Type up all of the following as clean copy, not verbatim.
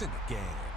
points in the game.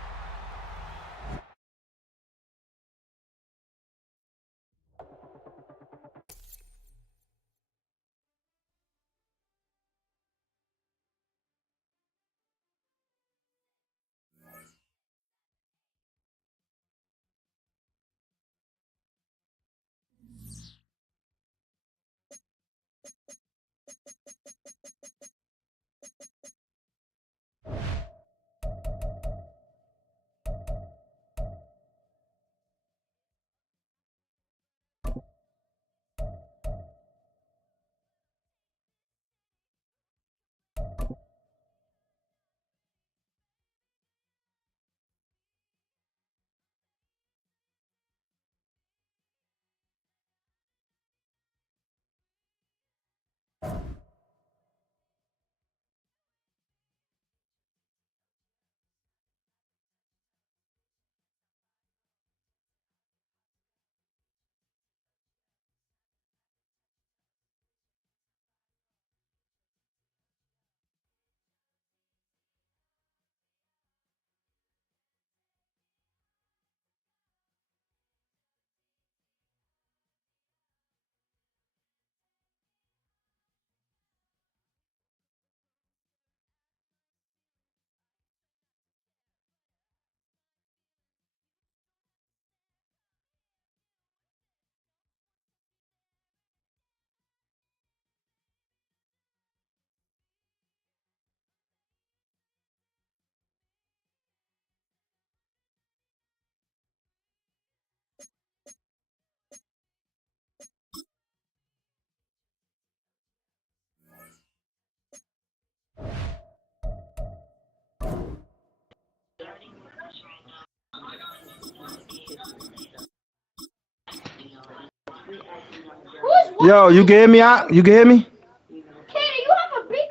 Yo, you can hear me out? You can hear me?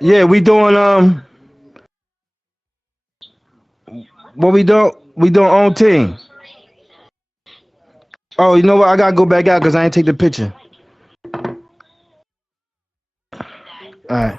Yeah, we doing what we doing? We doing own team. Oh, you know what? I gotta go back out because I ain't take the picture. All right.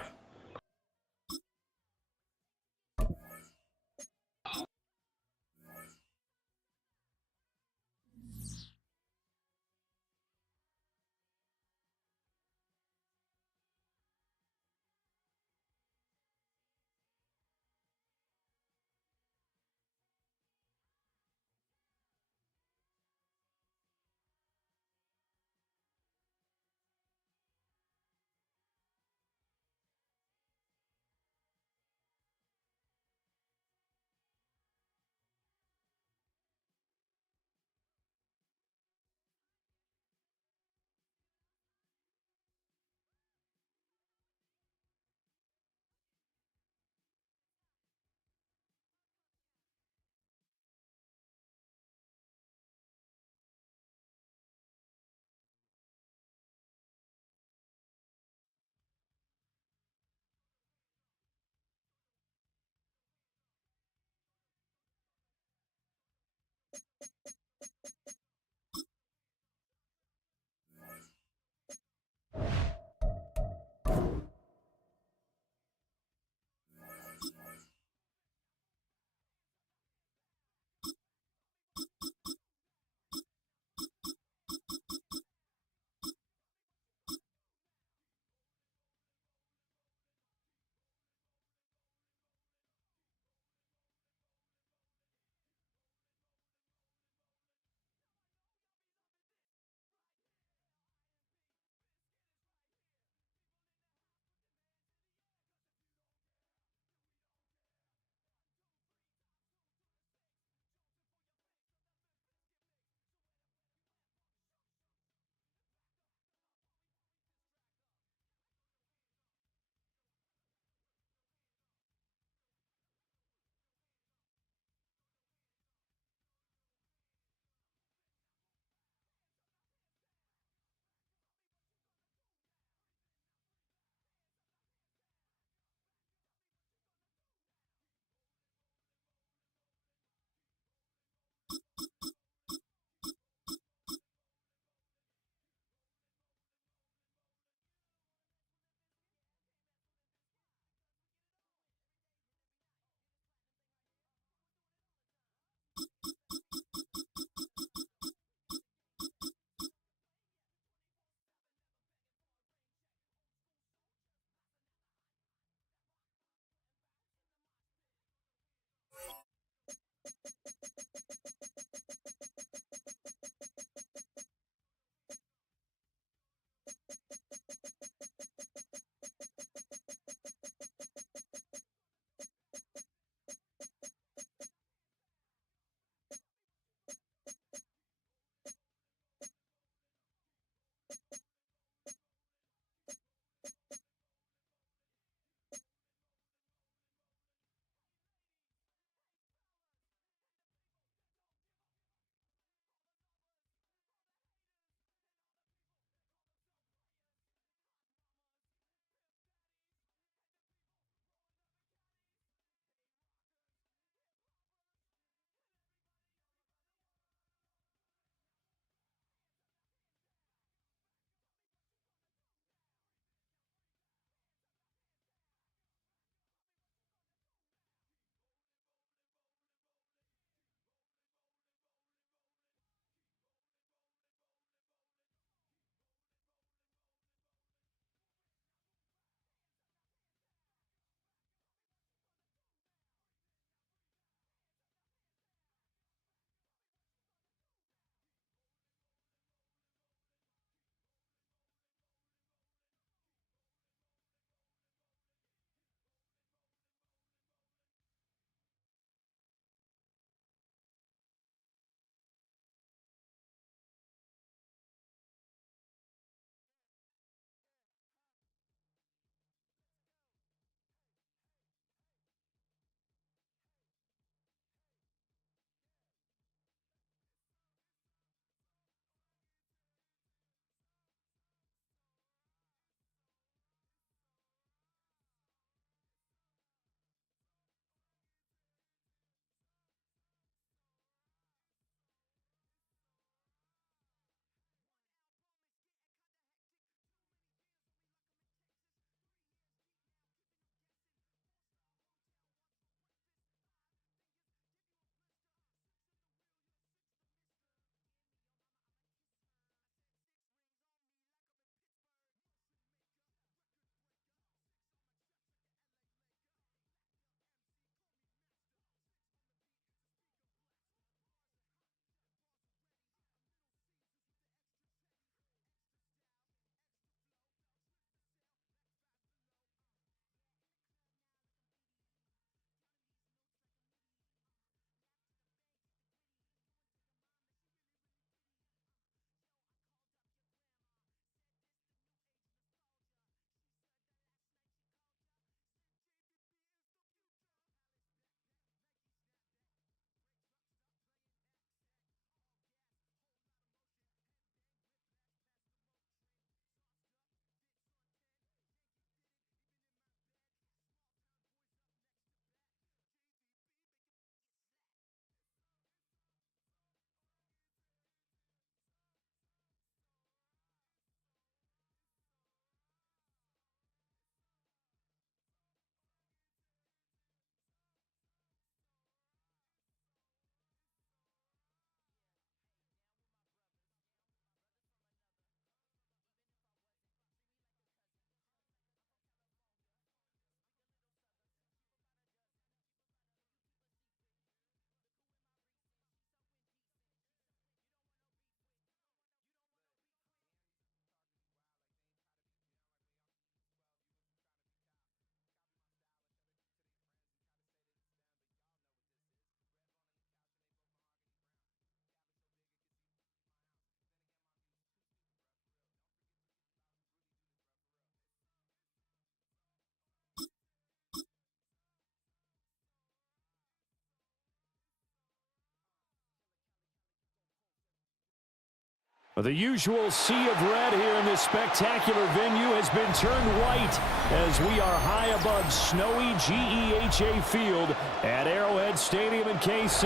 The usual sea of red here in this spectacular venue has been turned white as we are high above snowy GEHA Field at Arrowhead Stadium in KC.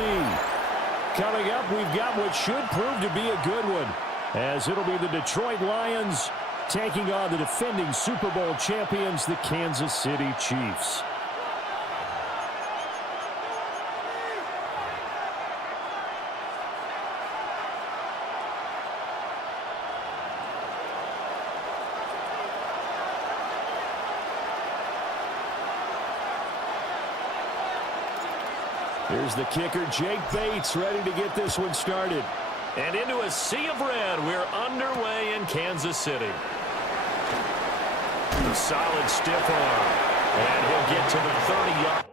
Coming up, we've got what should prove to be a good one, as it'll be the Detroit Lions taking on the defending Super Bowl champions, the Kansas City Chiefs. Here's the kicker, Jake Bates, ready to get this one started. And into a sea of red, we're underway in Kansas City. A solid stiff arm. And he'll get to the 30-yard.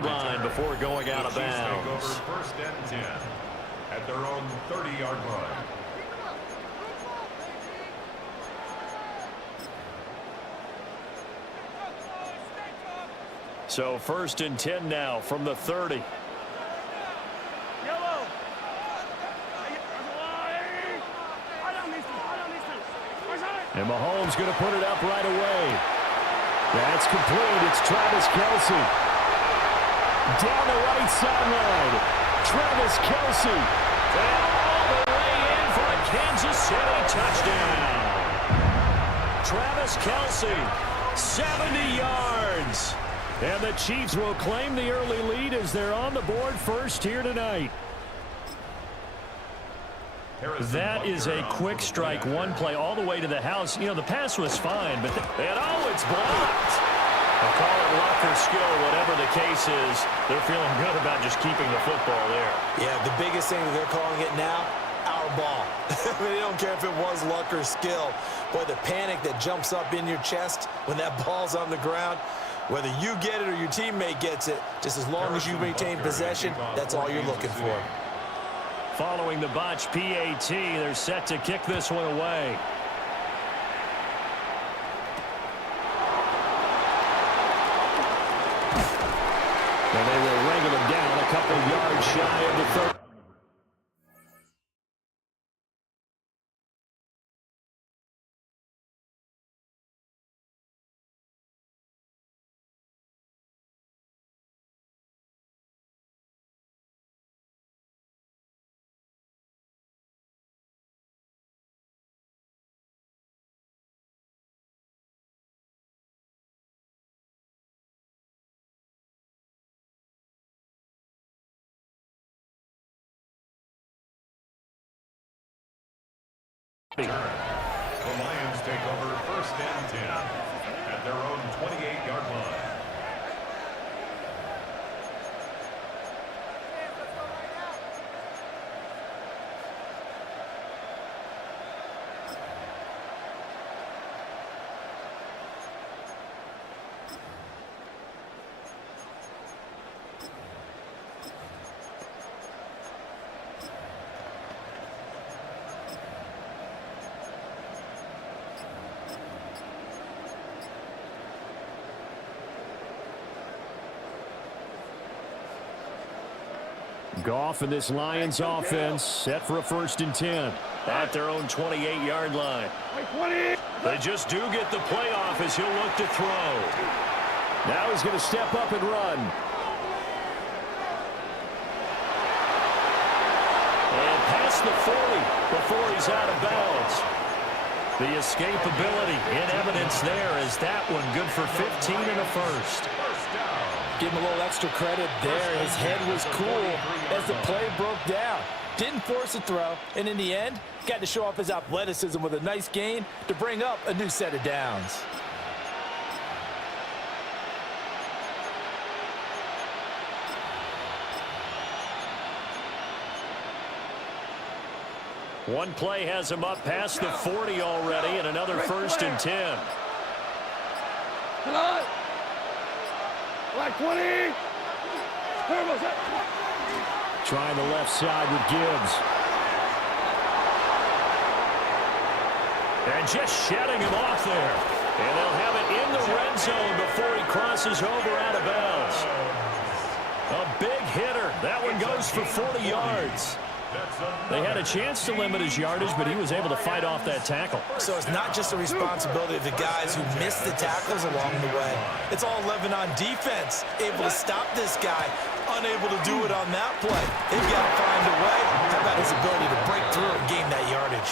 Line before going out of bounds. First and 10 at their own 30-yard line. So first and 10 now from the 30. And Mahomes going to put it up right away. That's complete. It's Travis Kelce. Down the right sideline. Travis Kelce. All the way in for a Kansas City touchdown. Travis Kelce, 70 yards. And the Chiefs will claim the early lead as they're on the board first here tonight. That is a quick strike, one play all the way to the house. You know, the pass was fine, but it's blocked. They'll call it luck or skill, whatever the case is. They're feeling good about just keeping the football there. Yeah, the biggest thing they're calling it now, our ball. They don't care if it was luck or skill. Boy, the panic that jumps up in your chest when that ball's on the ground, whether you get it or your teammate gets it, just as long as you maintain possession, that's all you're looking for. Following the botch PAT, they're set to kick this one away. And they will wrangle him down a couple yards shy of the 30. The Lions take over 1st and 10 at their own 28-yard line. Goff and this Lions offense set for a 1st and 10 at their own 28-yard line. They just do get the play off as he'll look to throw. Now he's going to step up and run. And past the 40 before he's out of bounds. The escapability in evidence there is that one good for 15 and a 1st. Give him a little extra credit there. His head was cool as the play broke down. Didn't force a throw, and in the end, got to show off his athleticism with a nice gain to bring up a new set of downs. One play has him up past the 40 already, and another 1st and 10. Like 20. Trying the left side with Gibbs. And just shedding him off there. And they'll have it in the red zone before he crosses over out of bounds. A big hitter. That one goes for 40 yards. They had a chance to limit his yardage, but he was able to fight off that tackle. So it's not just the responsibility of the guys who missed the tackles along the way. It's all 11 on defense, able to stop this guy, unable to do it on that play. They've got to find a way. How about his ability to break through and gain that yardage?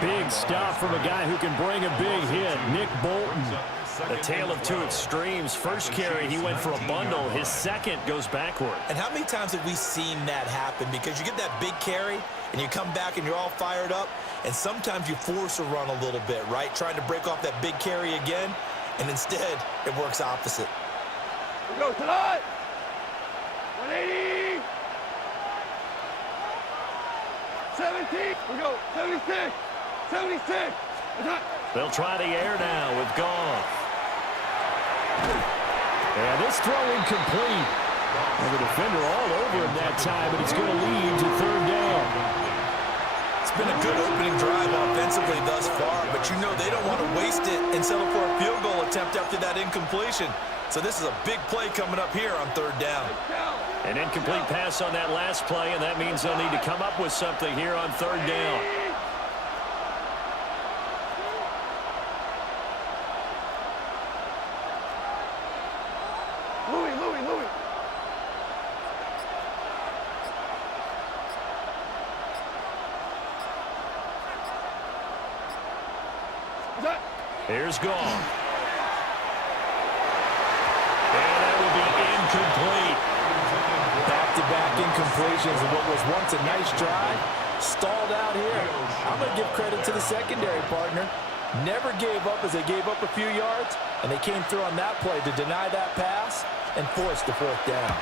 Big stop from a guy who can bring a big hit, Nick Bolton. A tale of two extremes. First carry, he went for a bundle. His second goes backward. And how many times have we seen that happen? Because you get that big carry, and you come back and you're all fired up, and sometimes you force a run a little bit, right? Trying to break off that big carry again, and instead, it works opposite. We go tonight. 180. 17. We go 76. 76. Attack. They'll try the air now with Goff. And this throw incomplete. And the defender all over him that time, but it's going to lead to 3rd down. It's been a good opening drive offensively thus far, but you know they don't want to waste it and settle for a field goal attempt after that incompletion. So this is a big play coming up here on 3rd down. An incomplete pass on that last play, and that means they'll need to come up with something here on 3rd down. Louis. Here's Goff. And that will be incomplete. Back-to-back incompletions of what was once a nice drive. Stalled out here. I'm going to give credit to the secondary partner. Never gave up as they gave up a few yards, and they came through on that play to deny that pass and force the 4th down.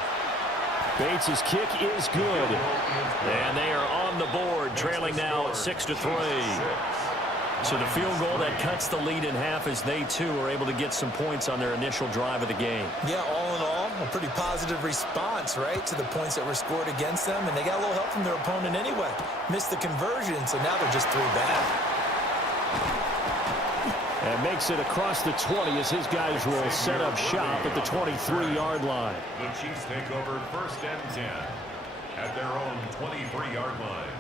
Bates' kick is good. And they are on the board, trailing now 6-3. So the field goal that cuts the lead in half as they, too, are able to get some points on their initial drive of the game. Yeah, all in all, a pretty positive response, right, to the points that were scored against them. And they got a little help from their opponent anyway. Missed the conversion, so now they're just 3 back. And makes it across the 20 as his guys will set up shop at the 23-yard line. The Chiefs take over 1st and 10 at their own 23-yard line.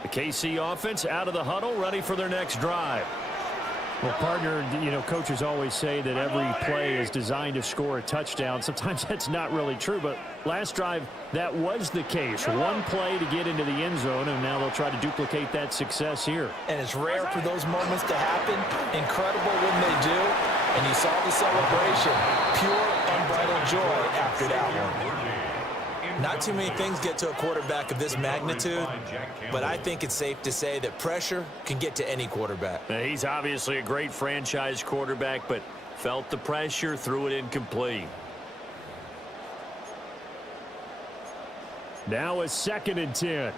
The KC offense out of the huddle, ready for their next drive. Well, partner, you know, coaches always say that every play is designed to score a touchdown. Sometimes that's not really true, but last drive, that was the case. One play to get into the end zone, and now they'll try to duplicate that success here. And it's rare for those moments to happen. Incredible when they do. And you saw the celebration. Pure, unbridled joy after that one. Not too many things get to a quarterback of this magnitude, but I think it's safe to say that pressure can get to any quarterback. Now, he's obviously a great franchise quarterback, but felt the pressure, threw it incomplete. Now a 2nd and 10.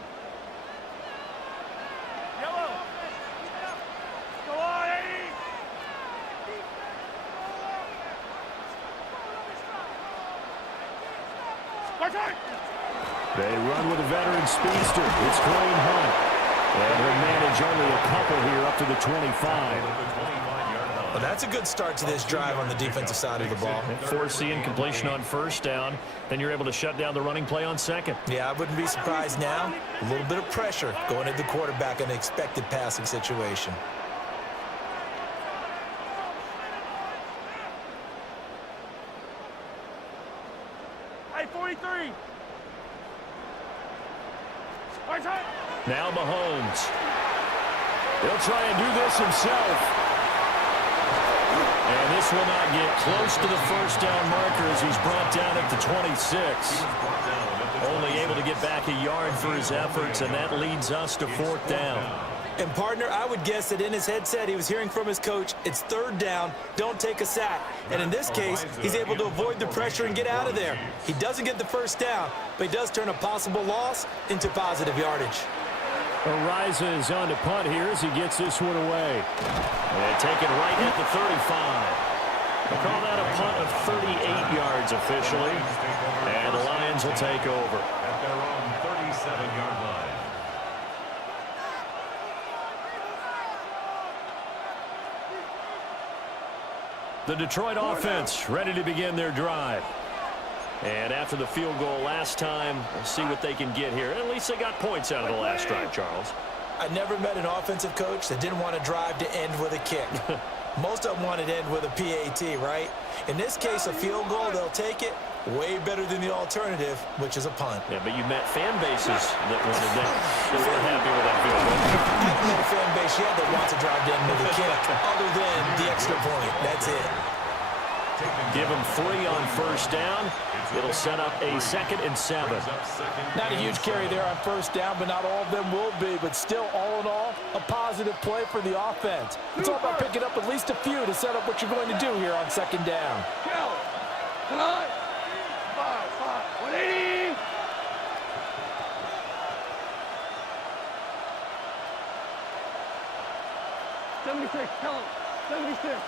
They run with a veteran speedster. It's Kareem Hunt. And he'll manage only a couple here up to the 25. Well, that's a good start to this drive on the defensive side of the ball. Force the incompletion on 1st down. Then you're able to shut down the running play on 2nd. Yeah, I wouldn't be surprised now. A little bit of pressure going at the quarterback in an expected passing situation. Hey, 43. Now Mahomes. He'll try and do this himself. And this will not get close to the 1st down marker as he's brought down at the 26. Only able to get back a yard for his efforts, and that leads us to 4th down. And, partner, I would guess that in his headset he was hearing from his coach, it's 3rd down, don't take a sack. And in this case, he's able to avoid the pressure and get out of there. He doesn't get the 1st down, but he does turn a possible loss into positive yardage. Ariza is on to punt here as he gets this one away. And taken right at the 35. We'll call that a punt of 38 yards officially. And the Lions will take over. At their own 37-yard line. The Detroit offense ready to begin their drive. And after the field goal last time, we'll see what they can get here. At least they got points out of the last drive, Charles. I never met an offensive coach that didn't want to drive to end with a kick. Most of them wanted to end with a PAT, right? In this case, a field goal, they'll take it. Way better than the alternative, which is a punt. Yeah, but you met fan bases that wanted that. They weren't happy with that field goal. I haven't met a fan base yet that wants to drive to end with a kick, other than the extra point. That's it. Give them 3 on 1st down. It'll set up a 2nd and 7. Not a huge carry there on 1st down, but not all of them will be. But still, all in all, a positive play for the offense. It's all about picking up at least a few to set up what you're going to do here on 2nd down. Kill. Tonight. 180. Tell him. 76.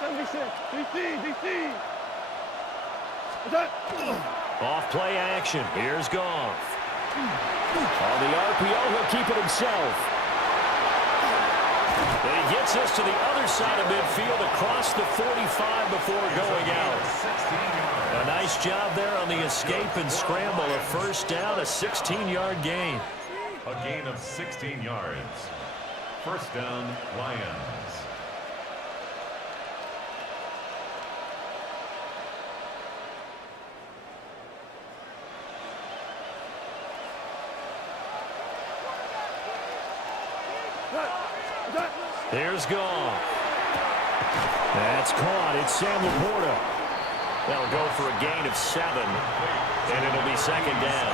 76. DC. Off play action. Here's Goff. On the RPO, he'll keep it himself. And he gets us to the other side of midfield across the 45 before going out. A nice job there on the escape and scramble. A 1st down, a 16-yard gain. A gain of 16 yards. 1st down, Lions. Here's Goff. That's caught. It's Sam Laporta. That'll go for a gain of 7, and it'll be 2nd down.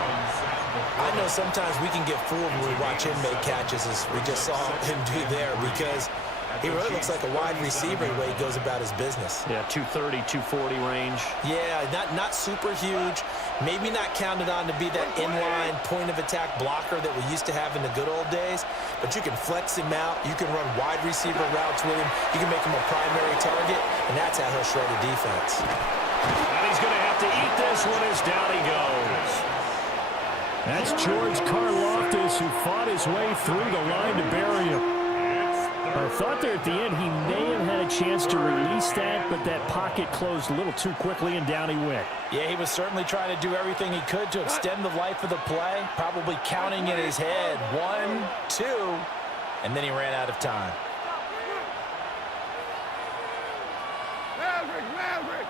I know sometimes we can get fooled when we watch him make catches, as we just saw him do there, because he really looks like a wide receiver the way he goes about his business. Yeah, 230, 240 range. Yeah, not super huge. Maybe not counted on to be that inline point-of-attack blocker that we used to have in the good old days, but you can flex him out. You can run wide receiver routes with him. You can make him a primary target, and that's how he'll shred a defense. And he's going to have to eat this one as down he goes. That's George Karlaftis, who fought his way through the line to bury him. I thought there at the end he may have had a chance to release that, but that pocket closed a little too quickly, and down he went. Yeah, he was certainly trying to do everything he could to extend the life of the play, probably counting in his head 1, 2, and then he ran out of time. Maverick.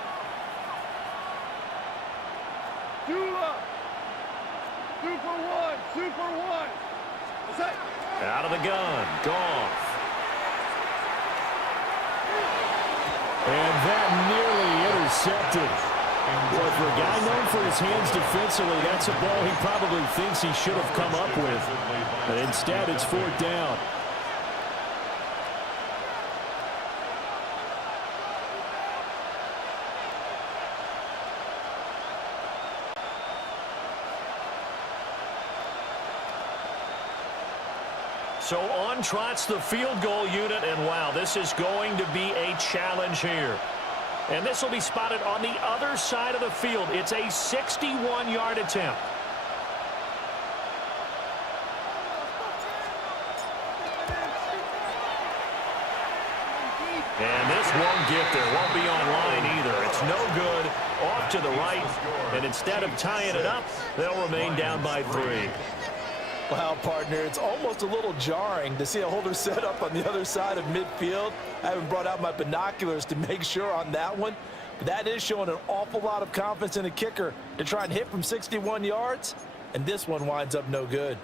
Dula. Super one. Set. Out of the gun. Goff. And that nearly intercepted. Boy, for a guy known for his hands defensively, that's a ball he probably thinks he should have come up with. But instead, it's fourth down. So on trots the field goal unit, and wow, this is going to be a challenge here. And this will be spotted on the other side of the field. It's a 61-yard attempt. And this won't get there, won't be online either. It's no good, off to the right, and instead of tying it up, they'll remain down by 3. Wow, partner, it's almost a little jarring to see a holder set up on the other side of midfield. I haven't brought out my binoculars to make sure on that one, but that is showing an awful lot of confidence in a kicker to try and hit from 61 yards, and this one winds up no good.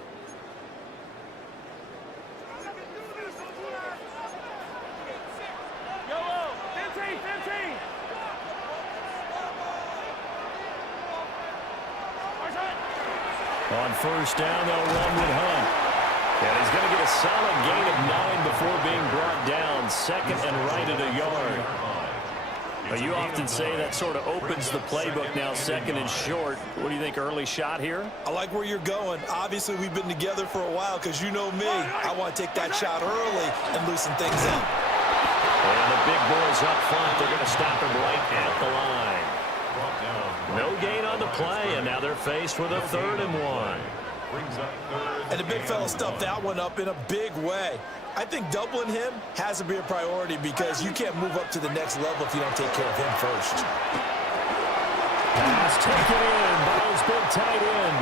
On first down, they'll run with Hunt. And he's going to get a solid gain of 9 before being brought down. Second and right at a yard. But you often say that sort of opens the playbook now, second and short. What do you think, early shot here? I like where you're going. Obviously, we've been together for a while because you know me. I want to take that shot early and loosen things up. And the big boys up front. They're going to stop him right at the line. No gain on the play, and now they're faced with a 3rd and 1. And the big fella stuffed that one up in a big way. I think doubling him has to be a priority because you can't move up to the next level if you don't take care of him first. Pass taken in by his big tight end.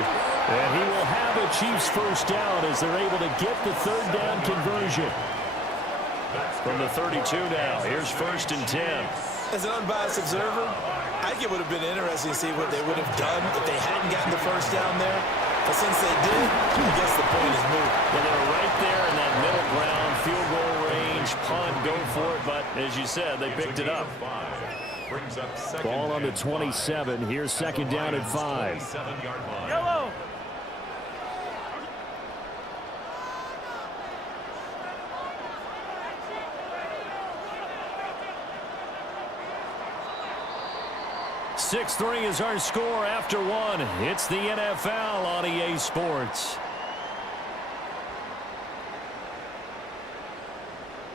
And he will have a Chiefs first down as they're able to get the 3rd down conversion. From the 32 now, here's 1st and 10. As an unbiased observer, I think it would have been interesting to see what they would have done if they hadn't gotten the first down there. But since they did, I guess the point is moot. Well, they're right there in that middle ground, field goal range, punt, go for it. But as you said, they picked it up. Ball on the 27. Here's 2nd down at 5. Yellow. Six-3 is our score after 1. It's the NFL on EA Sports.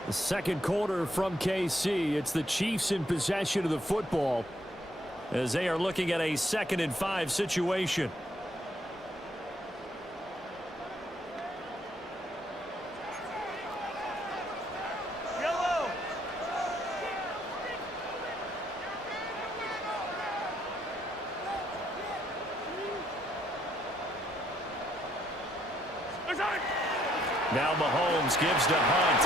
The second quarter from KC. It's the Chiefs in possession of the football as they are looking at a 2nd and 5 situation. Yellow. Now Mahomes gives to Hunt.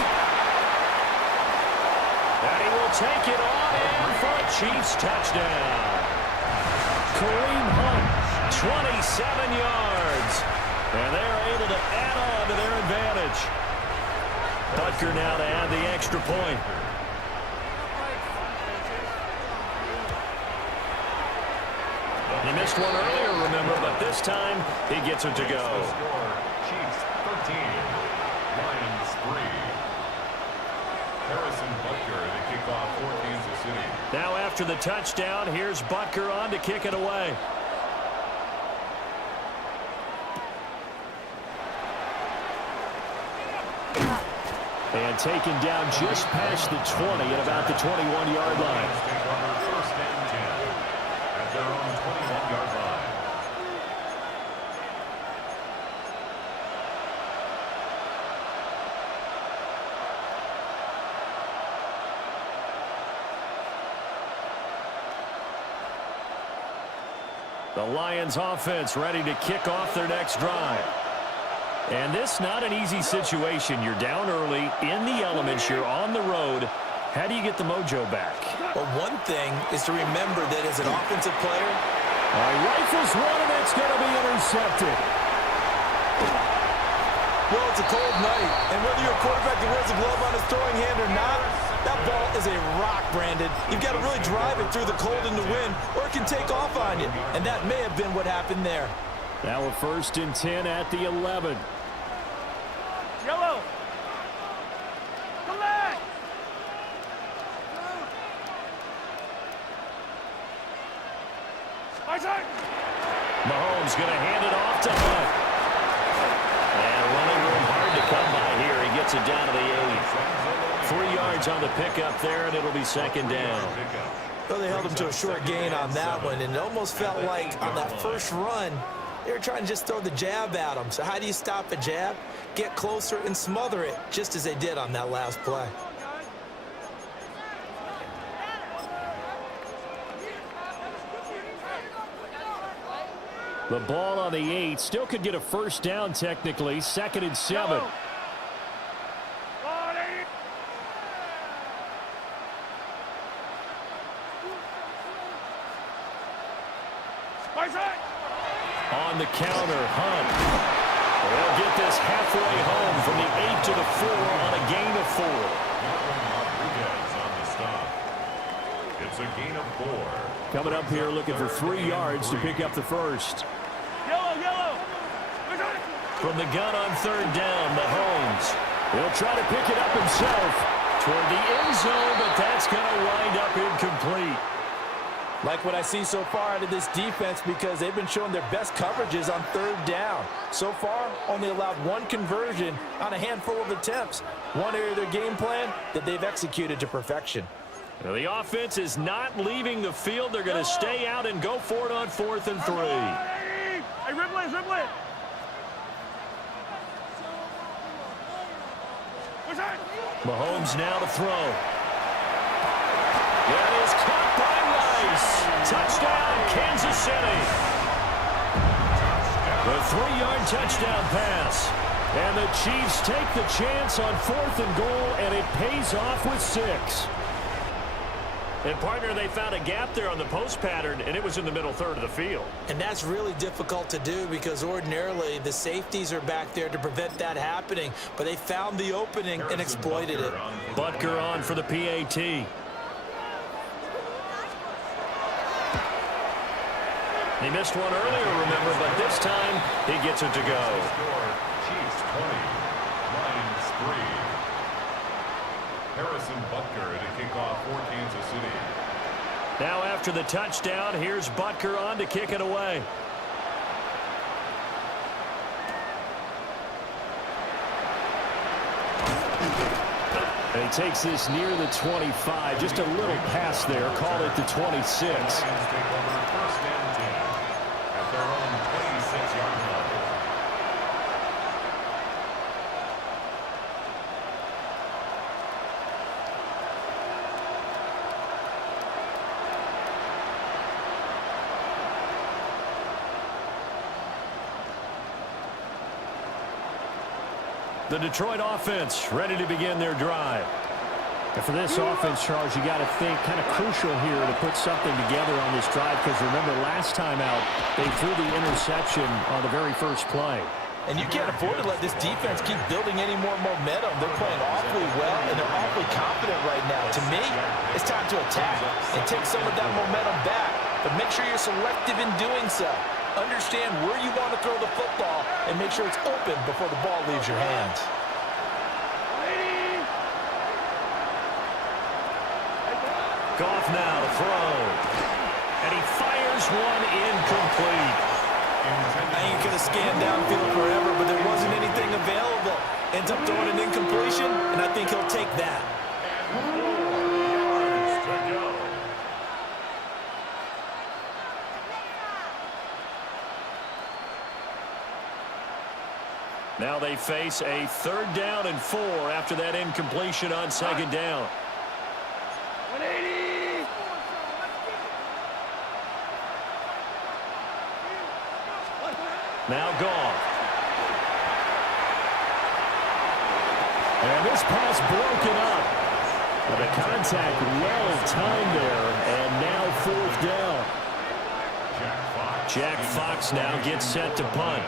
And he will take it on in for a Chiefs touchdown. Kareem Hunt, 27 yards. And they're able to add on to their advantage. Butker now to add the extra point. He missed one earlier, remember, but this time he gets it to go. Chiefs 13, Lions 3. Harrison Butker to kick off for Kansas City. Now after the touchdown, here's Butker on to kick it away. And taken down just past the 20 at about the 21-yard line. Take over 1st and 10 at their own 21-yard line. The Lions offense ready to kick off their next drive. And this not an easy situation. You're down early, in the elements, you're on the road. How do you get the mojo back? Well, one thing is to remember that as an offensive player, Rifles one, and it's going to be intercepted. well, it's a cold night. And whether you're a quarterback that wears a glove on his throwing hand or not, That ball is a rock, Brandon. You've got to really drive it through the cold and the wind, or it can take off on you. And that may have been what happened there. Now a 1st and 10 at the 11. Yellow. Come back. My side. Mahomes going to hand it off to Hunt. And running room hard to come by here. He gets it down to the 8. 3 yards on the pickup there, and it'll be 2nd down. Well, they held him to a short gain on that one, and it almost felt like on that first run, they were trying to just throw the jab at him. So how do you stop a jab? Get closer and smother it, just as they did on that last play. The ball on the 8. Still could get a 1st down technically. 2nd and 7. On the counter, Hunt. They'll get this halfway home from the 8 to the 4 on a gain of 4. Rodriguez on the stop. It's a gain of 4. Coming up here looking for 3 yards to pick up the 1st. Yellow. From the gun on 3rd down, Mahomes. He'll try to pick it up himself toward the end zone, but that's going to wind up incomplete. Like what I see so far out of this defense, because they've been showing their best coverages on 3rd down. So far, only allowed 1 conversion on a handful of attempts. One area of their game plan that they've executed to perfection. Now, the offense is not leaving the field. They're going to stay out and go for it on 4th and 3. Hey, Ripley. Mahomes now to throw. That is caught by Rice. Touchdown, Kansas City. The 3-yard touchdown pass. And the Chiefs take the chance on 4th and goal, and it pays off with 6. And, partner, they found a gap there on the post pattern, and it was in the middle third of the field. And that's really difficult to do because ordinarily the safeties are back there to prevent that happening. But they found the opening and exploited it. Butker on for the PAT. He missed one earlier, remember, but this time he gets it to go. Chiefs 20, Lions 3. Harrison Butker to kick off for Kansas City. Now after the touchdown, here's Butker on to kick it away. And he takes this near the 25, just a little pass there, call it the 26. Lions take over 1st and 10 at their own 26-yard line. The Detroit offense ready to begin their drive. And for this offense, Charles, you got to think kind of crucial here to put something together on this drive because remember last time out they threw the interception on the very first play. And you can't afford to let this defense keep building any more momentum. They're playing awfully well, and they're awfully confident right now. To me, it's time to attack and take some of that momentum back. But make sure you're selective in doing so. Understand where you want to throw the football and make sure it's open before the ball leaves your hands. Goff now to throw. And he fires one incomplete. I ain't going to scan downfield forever, but there wasn't anything available. Ends up throwing an incompletion, and I think he'll take that. Now they face a 3rd down and 4 after that incompletion on 2nd down. 180. Now Goff. And this pass broken up. But the contact well timed there, and now 4th down. Jack Fox now gets set to punt.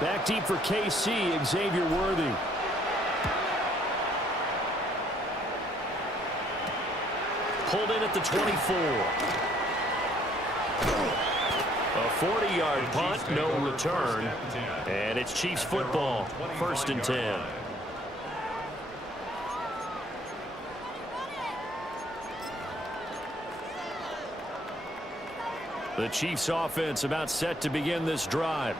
Back deep for KC, Xavier Worthy. pulled in at the 24. A 40-yard punt, no return. And it's Chiefs football, 1st and 10. The Chiefs offense about set to begin this drive.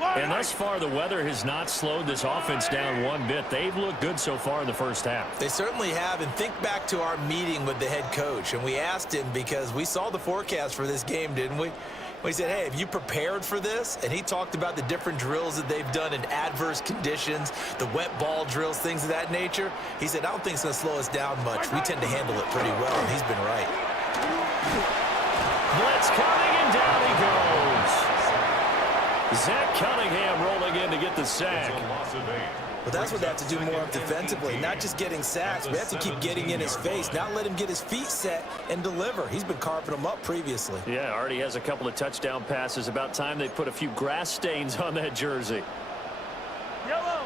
And thus far, the weather has not slowed this offense down one bit. They've looked good so far in the first half. They certainly have. And think back to our meeting with the head coach. And we asked him, because we saw the forecast for this game, didn't we? We said, hey, have you prepared for this? And he talked about the different drills that they've done in adverse conditions, the wet ball drills, things of that nature. He said, I don't think it's going to slow us down much. We tend to handle it pretty well, and he's been right. Blitz coming, and down he goes. Zach Cunningham rolling in to get the sack. But that's what they have to do more of defensively, not just getting sacks. We have to keep getting in his face, not let him get his feet set and deliver. He's been carving them up previously. Yeah, already has a couple of touchdown passes. About time they put a few grass stains on that jersey. Yellow.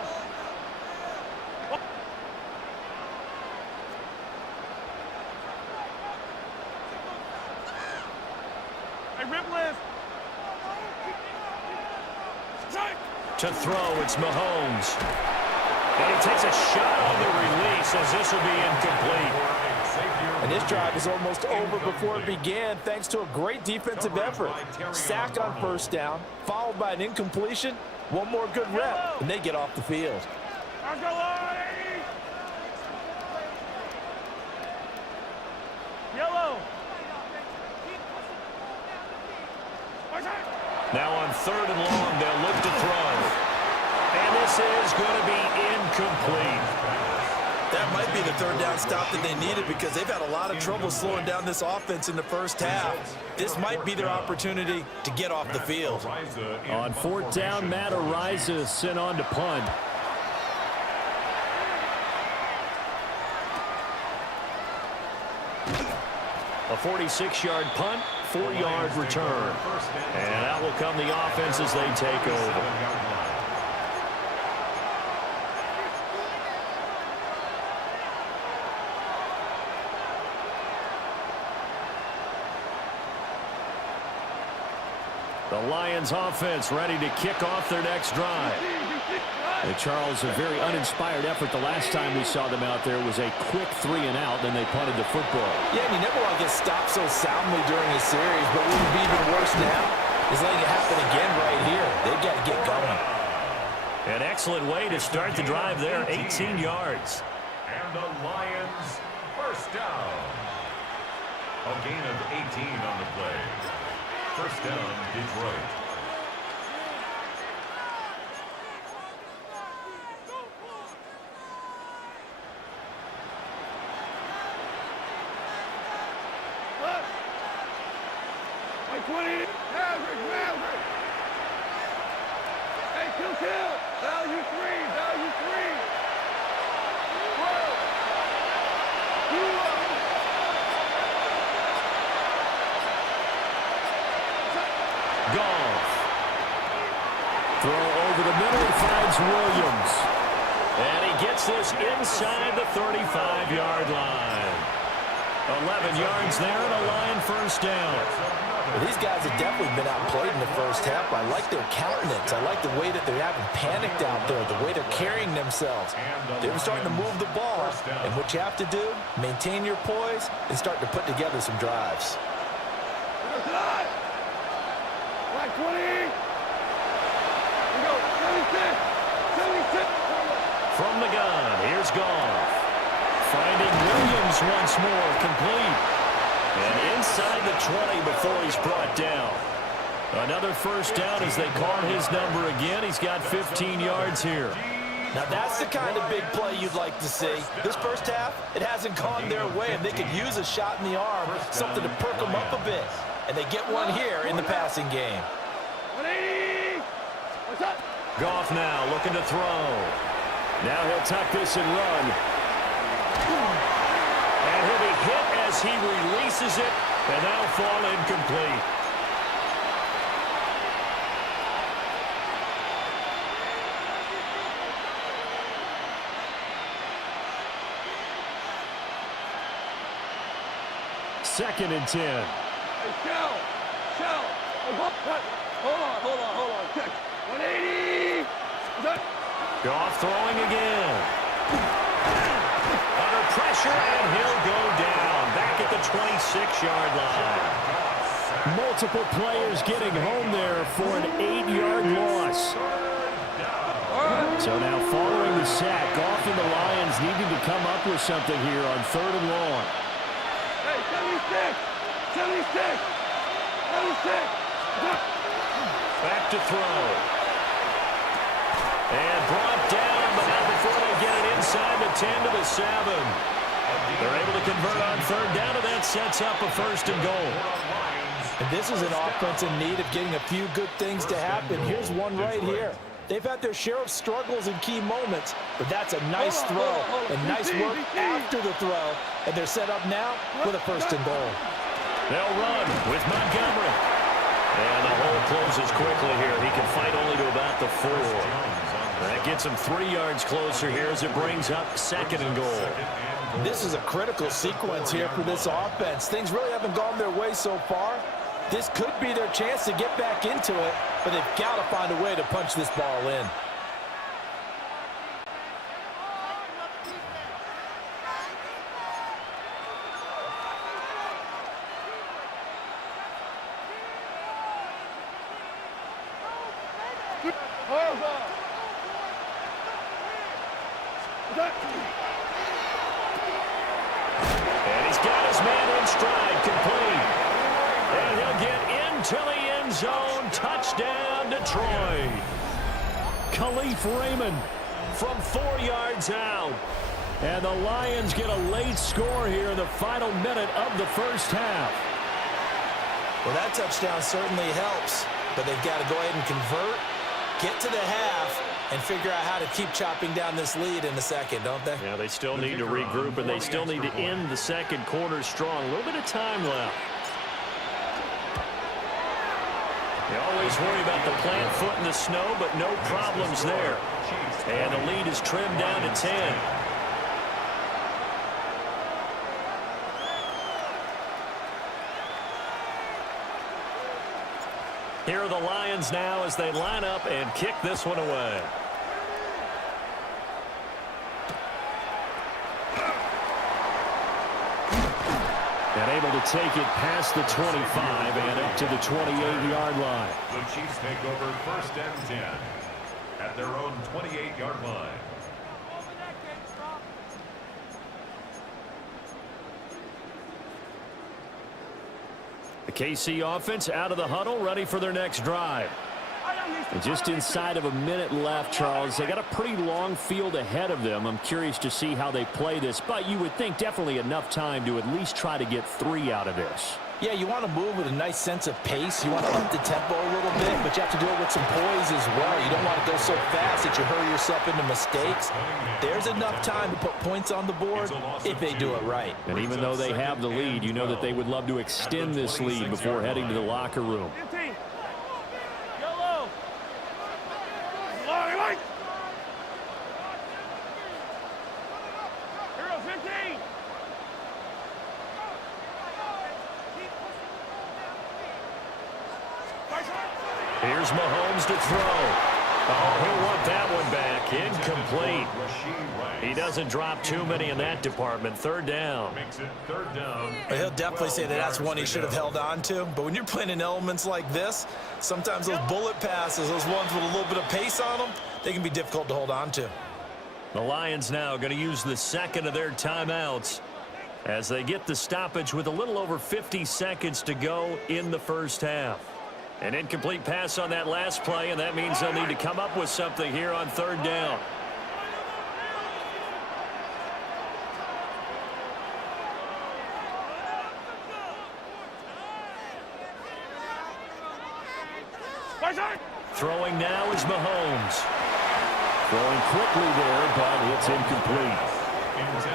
Hey, Ripley. To throw, it's Mahomes. And he takes a shot on the release as this will be incomplete. And this drive is almost over before it began, thanks to a great defensive effort. Sack on 1st down, followed by an incompletion. One more good rep, and they get off the field. Yellow. Now on 3rd and long, they'll look to throw. And this is going to be incomplete. That might be the 3rd down stop that they needed, because they've had a lot of trouble slowing down this offense in the first half. This might be their opportunity to get off the field. On 4th down, Matt Ariza is sent on to punt. A 46-yard punt, 4-yard return. And out will come the offense as they take over. The Lions offense ready to kick off their next drive. And Charles, a very uninspired effort the last time we saw them out there was a quick 3-and-out, then they punted the football. Yeah, and you never want to get stopped so soundly during a series, but what would be even worse now is letting it happen again right here. They've got to get going. An excellent way to start the drive there, 18 yards. And the Lions 1st down. A gain of 18 on the play. 1st down, Detroit. Hey, 20. Maverick. Hey, kill. Value 3. Goff. Throw over the middle, he finds Williams. And he gets this inside the 35-yard line. 11 yards there and a Lion 1st down. Well, these guys have definitely been outplayed in the first half. I like their countenance. I like the way that they're having panicked out there, the way they're carrying themselves. They're starting to move the ball. And what you have to do, maintain your poise and start to put together some drives. Like 20. We go. 76. From the gun, here's Goff. Finding Williams once more, complete. And inside the 20 before he's brought down. Another 1st down as they call his number again. He's got 15 yards here. Now that's the kind of big play you'd like to see. This first half, it hasn't gone their way, and they could use a shot in the arm, something to perk them up a bit. And they get one here in the passing game. 180. What's up? Goff now looking to throw. Now he'll tuck this and run. And he'll be hit as he releases it, and that'll fall incomplete. 2nd and 10. Hey, Shell. Hold on. Check. 180. Goff throwing again. Under pressure, and he'll go down. Back at the 26-yard line. Multiple players getting home there for an 8-yard loss. So now following the sack, Goff and the Lions needing to come up with something here on 3rd and long. Hey, 76. Back to throw. And brought down, but not before they get it inside the 10 to the 7. They're able to convert on 3rd down, and that sets up a 1st and goal. And this is an offense in need of getting a few good things to happen. Here's one right here. They've had their share of struggles in key moments, but that's a nice throw and nice work after the throw. And they're set up now with a 1st and goal. They'll run with Montgomery. And the hole closes quickly here. He can fight only to about the 4. That gets him 3 yards closer here as it brings up 2nd and goal. This is a critical sequence here for this offense. Things really haven't gone their way so far. This could be their chance to get back into it, but they've got to find a way to punch this ball in. And he's got his man in stride, complete. And he'll get into the end zone. Touchdown, Detroit. Khalif Raymond from 4 yards out. And the Lions get a late score here in the final minute of the 1st half. Well, that touchdown certainly helps, but they've got to go ahead and convert, get to the half, and figure out how to keep chopping down this lead in the 2nd, don't they? Yeah, they still need to regroup, and they still need to end the 2nd quarter strong. A little bit of time left. You always worry about the plant foot in the snow, but no problems there. And the lead is trimmed down to 10. Here are the Lions now as they line up and kick this one away. And able to take it past the 25 and up to the 28-yard line. The Chiefs take over 1st and 10 at their own 28-yard line. The KC offense out of the huddle, ready for their next drive. And just inside of a minute left, Charles. They got a pretty long field ahead of them. I'm curious to see how they play this, but you would think definitely enough time to at least try to get 3 out of this. Yeah, you want to move with a nice sense of pace. You want to up the tempo a little bit, but you have to do it with some poise as well. You don't want to go so fast that you hurry yourself into mistakes. There's enough time to put points on the board if they do it right. And even though they have the lead, you know that they would love to extend this lead before heading to the locker room. 15. Yellow. Light. Hero 15. Here's Mahomes to throw. Oh, he'll want that one back. Incomplete. He doesn't drop too many in that department. 3rd down. Makes it 3rd down. He'll definitely say that that's one he should have held on to. But when you're playing in elements like this, sometimes those bullet passes, those ones with a little bit of pace on them, they can be difficult to hold on to. The Lions now going to use the 2nd of their timeouts as they get the stoppage with a little over 50 seconds to go in the 1st half. An incomplete pass on that last play, and that means they'll need to come up with something here on 3rd down. Throwing now is Mahomes. Throwing quickly there, but it's incomplete.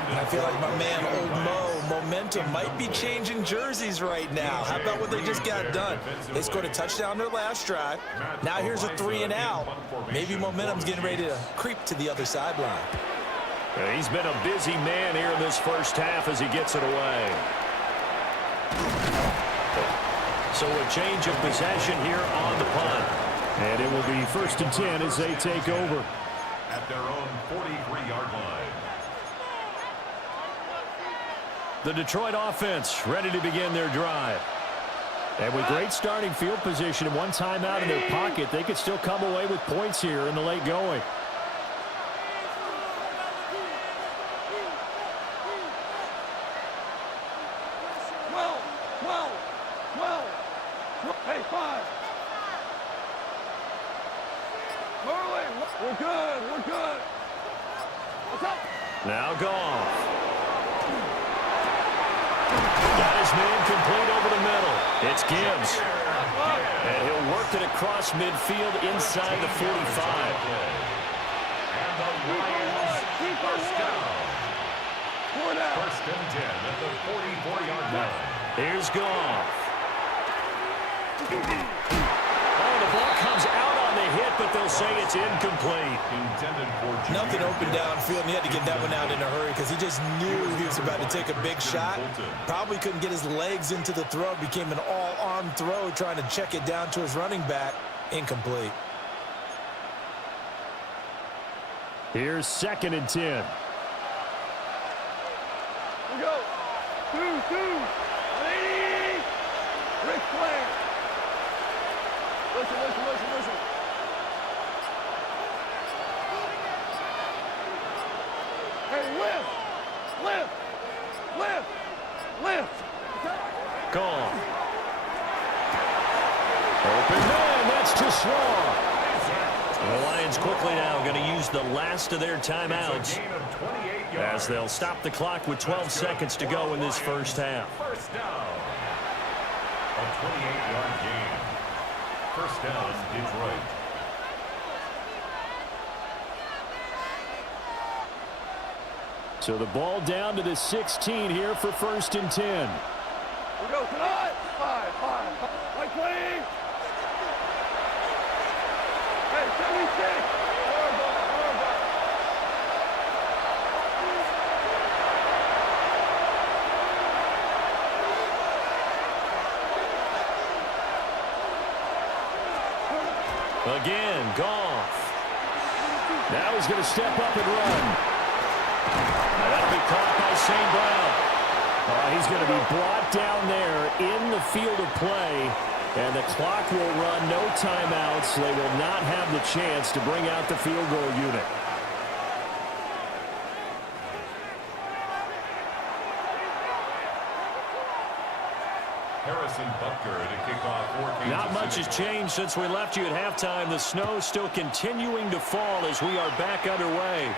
And I feel like my man, Old Mo, momentum might be changing jerseys right now. How about what they just got done? They scored a touchdown their last drive. Now here's a 3 and out. Maybe momentum's getting ready to creep to the other sideline. He's been a busy man here in this 1st half as he gets it away. So a change of possession here on the punt. And it will be 1st and 10 as they take over. At their own 43-yard line. The Detroit offense ready to begin their drive. And with great starting field position and one timeout in their pocket, they could still come away with points here in the late going. Hey, 5. Marley, we're good. What's up? Now Goff. Got his man complete over the middle. It's Gibbs. And he'll work it across midfield inside the 45. And the Lions first down. 1st and 10 at the 44-yard line. Here's Goff. Oh, the ball comes out on the hit, but they'll say it's incomplete. Intended for Nothing open downfield, and he had to get that one out in a hurry because he just knew he was about to take a big shot. Probably couldn't get his legs into the throw. Became an all-arm throw, trying to check it down to his running back. Incomplete. Here's 2nd and 10. Here we go. 2, 180. Ric Flair. Listen. Hey, lift. Goff. Open man, that's too small. The Lions quickly now going to use the last of their timeouts as they'll stop the clock with 12 seconds to go in this first half. First down. A 28-yard gain. First down, Detroit. So the ball down to the 16 here for 1st and 10. We go tonight. 5. Like 20. Hey, 76. Hardball. Again, Goff. Now he's going to step up and run. And that'll be caught by St. Brown. He's going to be brought down there in the field of play. And the clock will run, no timeouts. They will not have the chance to bring out the field goal unit. Harrison Butker to kick off for Kansas Not much City. has changed since we left you at halftime. The snow still continuing to fall as we are back underway.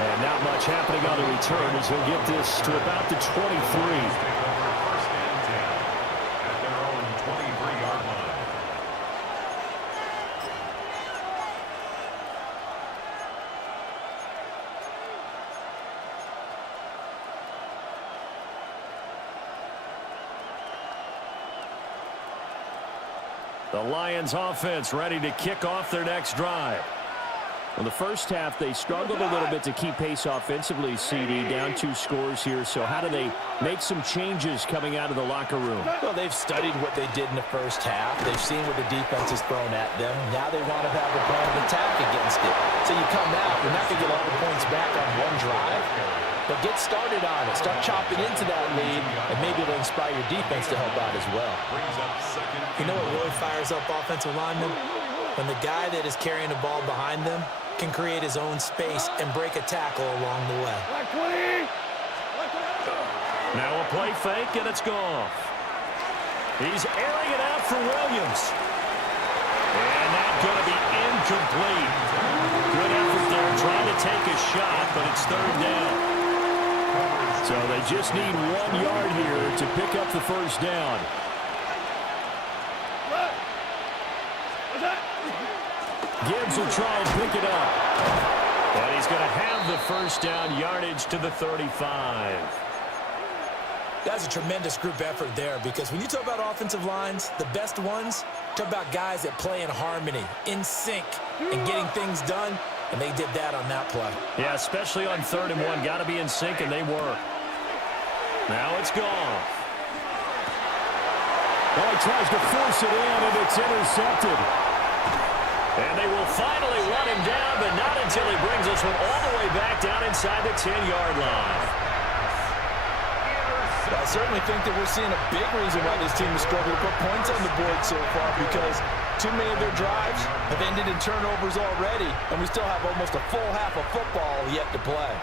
And not much happening on the return as he'll get this to about the 23. Take over 1st and 10 at their own 23-yard line. The Lions offense ready to kick off their next drive. In the first half, they struggled a little bit to keep pace offensively, CD, down 2 scores here. So how do they make some changes coming out of the locker room? Well, they've studied what they did in the first half. They've seen what the defense has thrown at them. Now they want to have a plan of attack against it. So you come out, you're not going to get all the points back on one drive, but get started on it. Start chopping into that lead, and maybe it'll inspire your defense to help out as well. Brings up 2nd. You know what really fires up offensive linemen? When the guy that is carrying the ball behind them can create his own space and break a tackle along the way. Like 20. Now a play fake, and it's Goff. He's airing it out for Williams. And that's going to be incomplete. Good effort there trying to take a shot, but it's 3rd down. So they just need 1 yard here to pick up the first down. Gibbs will try and pick it up. And he's going to have the first down, yardage to the 35. That's a tremendous group effort there, because when you talk about offensive lines, the best ones, talk about guys that play in harmony, in sync, and getting things done. And they did that on that play. Yeah, especially on 3rd and 1. Got to be in sync, and they were. Now it's gone. Oh, he tries to force it in, and it's intercepted. And they will finally run him down, but not until he brings this one all the way back down inside the 10-yard line. I certainly think that we're seeing a big reason why this team has struggled to put points on the board so far, because too many of their drives have ended in turnovers already, and we still have almost a full half of football yet to play.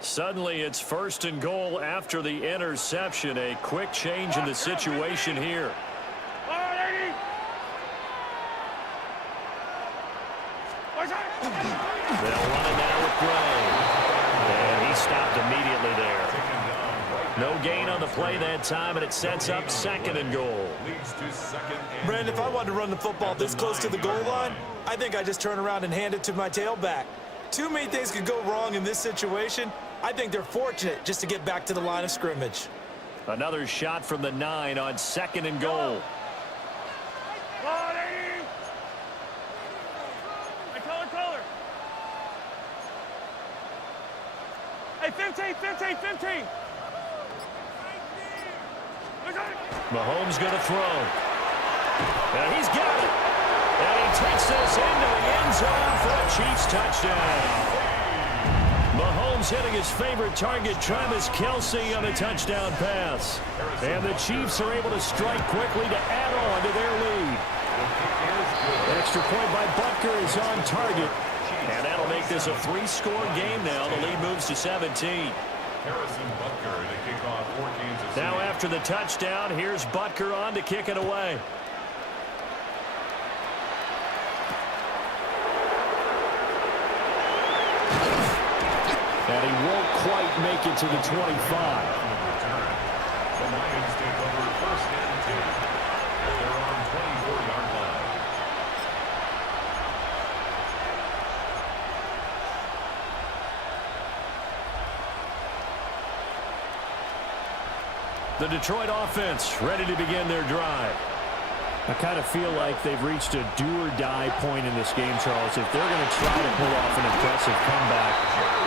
Suddenly, it's 1st and goal after the interception. A quick change in the situation here. They'll run it now with Gray. And he stopped immediately there. No gain on the play that time, and it sets up 2nd and goal. Brandon, if I wanted to run the football this close to the goal line, I think I just turn around and hand it to my tailback. Too many things could go wrong in this situation. I think they're fortunate just to get back to the line of scrimmage. Another shot from the 9 on 2nd and goal. Hey, 15. Mahomes going to throw. And he's got it. And he takes this into the end zone for a Chiefs touchdown. Mahomes hitting his favorite target, Travis Kelce, on a touchdown pass. And the Chiefs are able to strike quickly to add on to their lead. Extra point by Butker is on target. And that'll make this a 3-score game now. The lead moves to 17. Now after the touchdown, here's Butker on to kick it away. And he won't quite make it to the 25. The Lions take over 1st and 10. They're on 24-yard line. The Detroit offense ready to begin their drive. I kind of feel like they've reached a do-or-die point in this game, Charles. If they're going to try to pull off an impressive comeback,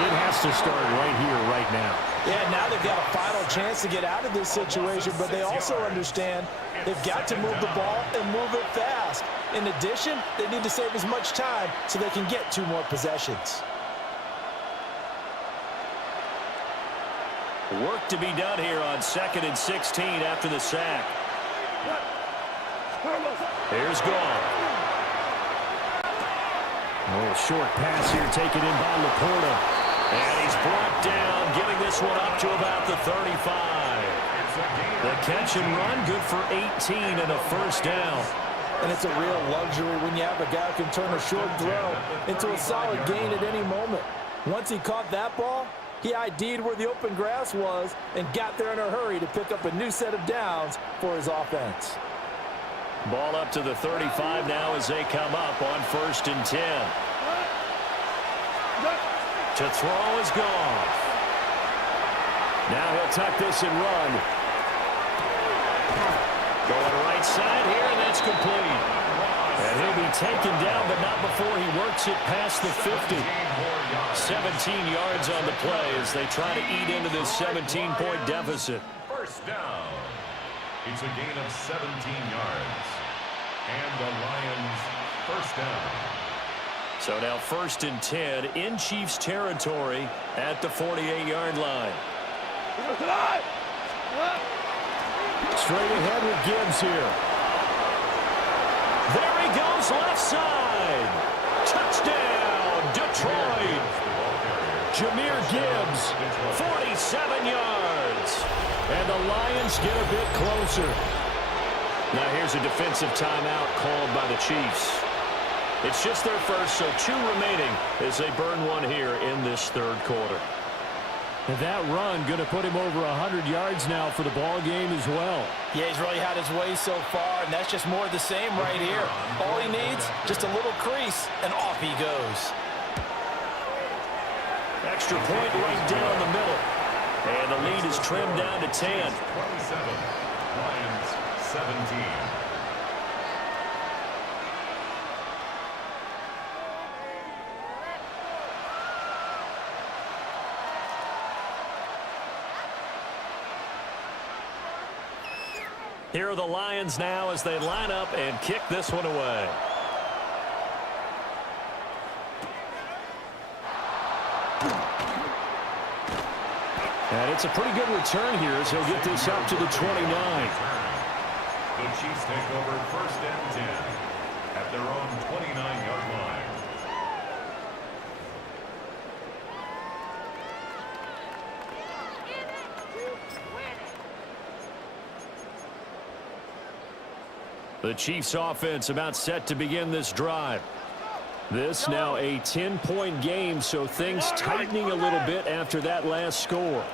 it has to start right here, right now. Yeah, now they've got a final chance to get out of this situation, but they also understand they've got to move the ball and move it fast. In addition, they need to save as much time so they can get 2 more possessions. Work to be done here on 2nd and 16 after the sack. Here's Gone. A little short pass here taken in by Laporta. And he's brought down, getting this one up to about the 35. The catch and run, good for 18 and a 1st down. And it's a real luxury when you have a guy who can turn a short throw into a solid gain at any moment. Once he caught that ball, he ID'd where the open grass was and got there in a hurry to pick up a new set of downs for his offense. Ball up to the 35 now as they come up on 1st and 10. To throw is gone. Now he'll tuck this and run. Going right side here, and that's complete. And he'll be taken down, but not before he works it past the 50. 17 yards on the play as they try to eat into this 17-point deficit. 1st down. It's a gain of 17 yards. And the Lions 1st down. So now 1st and 10 in Chiefs territory at the 48-yard line. Straight ahead with Gibbs here. There he goes, left side. Touchdown, Detroit. Jahmyr Gibbs, 47 yards. And the Lions get a bit closer. Now here's a defensive timeout called by the Chiefs. It's just their first, so 2 remaining as they burn one here in this 3rd quarter. And that run going to put him over 100 yards now for the ball game as well. Yeah, he's really had his way so far, and that's just more of the same right here. All he needs, just a little crease, and off he goes. Extra point right down the middle. And the lead is trimmed down to 10. 27. Lions 17. Here are the Lions now as they line up and kick this one away. And it's a pretty good return here as he'll get this up to the 29. The Chiefs take over 1st and 10 at their own 29-yard line. The Chiefs offense about set to begin this drive. This now a 10-point game, so things tightening a little bit after that last score.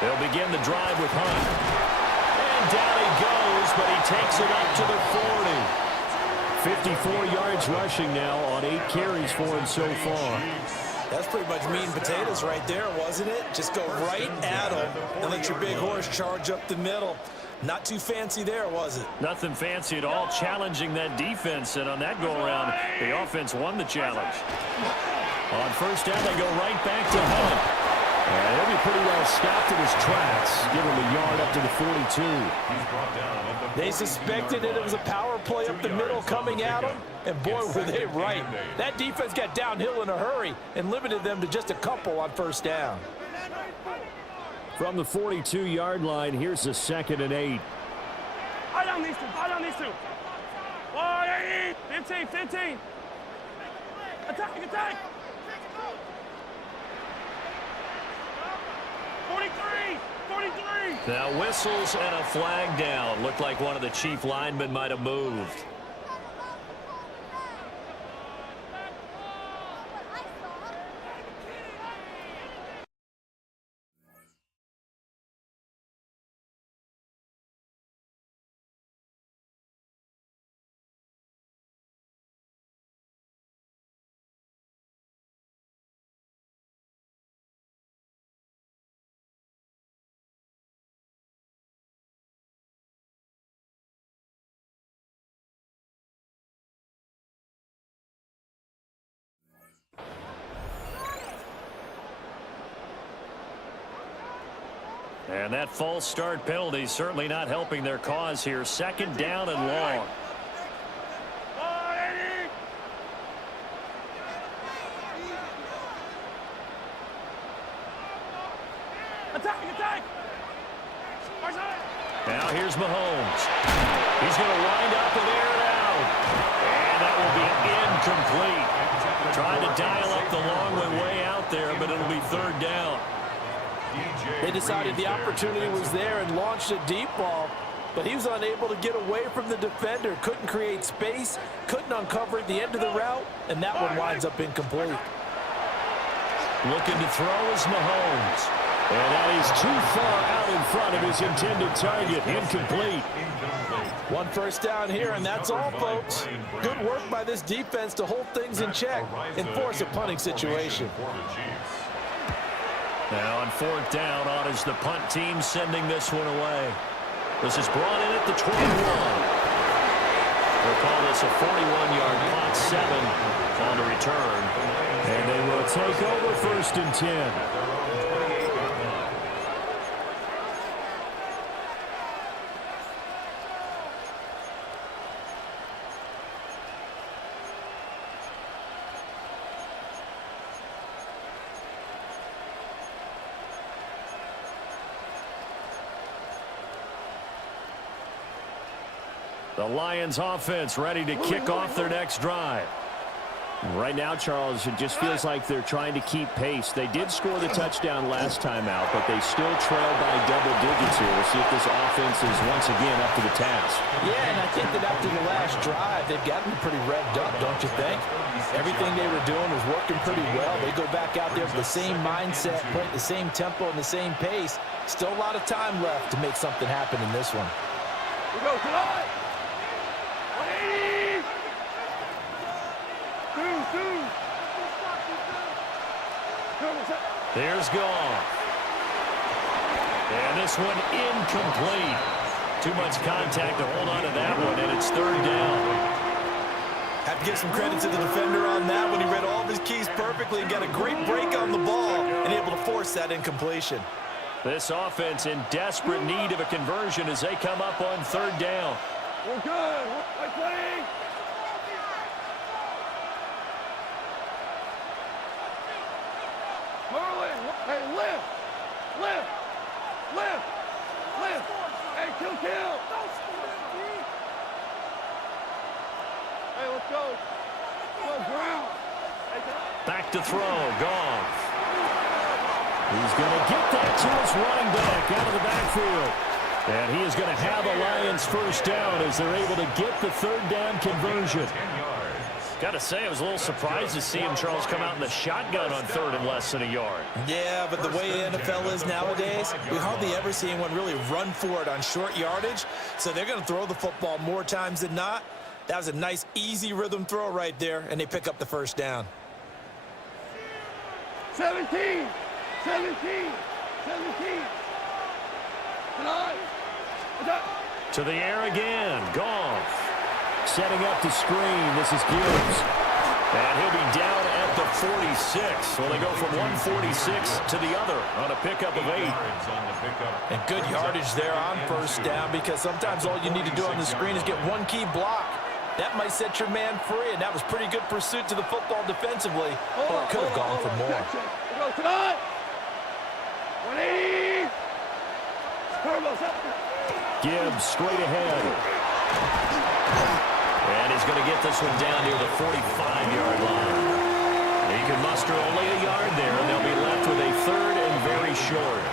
They'll begin the drive with Hunt. And down he goes, but he takes it up to the 40. 54 yards rushing now on 8 carries for him so far. That's pretty much meat and potatoes right there, wasn't it? Just go right at him and let your big horse charge up the middle. Not too fancy there, was it? Nothing fancy at all, challenging that defense, and on that go-around, the offense won the challenge. On 1st down, they go right back to Hunt. And he'll be pretty well stopped in his tracks. Give him a yard up to the 42. They suspected that it was a power play up the middle coming at them, and boy, were they right. That defense got downhill in a hurry and limited them to just a couple on 1st down. From the 42-yard line, here's a 2nd and 8. I don't need to. 15. Attack. 43. Now whistles and a flag down. Looked like one of the Chief linemen might have moved. And that false start penalty certainly not helping their cause here. 2nd down and long. Attack. Now here's Mahomes. He's going to wind up and air it out. And that will be incomplete. Trying to dial up the long way out there, but it'll be 3rd down. They decided the opportunity was there and launched a deep ball, but he was unable to get away from the defender, couldn't create space, couldn't uncover at the end of the route, and that one winds up incomplete. Looking to throw is Mahomes. And that is too far out in front of his intended target. Incomplete. 1 1st down here, and that's all, folks. Good work by this defense to hold things in check and force a punting situation. Now on 4th down, on is the punt team sending this one away. This is brought in at the 21. They'll call this a 41-yard punt, 7 on the return. And they will take over 1st and 10. The Lions offense ready to kick off their next drive. Right now, Charles, it just feels like they're trying to keep pace. They did score the touchdown last time out, but they still trail by double digits here. We'll see if this offense is once again up to the task. Yeah, and I think that after the last drive, they've got to be pretty revved up, don't you think? Everything they were doing was working pretty well. They go back out there with the same mindset, playing the same tempo and the same pace. Still a lot of time left to make something happen in this one. We go, come on! 2. There's Goff. And this one incomplete. Too much contact to hold on to that one, and it's third down. Have to give some credit to the defender on that one. He read all of his keys perfectly and got a great break on the ball and able to force that incompletion. This offense in desperate need of a conversion as they come up on third down. We're good. We're playing. Marley, hey, lift. Lift. Lift. Lift. Hey, kill. Hey, let's go. Go, ground. Hey, Back to throw. Goff. He's going to get that to his running back out of the backfield. And he is going to have a Lions first down as they're able to get the third down conversion. Got to say, I was a little surprised to see him, Charles, come out in the shotgun on third and less than a yard. Yeah, but the way the NFL is nowadays, we hardly ever see anyone really run for it on short yardage. So they're going to throw the football more times than not. That was a nice, easy rhythm throw right there, and they pick up the first down. 17. To the air again. Goff. Setting up the screen. This is Gibbs. And he'll be down at the 46. So they go from 146 to the other on a pickup of 8. And good yardage there on first down, because sometimes all you need to do on the screen is get one key block. That might set your man free, and that was pretty good pursuit to the football defensively. Or it could have gone for more. We go tonight. 180. Turbos up. Gibbs straight ahead. And he's going to get this one down near the 45-yard line. He can muster only a yard there, and they'll be left with a third and very short.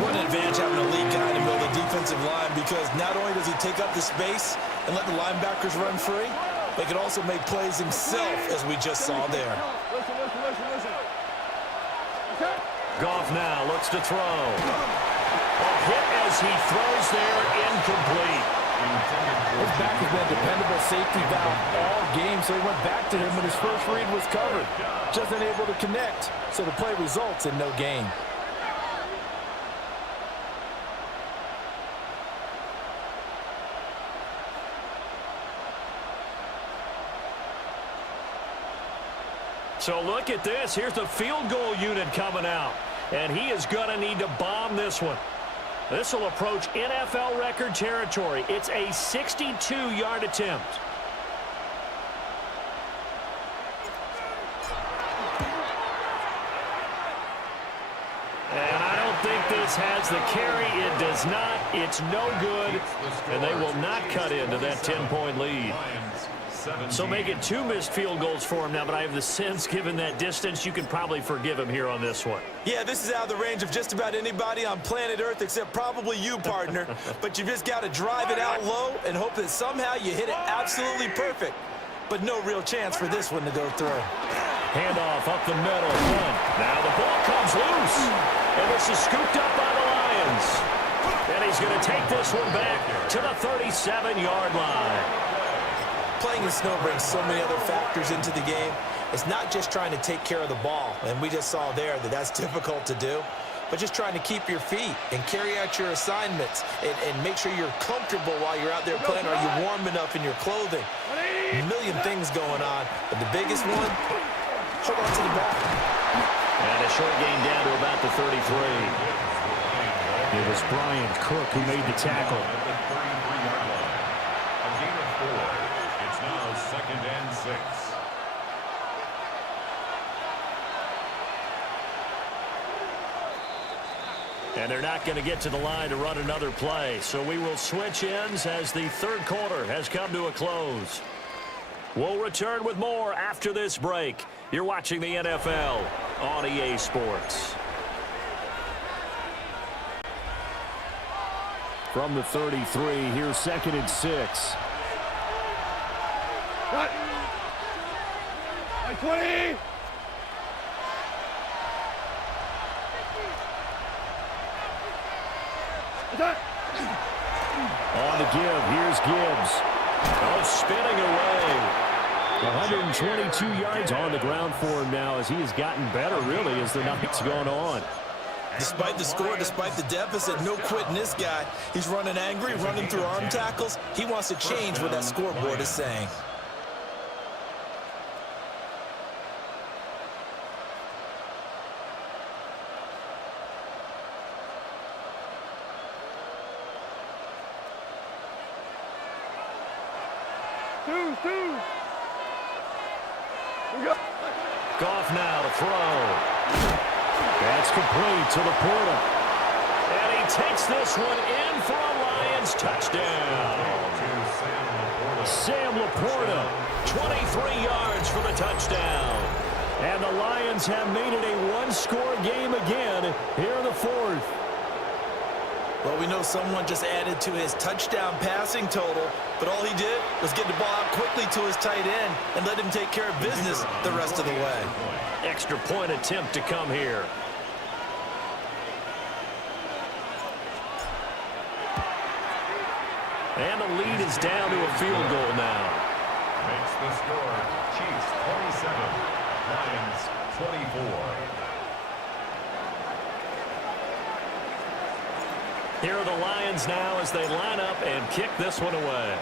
What an advantage having a lead guy in the middle of the defensive line, because not only does he take up the space and let the linebackers run free, but he can also make plays himself, as we just saw there. Listen. Okay. Goff now looks to throw. A hit as he throws there, incomplete. His back has been a dependable safety valve all game, so he went back to him when his first read was covered. Just unable to connect, so the play results in no gain. So look at this. Here's the field goal unit coming out. And he is going to need to bomb this one. This will approach NFL record territory. It's a 62-yard attempt. And I don't think this has the carry. It does not. It's no good. And they will not cut into that 10-point lead. So make it 2 missed field goals for him now, but I have the sense, given that distance, you can probably forgive him here on this one. Yeah, this is out of the range of just about anybody on planet Earth except probably you, partner. But you just got to drive it out low and hope that somehow you hit it absolutely perfect. But no real chance for this one to go through. Handoff up the middle. Now the ball comes loose. And this is scooped up by the Lions. And he's going to take this one back to the 37-yard line. Playing in snow brings so many other factors into the game. It's not just trying to take care of the ball, and we just saw there that that's difficult to do, but just trying to keep your feet and carry out your assignments and make sure you're comfortable while you're out there playing. Are you warm enough in your clothing? A million things going on, but the biggest one, hold on to the ball. And a short gain down to about the 33. It was Brian Cook who made the tackle. Second and 6. And they're not going to get to the line to run another play. So we will switch ends as the third quarter has come to a close. We'll return with more after this break. You're watching the NFL on EA Sports. From the 33, here's second and 6. Cut. 20. On the give, here's Gibbs. Oh, spinning away. 122 yards on the ground for him now as he has gotten better, really, as the night's gone on. Despite the score, despite the deficit, no quitting this guy. He's running angry, running through arm tackles. He wants to change what that scoreboard is saying. Goff now to throw. That's complete to Laporta. And he takes this one in for a Lions touchdown. Sam Laporta, 23 yards for the touchdown. And the Lions have made it a one-score game again here in the fourth. Well, we know someone just added to his touchdown passing total, but all he did was get the ball out quickly to his tight end and let him take care of business the rest of the way. Extra point attempt to come here. And the lead is down to a field goal now. Makes the score Chiefs 27, Lions 24. Here are the Lions now as they line up and kick this one away.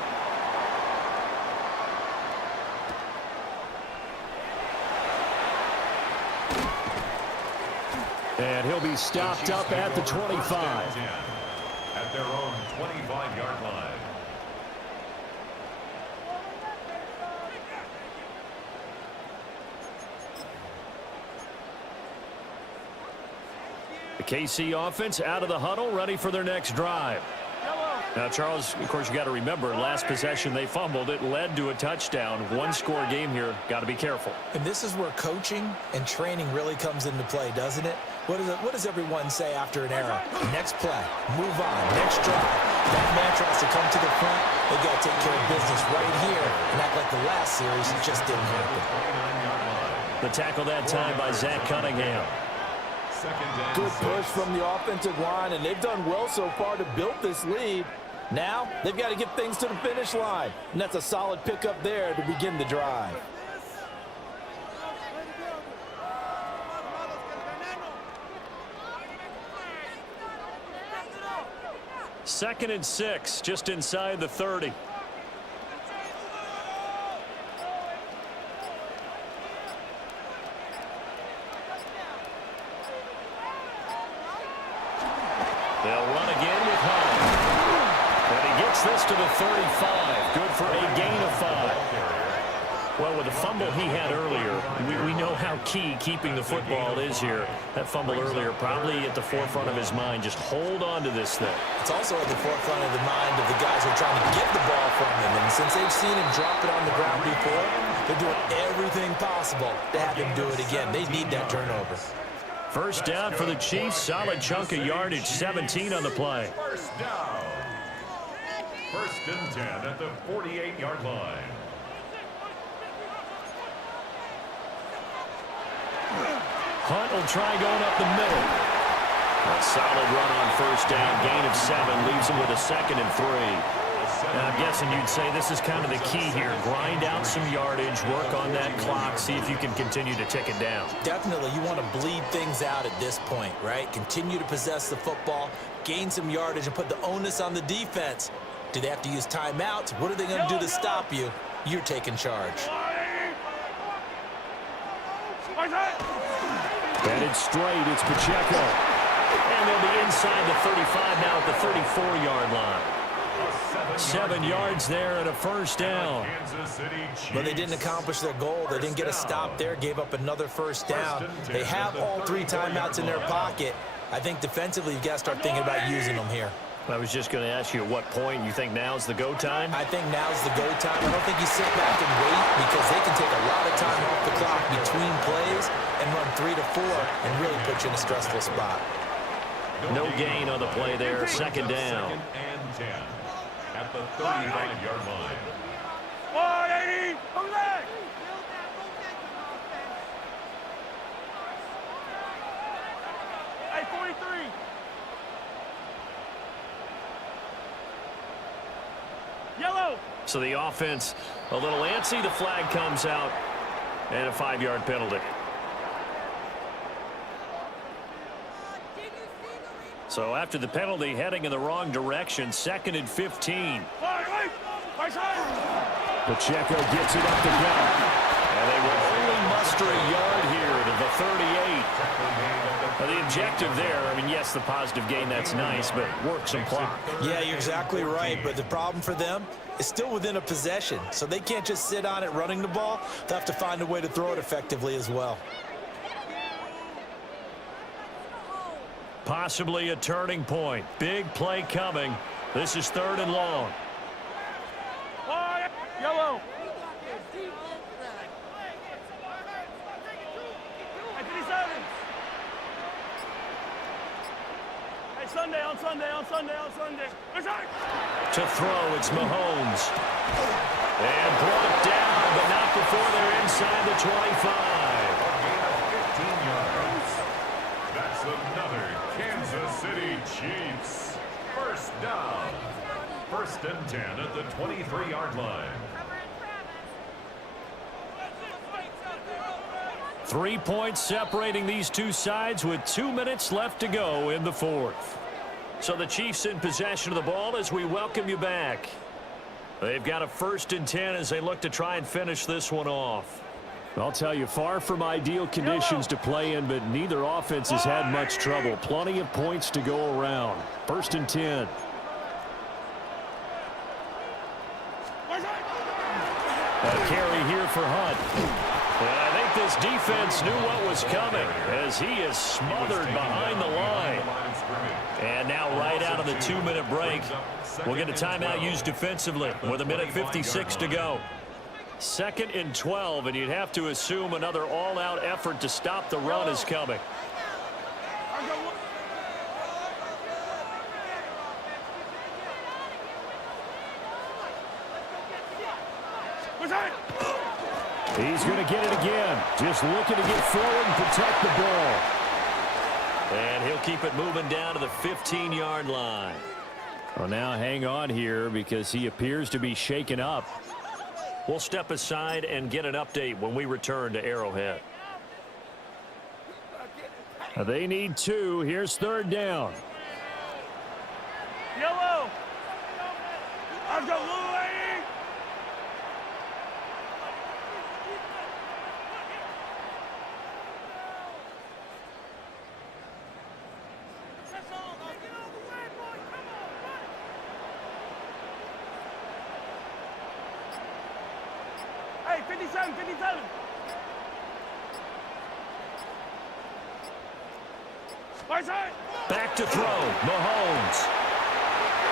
And he'll be stopped up at the 25. At their own 25-yard line. The KC offense out of the huddle, ready for their next drive. Now, Charles, of course, you got to remember, last possession they fumbled. It led to a touchdown. One-score game here. Got to be careful. And this is where coaching and training really comes into play, doesn't it? What does everyone say after an error? Next play, move on, next drive. That man tries to come to the front. They got to take care of business right here and act like the last series just didn't happen. The tackle that time by Zach Cunningham. Good push from the offensive line, and they've done well so far to build this lead. Now, they've got to get things to the finish line, and that's a solid pickup there to begin the drive. Second and 6, just inside the 30. They'll run again with Hunt. And he gets this to the 35. Good for a gain of 5. Well, with the fumble he had earlier, we know how key keeping the football is here. That fumble earlier probably at the forefront of his mind. Just hold on to this thing. It's also at the forefront of the mind of the guys who are trying to get the ball from him. And since they've seen him drop it on the ground before, they're doing everything possible to have him do it again. They need that turnover. First down for the Chiefs. Solid chunk of yardage. 17 on the play. First down. First and 10 at the 48-yard line. Hunt will try going up the middle. A solid run on first down. Gain of 7 leaves him with a second and 3. And I'm guessing you'd say this is kind of the key here. Grind out some yardage, work on that clock, see if you can continue to tick it down. Definitely, you want to bleed things out at this point, right? Continue to possess the football, gain some yardage, and put the onus on the defense. Do they have to use timeouts? What are they going to do to stop you? You're taking charge. Headed straight, it's Pacheco. And they'll be inside the 35 now at the 34-yard line. 7 yards there and a first down. But they didn't accomplish their goal. They didn't get a stop there, gave up another first down. They have all 3 timeouts in their pocket. I think defensively you've got to start thinking about using them here. I was just going to ask you at what point you think now's the go time? I think now's the go time. I don't think you sit back and wait because they can take a lot of time off the clock between plays and run 3 to 4 and really put you in a stressful spot. No gain on the play there. Second down. Second and 10 at the 35-yard line. 180, come back. Hey, 43. Yellow. So the offense a little antsy. The flag comes out and a 5-yard penalty. So after the penalty, heading in the wrong direction, 2nd and 15. Pacheco gets it up the gut. And they will only muster a yard here to the 38. Now, the objective there, I mean, yes, the positive gain, that's nice, but work some clock. Yeah, you're exactly right, but the problem for them is still within a possession, so they can't just sit on it running the ball. They'll have to find a way to throw it effectively as well. Possibly a turning point. Big play coming. This is 3rd and long. Yellow. Sunday, on Sunday. To throw, it's Mahomes. And brought down, but not before they're inside the 25. Gain of 15 yards. That's another Kansas City Chiefs. First down. 1st and 10 at the 23-yard line. 3 points separating these two sides with 2 minutes left to go in the 4th. So the Chiefs in possession of the ball as we welcome you back. They've got a 1st and 10 as they look to try and finish this one off. I'll tell you, far from ideal conditions to play in, but neither offense has had much trouble. Plenty of points to go around. 1st and 10. A carry here for Hunt. And I think this defense knew what was coming as he is smothered behind the line. And now right out of the 2-minute break, we'll get a timeout used defensively with 1:56 to go. 2nd and 12, and you'd have to assume another all-out effort to stop the run is coming. He's going to get it again. Just looking to get forward and protect the ball. And he'll keep it moving down to the 15-yard line. Well, now hang on here because he appears to be shaken up. We'll step aside and get an update when we return to Arrowhead. They need 2. Here's 3rd down. Yellow. I've got Louis. Hey, 57. Back to throw. Mahomes.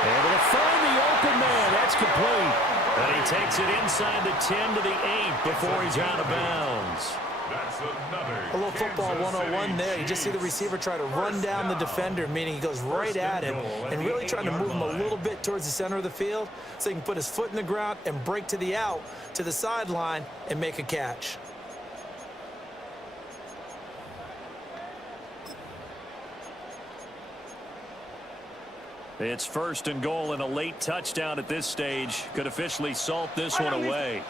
Able to find the open man. That's complete. And he takes it inside the 10 to the 8 before he's out of bounds. That's another A little football Kansas 101 City there. You just see the receiver try to run down the defender, meaning he goes right at him and really trying to move him a little bit towards the center of the field so he can put his foot in the ground and break to the out, to the sideline, and make a catch. It's 1st and goal, and a late touchdown at this stage could officially salt this one away.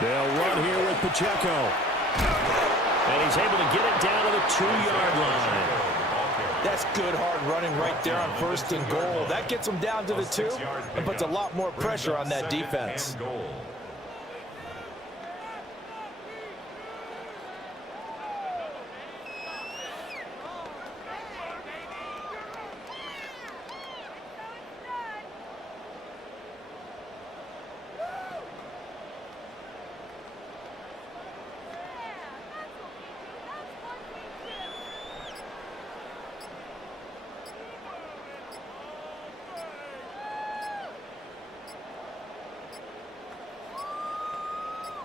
They'll run here with Pacheco. And he's able to get it down to the 2-yard line. That's good hard running right there on 1st and goal. That gets him down to the 2 and puts a lot more pressure on that defense.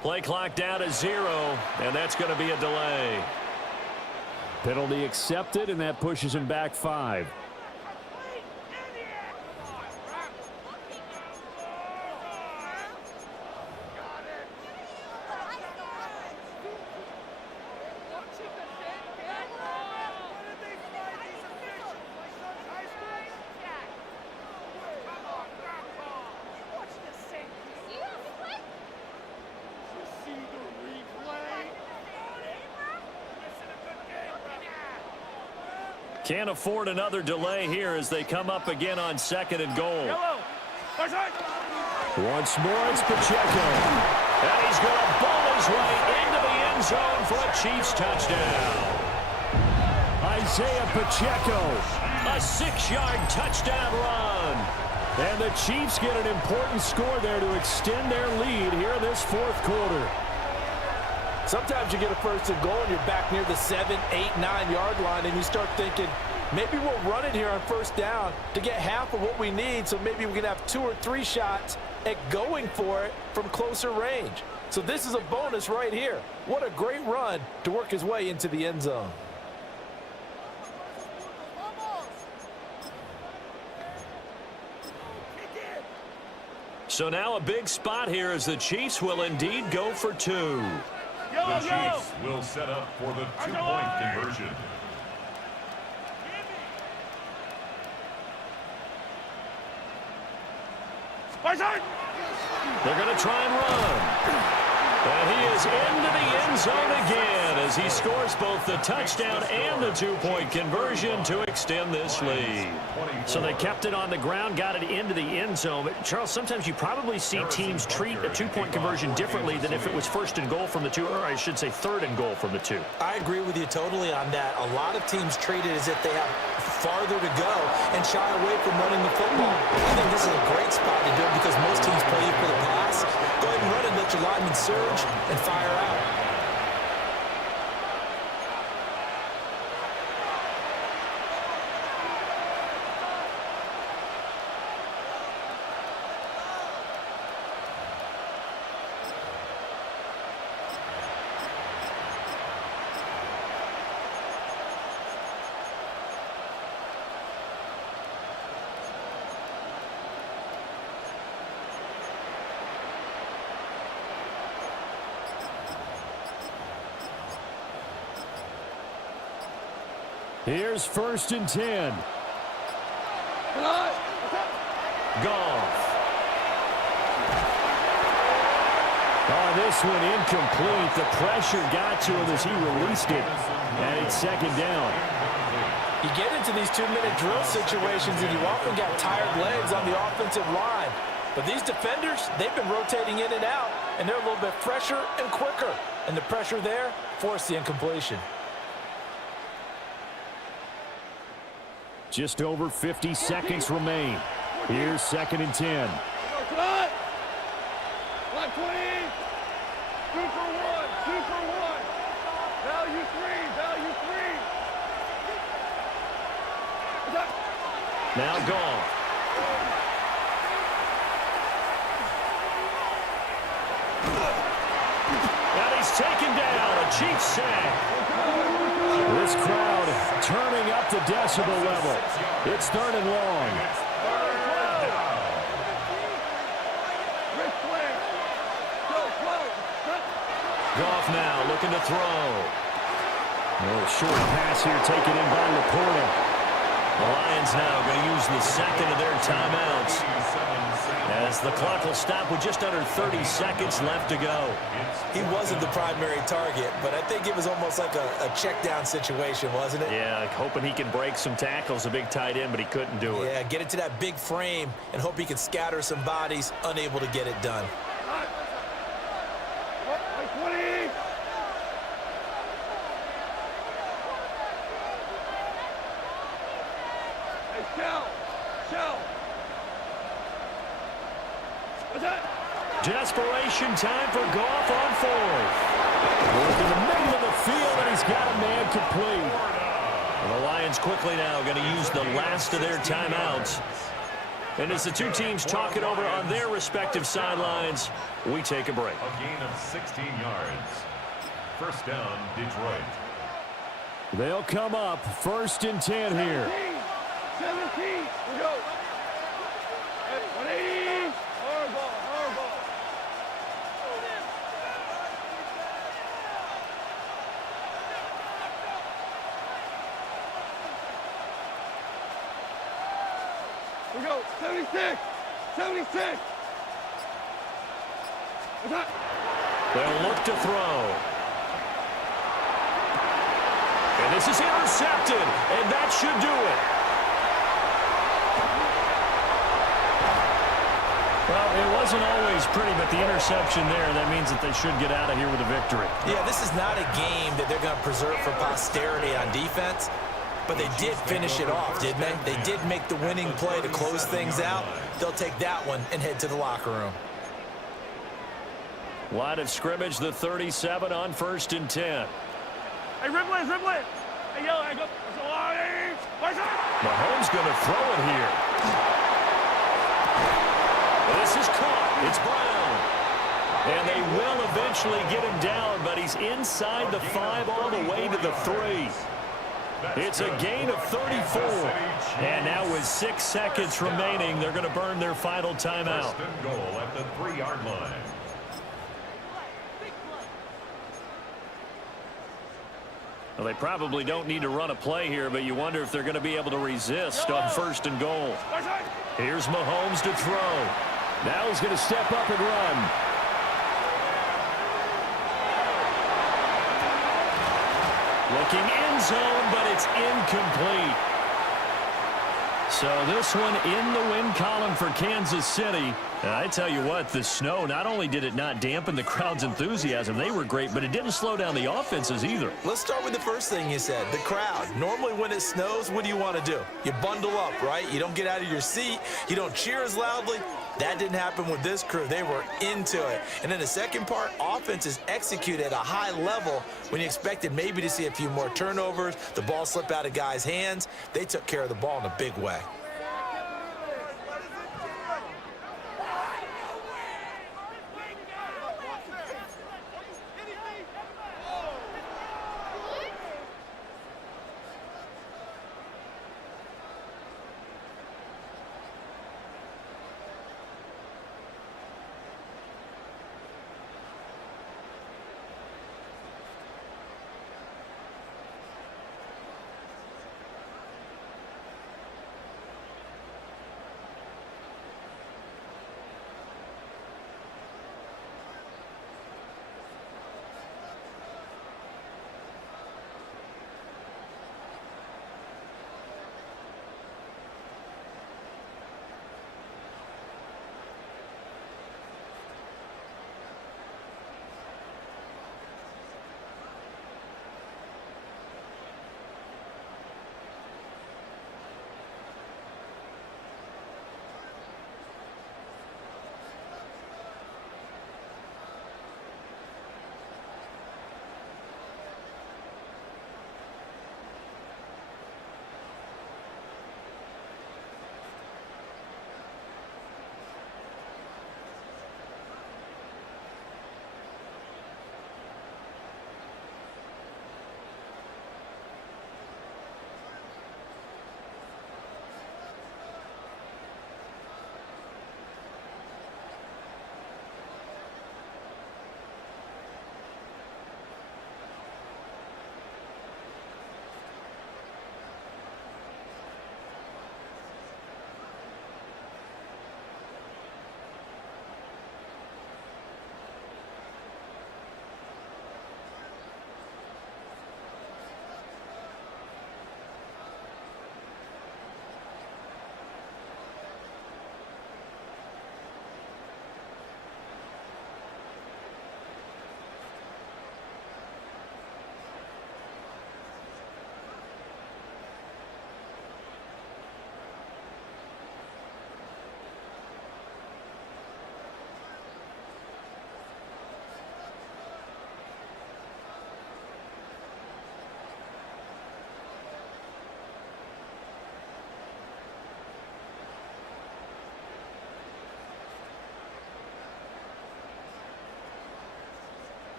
Play clock down to 0, and that's going to be a delay. Penalty accepted, and that pushes him back 5. Can't afford another delay here as they come up again on 2nd and goal. Once more, it's Pacheco. And he's going to ball his way into the end zone for a Chiefs touchdown. Isaiah Pacheco, a 6-yard touchdown run. And the Chiefs get an important score there to extend their lead here in this 4th quarter. Sometimes you get a 1st and goal and you're back near the 7, 8, 9-yard line and you start thinking, maybe we'll run it here on 1st down to get half of what we need, so maybe we can have 2 or 3 shots at going for it from closer range. So this is a bonus right here. What a great run to work his way into the end zone. So now a big spot here as the Chiefs will indeed go for 2. The Chiefs will set up for the 2-point conversion. They're going to try and run. And he is into the end zone again as he scores both the touchdown and the 2-point conversion to extend this lead. So they kept it on the ground, got it into the end zone. But Charles, sometimes you probably see teams treat a 2-point conversion differently than if it was 1st and goal from the 2, or I should say 3rd and goal from the 2. I agree with you totally on that. A lot of teams treat it as if they have farther to go and shy away from running the football. I think this is a great spot to do it because most teams play you for the pass. Go ahead and run it, let your linemen surge and fire out. Here's 1st and 10. Goff. Oh, this one incomplete. The pressure got to him as he released it. And it's 2nd down. You get into these 2-minute drill situations and you often got tired legs on the offensive line. But these defenders, they've been rotating in and out, and they're a little bit fresher and quicker. And the pressure there forced the incompletion. Just over 50 seconds remain. Here's 2nd and 10. Cut! 20! 2 for 1! 2 for 1! Value 3! Value 3! Now Goff. And he's taken down. A Chiefs sack. This crowd turning up the decibel level. It's 3rd and long. Goff now looking to throw. A short pass here taken in by Laporta. The Lions now going to use the 2nd of their timeouts as the clock will stop with just under 30 seconds left to go. He wasn't the primary target, but I think it was almost like a check down situation, wasn't it? Yeah, hoping he can break some tackles, a big tight end, but he couldn't do it. Yeah, get it to that big frame and hope he can scatter some bodies, unable to get it done. 20! Hey, Shell! What's that? Desperation time for Goff on 4th. Work in the middle of the field, and he's got a man complete. And the Lions quickly now going to use the last of their timeouts. And as the two teams talk it over on their respective sidelines, we take a break. A gain of 16 yards. 1st down, Detroit. They'll come up 1st and 10 here. 17! We go! 180! Horrible! We go! 76! 76! What's that? They'll look to throw. And This is intercepted, and that should do it. Well, it wasn't always pretty, but the interception there, that means that they should get out of here with a victory. Yeah, this is not a game that they're going to preserve for posterity on defense, but they did finish it off, didn't they? They did make the winning play to close things out. They'll take that one and head to the locker room. Line of scrimmage, the 37 on 1st and 10. Hey, Ripley, Ripley. Hey, yo, I go. Mahomes going to throw it here. This is caught. It's Brown. And they will eventually get him down, but he's inside the 5 all the way to the 3. It's a gain of 34. And now with 6 seconds remaining, they're going to burn their final timeout. First and goal at the 3-yard line. Well, they probably don't need to run a play here, but you wonder if they're going to be able to resist on 1st and goal. Here's Mahomes to throw. Now he's going to step up and run. Looking end zone, but it's incomplete. So this one in the win column for Kansas City. And I tell you what, the snow, not only did it not dampen the crowd's enthusiasm, they were great, but it didn't slow down the offenses either. Let's start with the first thing you said, the crowd. Normally when it snows, what do you want to do? You bundle up, right? You don't get out of your seat. You don't cheer as loudly. That didn't happen with this crew. They were into it. And then the second part, offenses execute at a high level when you expected maybe to see a few more turnovers, the ball slip out of guys' hands. They took care of the ball in a big way.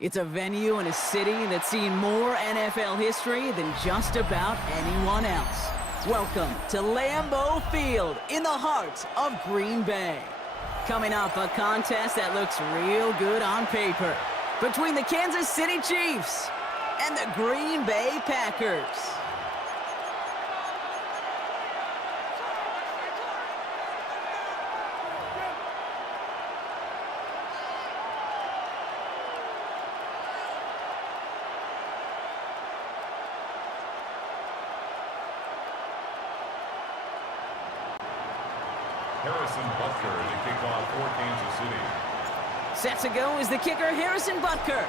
It's a venue and a city that's seen more NFL history than just about anyone else. Welcome to Lambeau Field in the heart of Green Bay. Coming up, a contest that looks real good on paper between the Kansas City Chiefs and the Green Bay Packers. Harrison Butker to kick off for Kansas City. Set to go is the kicker, Harrison Butker.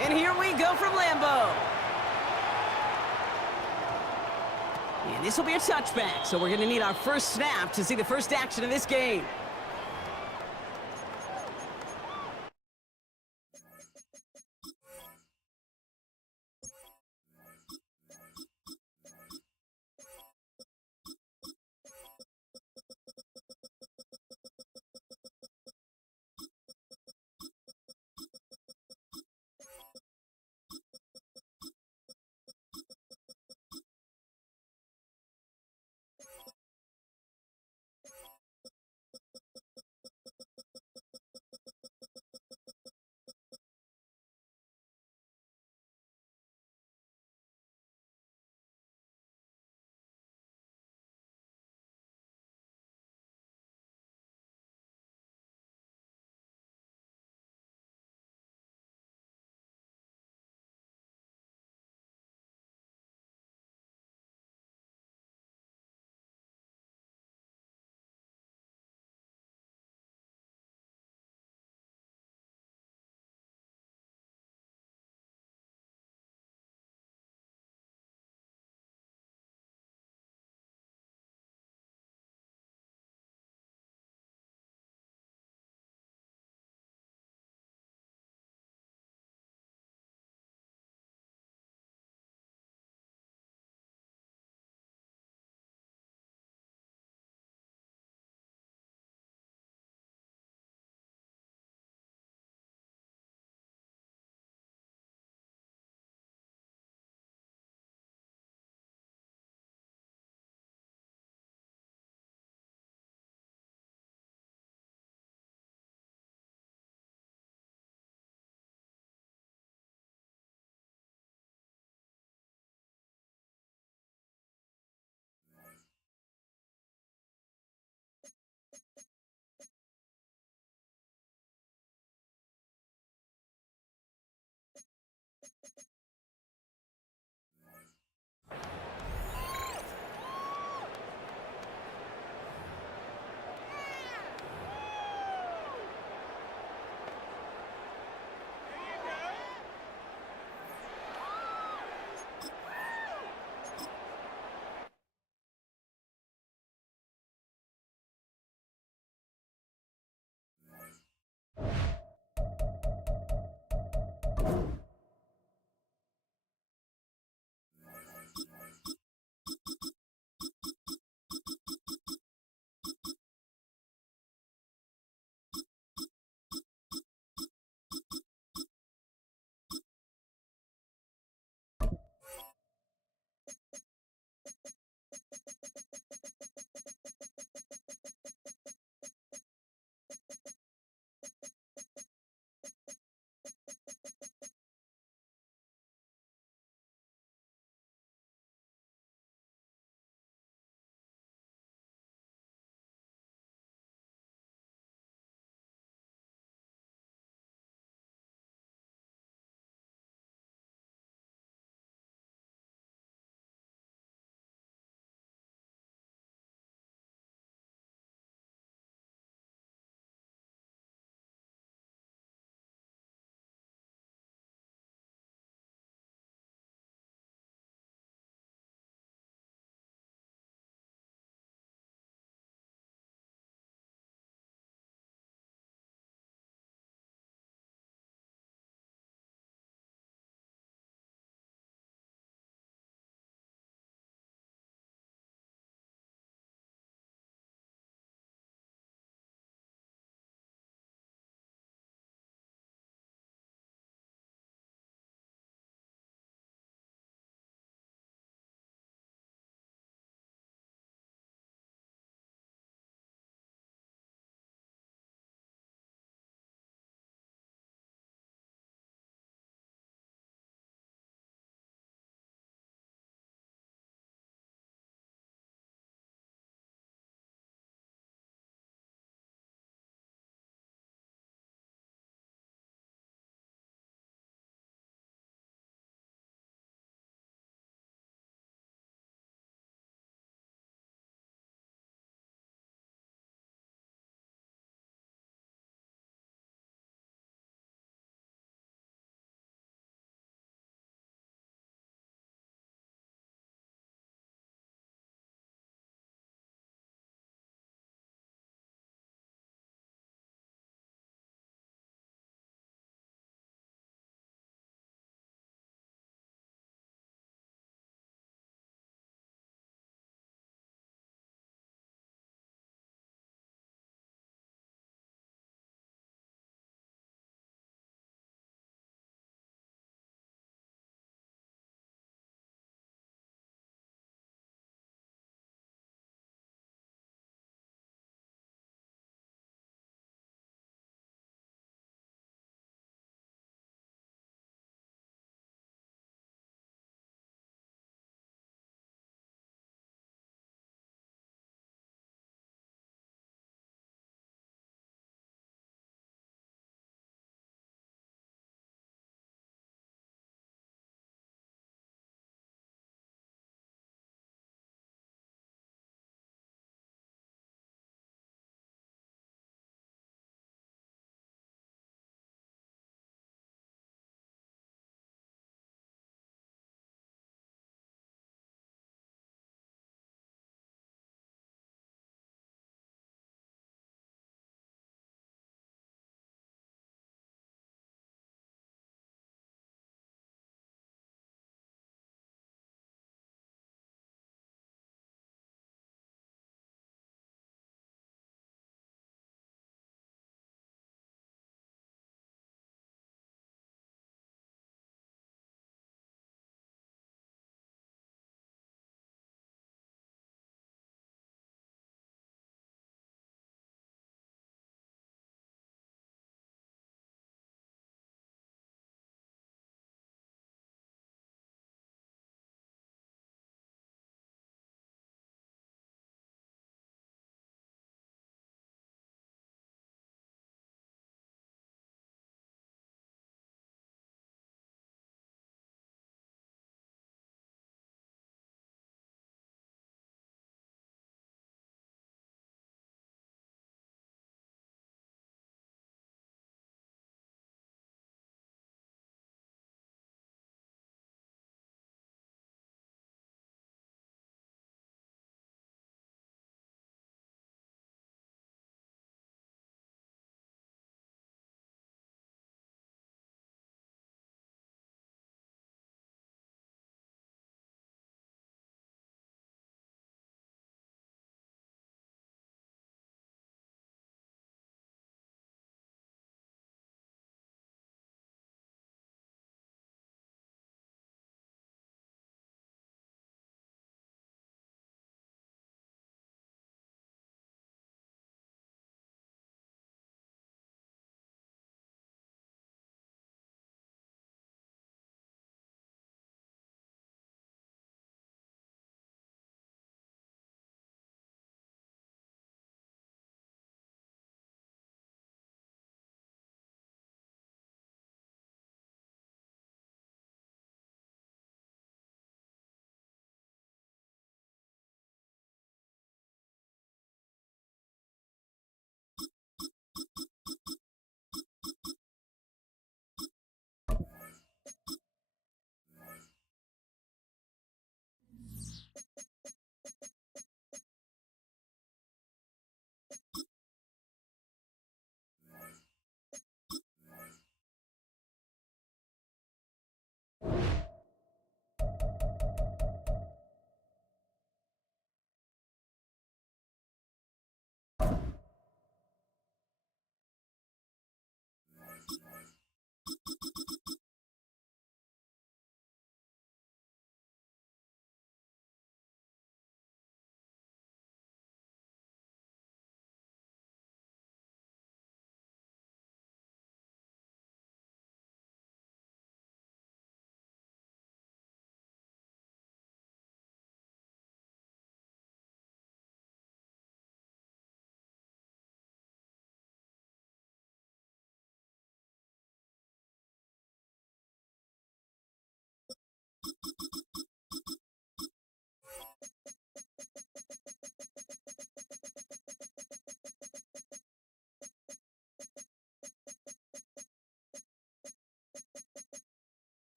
And here we go from Lambeau. And this will be a touchback, so we're going to need our first snap to see the first action of this game.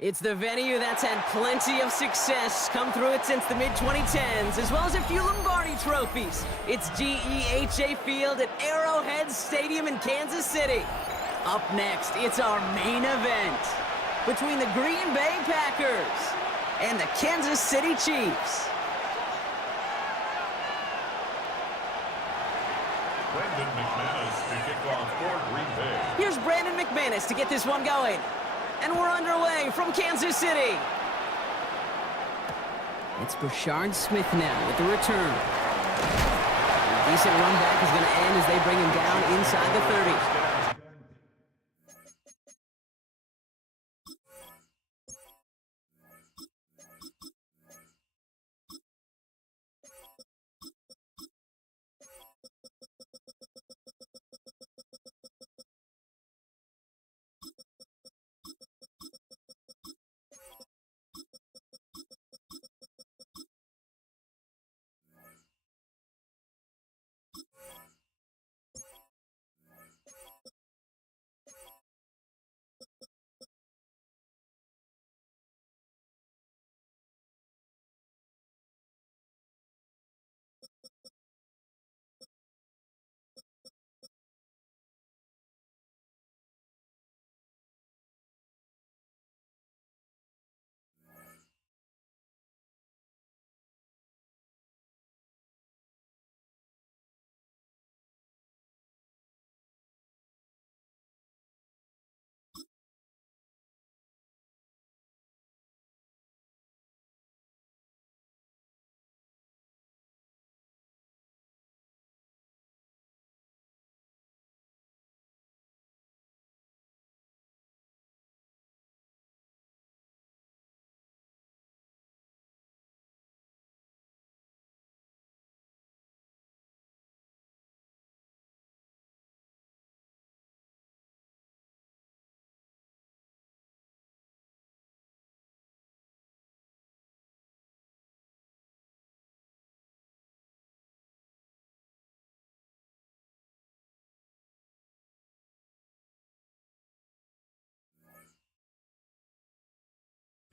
It's the venue that's had plenty of success come through it since the mid-2010s, as well as a few Lombardi trophies. It's GEHA Field at Arrowhead Stadium in Kansas City. Up next, it's our main event between the Green Bay Packers and the Kansas City Chiefs. Brandon McManus to kick off for Green Bay. Here's Brandon McManus to get this one going. And we're underway from Kansas City. It's Brashard Smith now with the return. A decent run back is going to end as they bring him down inside the 30.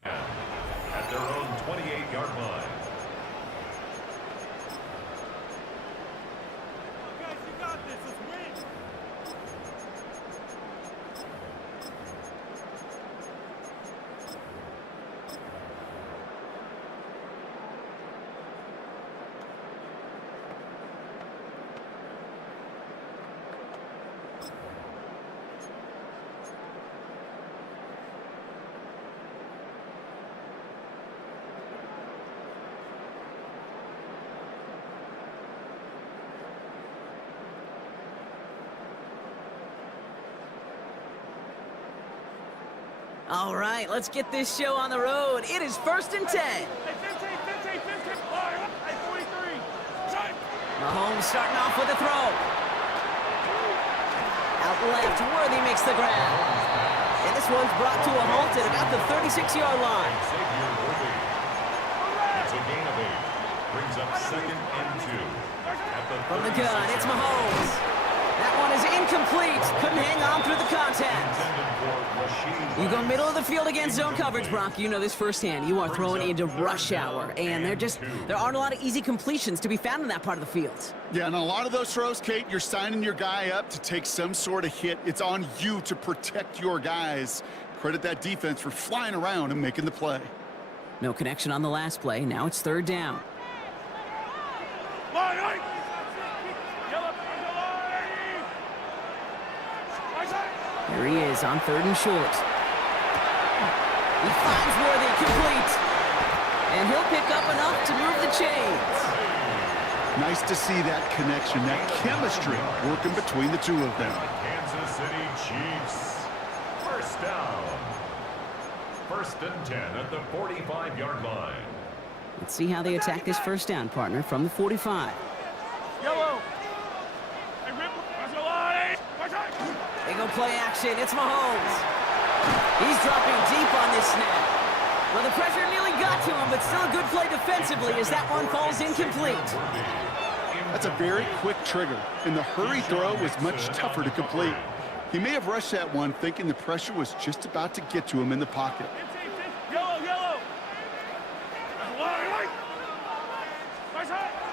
At their own 28-yard line. Guys, you got this. Let's win. All right, let's get this show on the road. It is 1st and 10. Hey, 15. All right, hey, 43. Shot. Mahomes starting off with a throw. Out left, Worthy makes the grab. And this one's brought to a halt at about the 36-yard line. Xavier Worthy. It's a gain of 8. Brings up 2nd and 2. At the From the gun, it's Mahomes. That one is incomplete. Couldn't hang on through the contact. You go middle of the field against zone coverage, Brock. You know this firsthand. You are throwing into rush hour, and there aren't a lot of easy completions to be found in that part of the field. Yeah, and a lot of those throws, Kate, you're signing your guy up to take some sort of hit. It's on you to protect your guys. Credit that defense for flying around and making the play. No connection on the last play. Now it's 3rd down. Here he is on 3rd and short. He finds Worthy, complete. And he'll pick up enough to move the chains. Nice to see that connection, that chemistry working between the two of them. Kansas City Chiefs. First down. 1st and 10 at the 45-yard line. Let's see how they attack this first down, partner, from the 45. Yellow. They go play action. It's Mahomes. He's dropping deep on this snap. Well, the pressure nearly got to him, but still a good play defensively as that one falls incomplete. That's a very quick trigger, and the hurry throw was much tougher to complete. He may have rushed that one thinking the pressure was just about to get to him in the pocket. Yellow.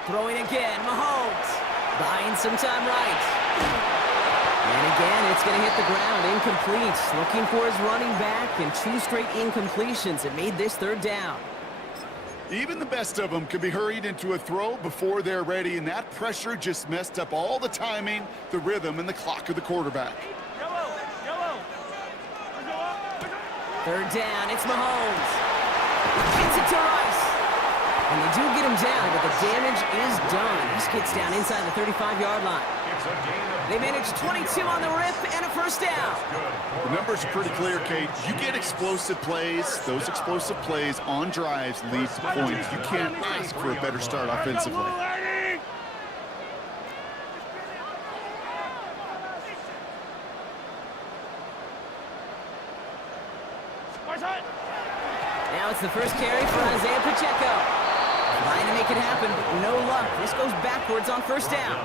Throwing again, Mahomes. Buying some time right. And again, it's going to hit the ground, incomplete. Looking for his running back, and 2 straight incompletions. It made this 3rd down. Even the best of them can be hurried into a throw before they're ready, and that pressure just messed up all the timing, the rhythm, and the clock of the quarterback. Yellow. 3rd down, it's Mahomes. He gets it to Rice. And they do get him down, but the damage is done. This gets down inside the 35-yard line. They manage 22 on the rip and a first down. The numbers are pretty clear, Kate. You get explosive plays. Those explosive plays on drives lead to points. You can't ask for a better start offensively. Now it's the first carry for Isaiah Pacheco. Trying to make it happen, but no luck. This goes backwards on first down.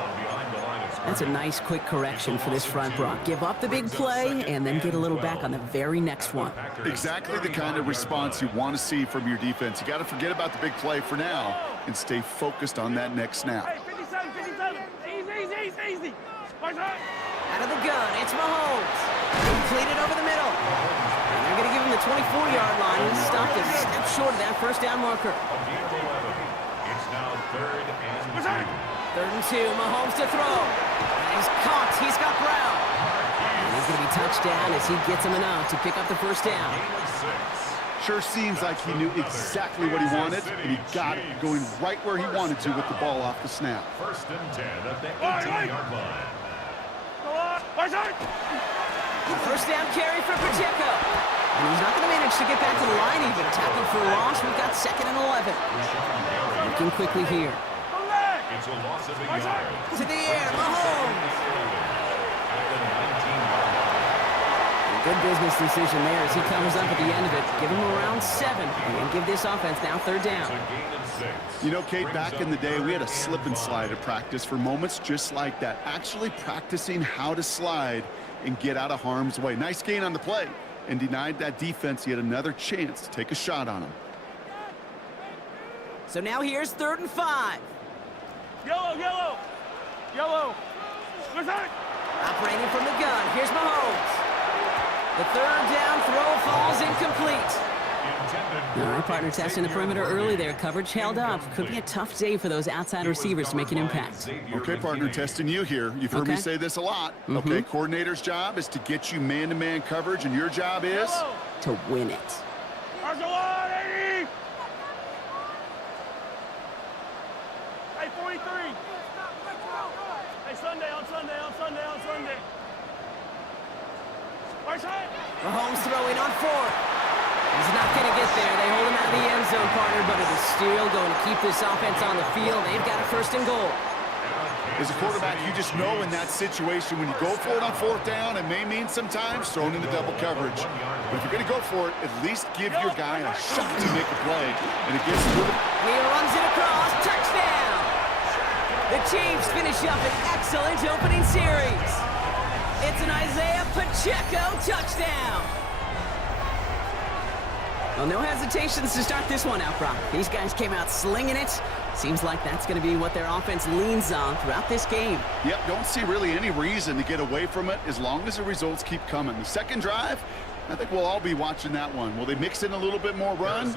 That's a nice, quick correction for this front, Brock. Give up the big play and then get a little back on the very next one. Exactly the kind of response you want to see from your defense. You got to forget about the big play for now and stay focused on that next snap. 57. Easy. Out of the gun, it's Mahomes. Completed over the middle. And they're going to give him the 24-yard line. He stopped a step short of that first down marker. It's now 3rd and 2. 3rd and 2, Mahomes to throw. And he's caught. He's got Brown. And he's going to be touched down as he gets him enough to pick up the first down. Sure seems like he knew exactly what he wanted, and he got it, going right where he wanted to with the ball off the snap. 1st and 10 at the 18-yard line. The first down carry for Pacheco. And he's not going to manage to get back to the line even. Tackled for a loss. We've got 2nd and 11. Looking quickly here. It's a loss of a yard. To the air, Mahomes. At the 19-yard line. Good business decision there as he comes up at the end of it. Give him around 7 and give this offense now 3rd down. It's a gain of 6. You know, Kate, back in the day, we had a slip and slide at practice for moments just like that. Actually practicing how to slide and get out of harm's way. Nice gain on the play and denied that defense yet another chance to take a shot on him. So now here's 3rd and 5. Yellow. Operating from the gun, here's Mahomes. The 3rd down throw falls incomplete. All right, partner, testing the perimeter early there. Coverage held up. Could be a tough day for those outside receivers to make an impact. Okay, partner, testing you here. You've heard me say this a lot. Okay, coordinator's job is to get you man-to-man coverage, and your job is? To win it. Hey, 43. Hey, Sunday. Mahomes throwing on 4th. He's not going to get there. They hold him out of the end zone, partner, but it is still going to keep this offense on the field. They've got a 1st and goal. As a quarterback, you just know in that situation when you go for it on 4th down, it may mean sometimes throwing into double coverage. But if you're going to go for it, at least give your guy a shot to make a play. And it gets through. He runs it across. Touchdown! The Chiefs finish up an excellent opening series. It's an Isaiah Pacheco touchdown. Well, no hesitations to start this one out, Brock. These guys came out slinging it. Seems like that's going to be what their offense leans on throughout this game. Yep, don't see really any reason to get away from it as long as the results keep coming. The second drive, I think we'll all be watching that one. Will they mix in a little bit more run?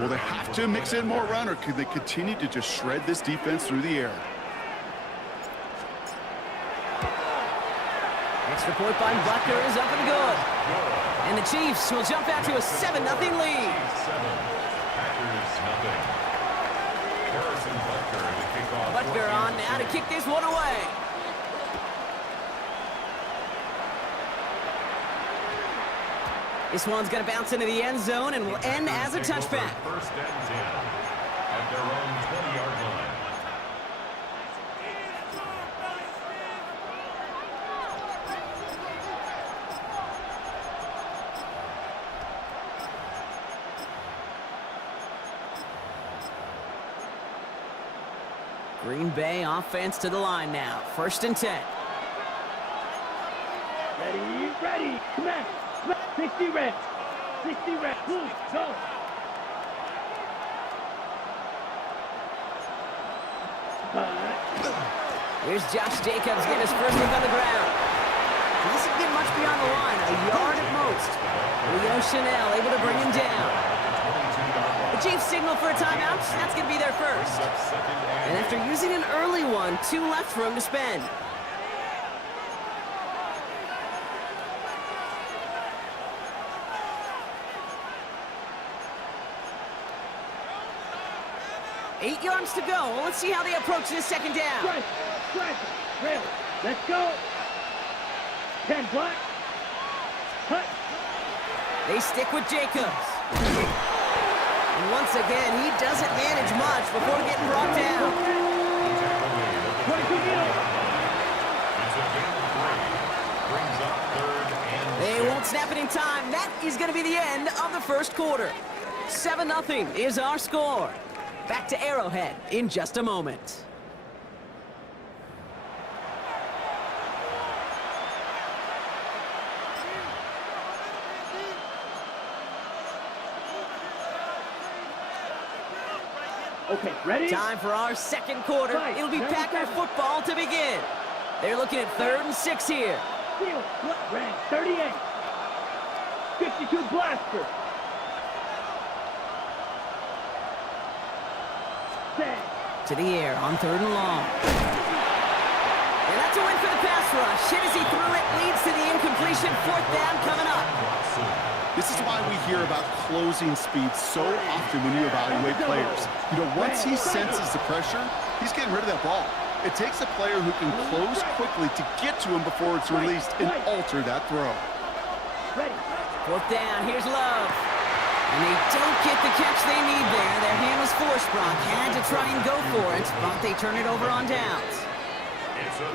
Will they have to mix in more run, or could they continue to just shred this defense through the air? Extra point by Butker is up and good. And the Chiefs will jump out to a 7-0 lead. Butker on now to kick this one away. This one's going to bounce into the end zone and will end as a touchback. First and 10 at their own 20-yard line. Green Bay offense to the line now. 1st and 10. Ready, smash, 60 reps, 60 reps, move, go. Here's Josh Jacobs getting his first look on the ground. He doesn't get much beyond the line, a yard at most. Leo Chanel able to bring him down. The Chiefs signal for a timeout. That's going to be their first. And after using an early one, 2 left for him to spend. Eight yards to go. Well, let's see how they approach this second down. Strike, rail, let's go. 10 black, cut. They stick with Jacobs. And once again, he doesn't manage much before getting brought down. 22 meters. They won't snap it in time. That is going to be the end of the first quarter. 7-0 is our score. Back to Arrowhead in just a moment. Okay, ready? Time for our second quarter. Right, It'll be number Packer 7. football to begin. They're looking at 3rd and 6 here. Field, rank 38. 52 blaster. Set. To the air on 3rd and long. And that's a win for the pass rush. Hit as he threw it, leads to the incompletion. 4th down coming up. This is why we hear about closing speed so often when you evaluate players. You know, once he senses the pressure, he's getting rid of that ball. It takes a player who can close quickly to get to him before it's released and alter that throw. 4th down, here's Love. And they don't get the catch they need there. Their hand was forced, Brock. Had to try and go for it, but they turn it over on downs.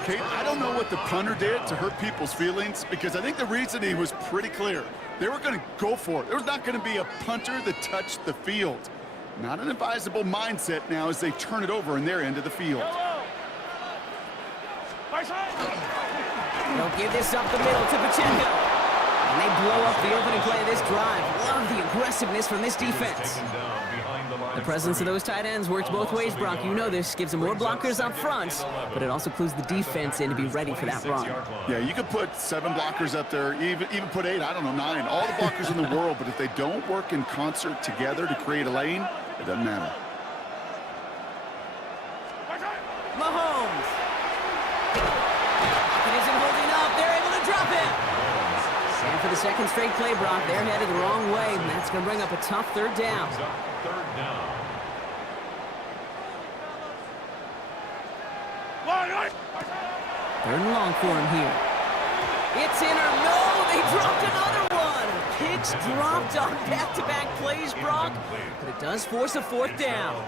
Kate, I don't know what the punter did to hurt people's feelings, because I think the reasoning was pretty clear. They were going to go for it. There was not going to be a punter that touched the field. Not an advisable mindset now as they turn it over in their end of the field. They'll give this up the middle to Pacheco. And they blow up the opening play of this drive. Love the aggressiveness from this defense. The presence of those tight ends works both ways, Brock. You know this. Gives them more blockers up front, but it also clues the defense in to be ready for that run. Yeah, you could put 7 blockers up there, even put 8, I don't know, 9. All the blockers in the world, but if they don't work in concert together to create a lane, it doesn't matter. Mahomes. It isn't holding up. They're able to drop it. And for the second straight play, Brock, they're headed the wrong way, and that's going to bring up a tough 3rd down. 3rd down. Third and long for him here. It's in or no, they dropped another one. picks dropped on back-to-back plays, Brock, but it does force a fourth down.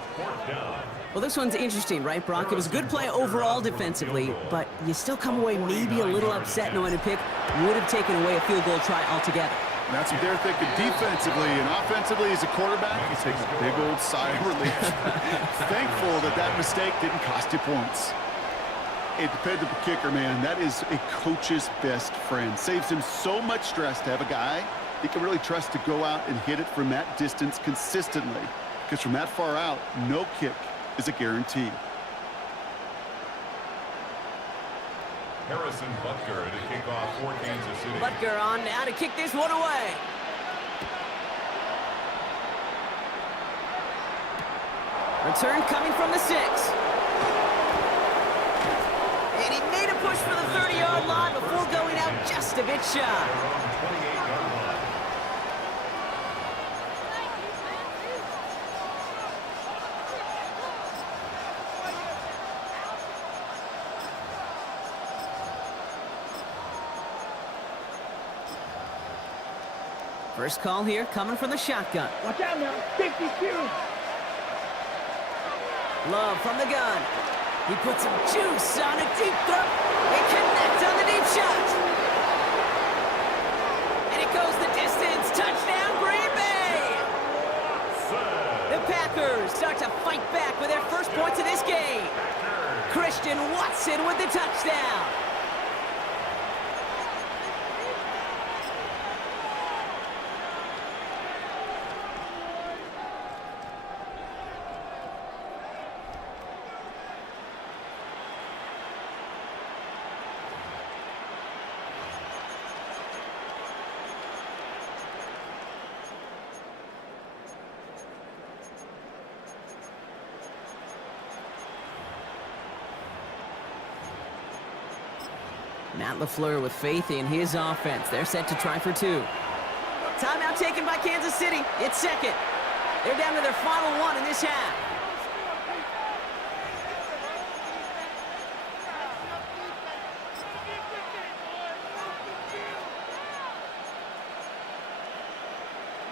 Well, this one's interesting, right, Brock? It was a good play overall defensively, but you still come away maybe a little upset knowing a pick would have taken away a field goal try altogether. And that's what they're thinking defensively. And offensively, as a quarterback, you take a big old sigh of relief. Thankful that that mistake didn't cost you points. A dependable kicker, man, that is a coach's best friend. Saves him so much stress to have a guy he can really trust to go out and hit it from that distance consistently. Because from that far out, no kick is a guarantee. Harrison Butker to kick off for Kansas City. Butker on now to kick this one away. Return coming from the 6. And he made a push for the 30-yard line before going out just a bit shy. Their own 28-yard line. First call here coming from the shotgun. Watch out now. 52. Love from the gun. He puts some juice on a deep throw. They connect on the deep shot. And it goes the distance. Touchdown, Green Bay. The Packers start to fight back with their first points of this game. Christian Watson with the touchdown. Matt LaFleur with faith in his offense. They're set to try for 2. Timeout taken by Kansas City. It's second. They're down to their final one in this half.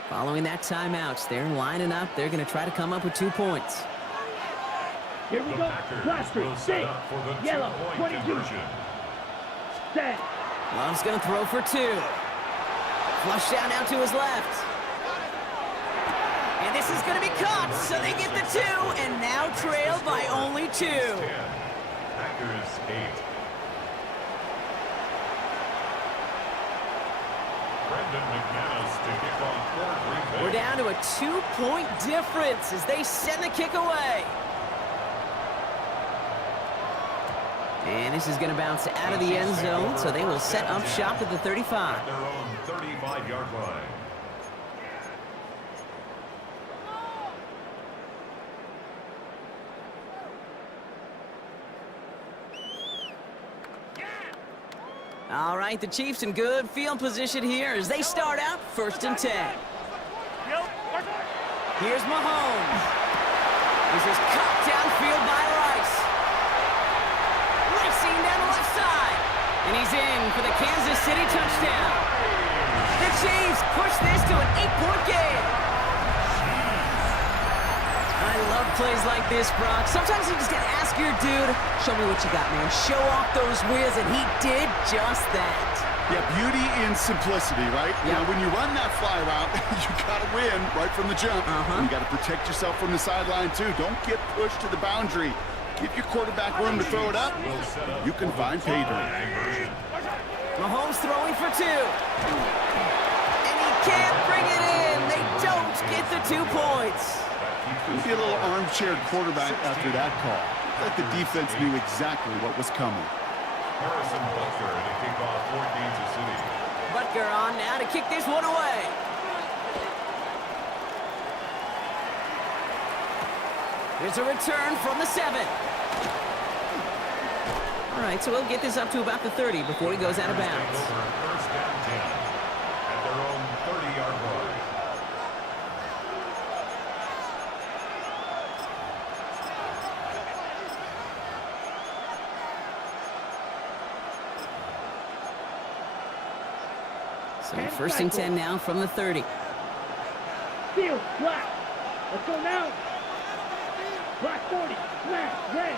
Following that timeout, they're lining up. They're going to try to come up with 2 points. Here we go. Blaster. 6. Yellow. 22. Set. Love's going to throw for 2. Flush down now to his left. And this is going to be caught, so they get the 2, and now trail by only 2. Packers 8. Brendan McManus to kick off for Green Bay. We're down to a 2-point difference as they send the kick away. And this is going to bounce out of the end zone, so they will set up shop at the 35. At their own 35-yard line. All right, the Chiefs in good field position here as they start out 1st and 10. Here's Mahomes. This is cut downfield by Rice. Racing down the left side. And he's in for the Kansas City touchdown. The Chiefs push this to an 8-point game. I love plays like this, Brock. Sometimes you just gotta ask your dude, show me what you got, man. Show off those wheels, and he did just that. Yeah, beauty in simplicity, right? Yeah. Now, when you run that fly route, you got to win right from the jump. You got to protect yourself from the sideline, too. Don't get pushed to the boundary. Give your quarterback room to throw it up. You can find pay dirt. Mahomes throwing for 2. And he can't bring it in. They don't get the 2 points. Maybe a little armchair quarterback after that call. Like the defense knew exactly what was coming. Harrison Butker to kick off for Kansas City. Butker on now to kick this one away. There's a return from the 7. All right, so we'll get this up to about the 30 before he goes out of bounds. First down 10 at their own 30-yard line. So 1st and 10 now from the 30. Field, black. Let's go now. Black 40, smash, red.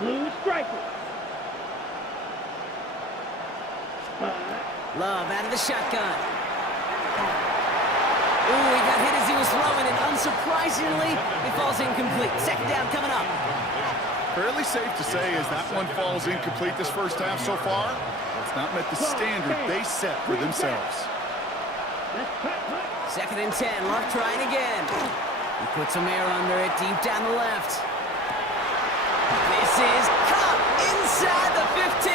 Blue striker. Love out of the shotgun. Ooh, he got hit as he was throwing, and unsurprisingly, it falls incomplete. 2nd down coming up. Fairly safe to say as that one falls incomplete this first half so far. It's not met the standard they set for themselves. 2nd and 10, Love trying again. He puts some air under it, deep down the left. This is caught inside the 15.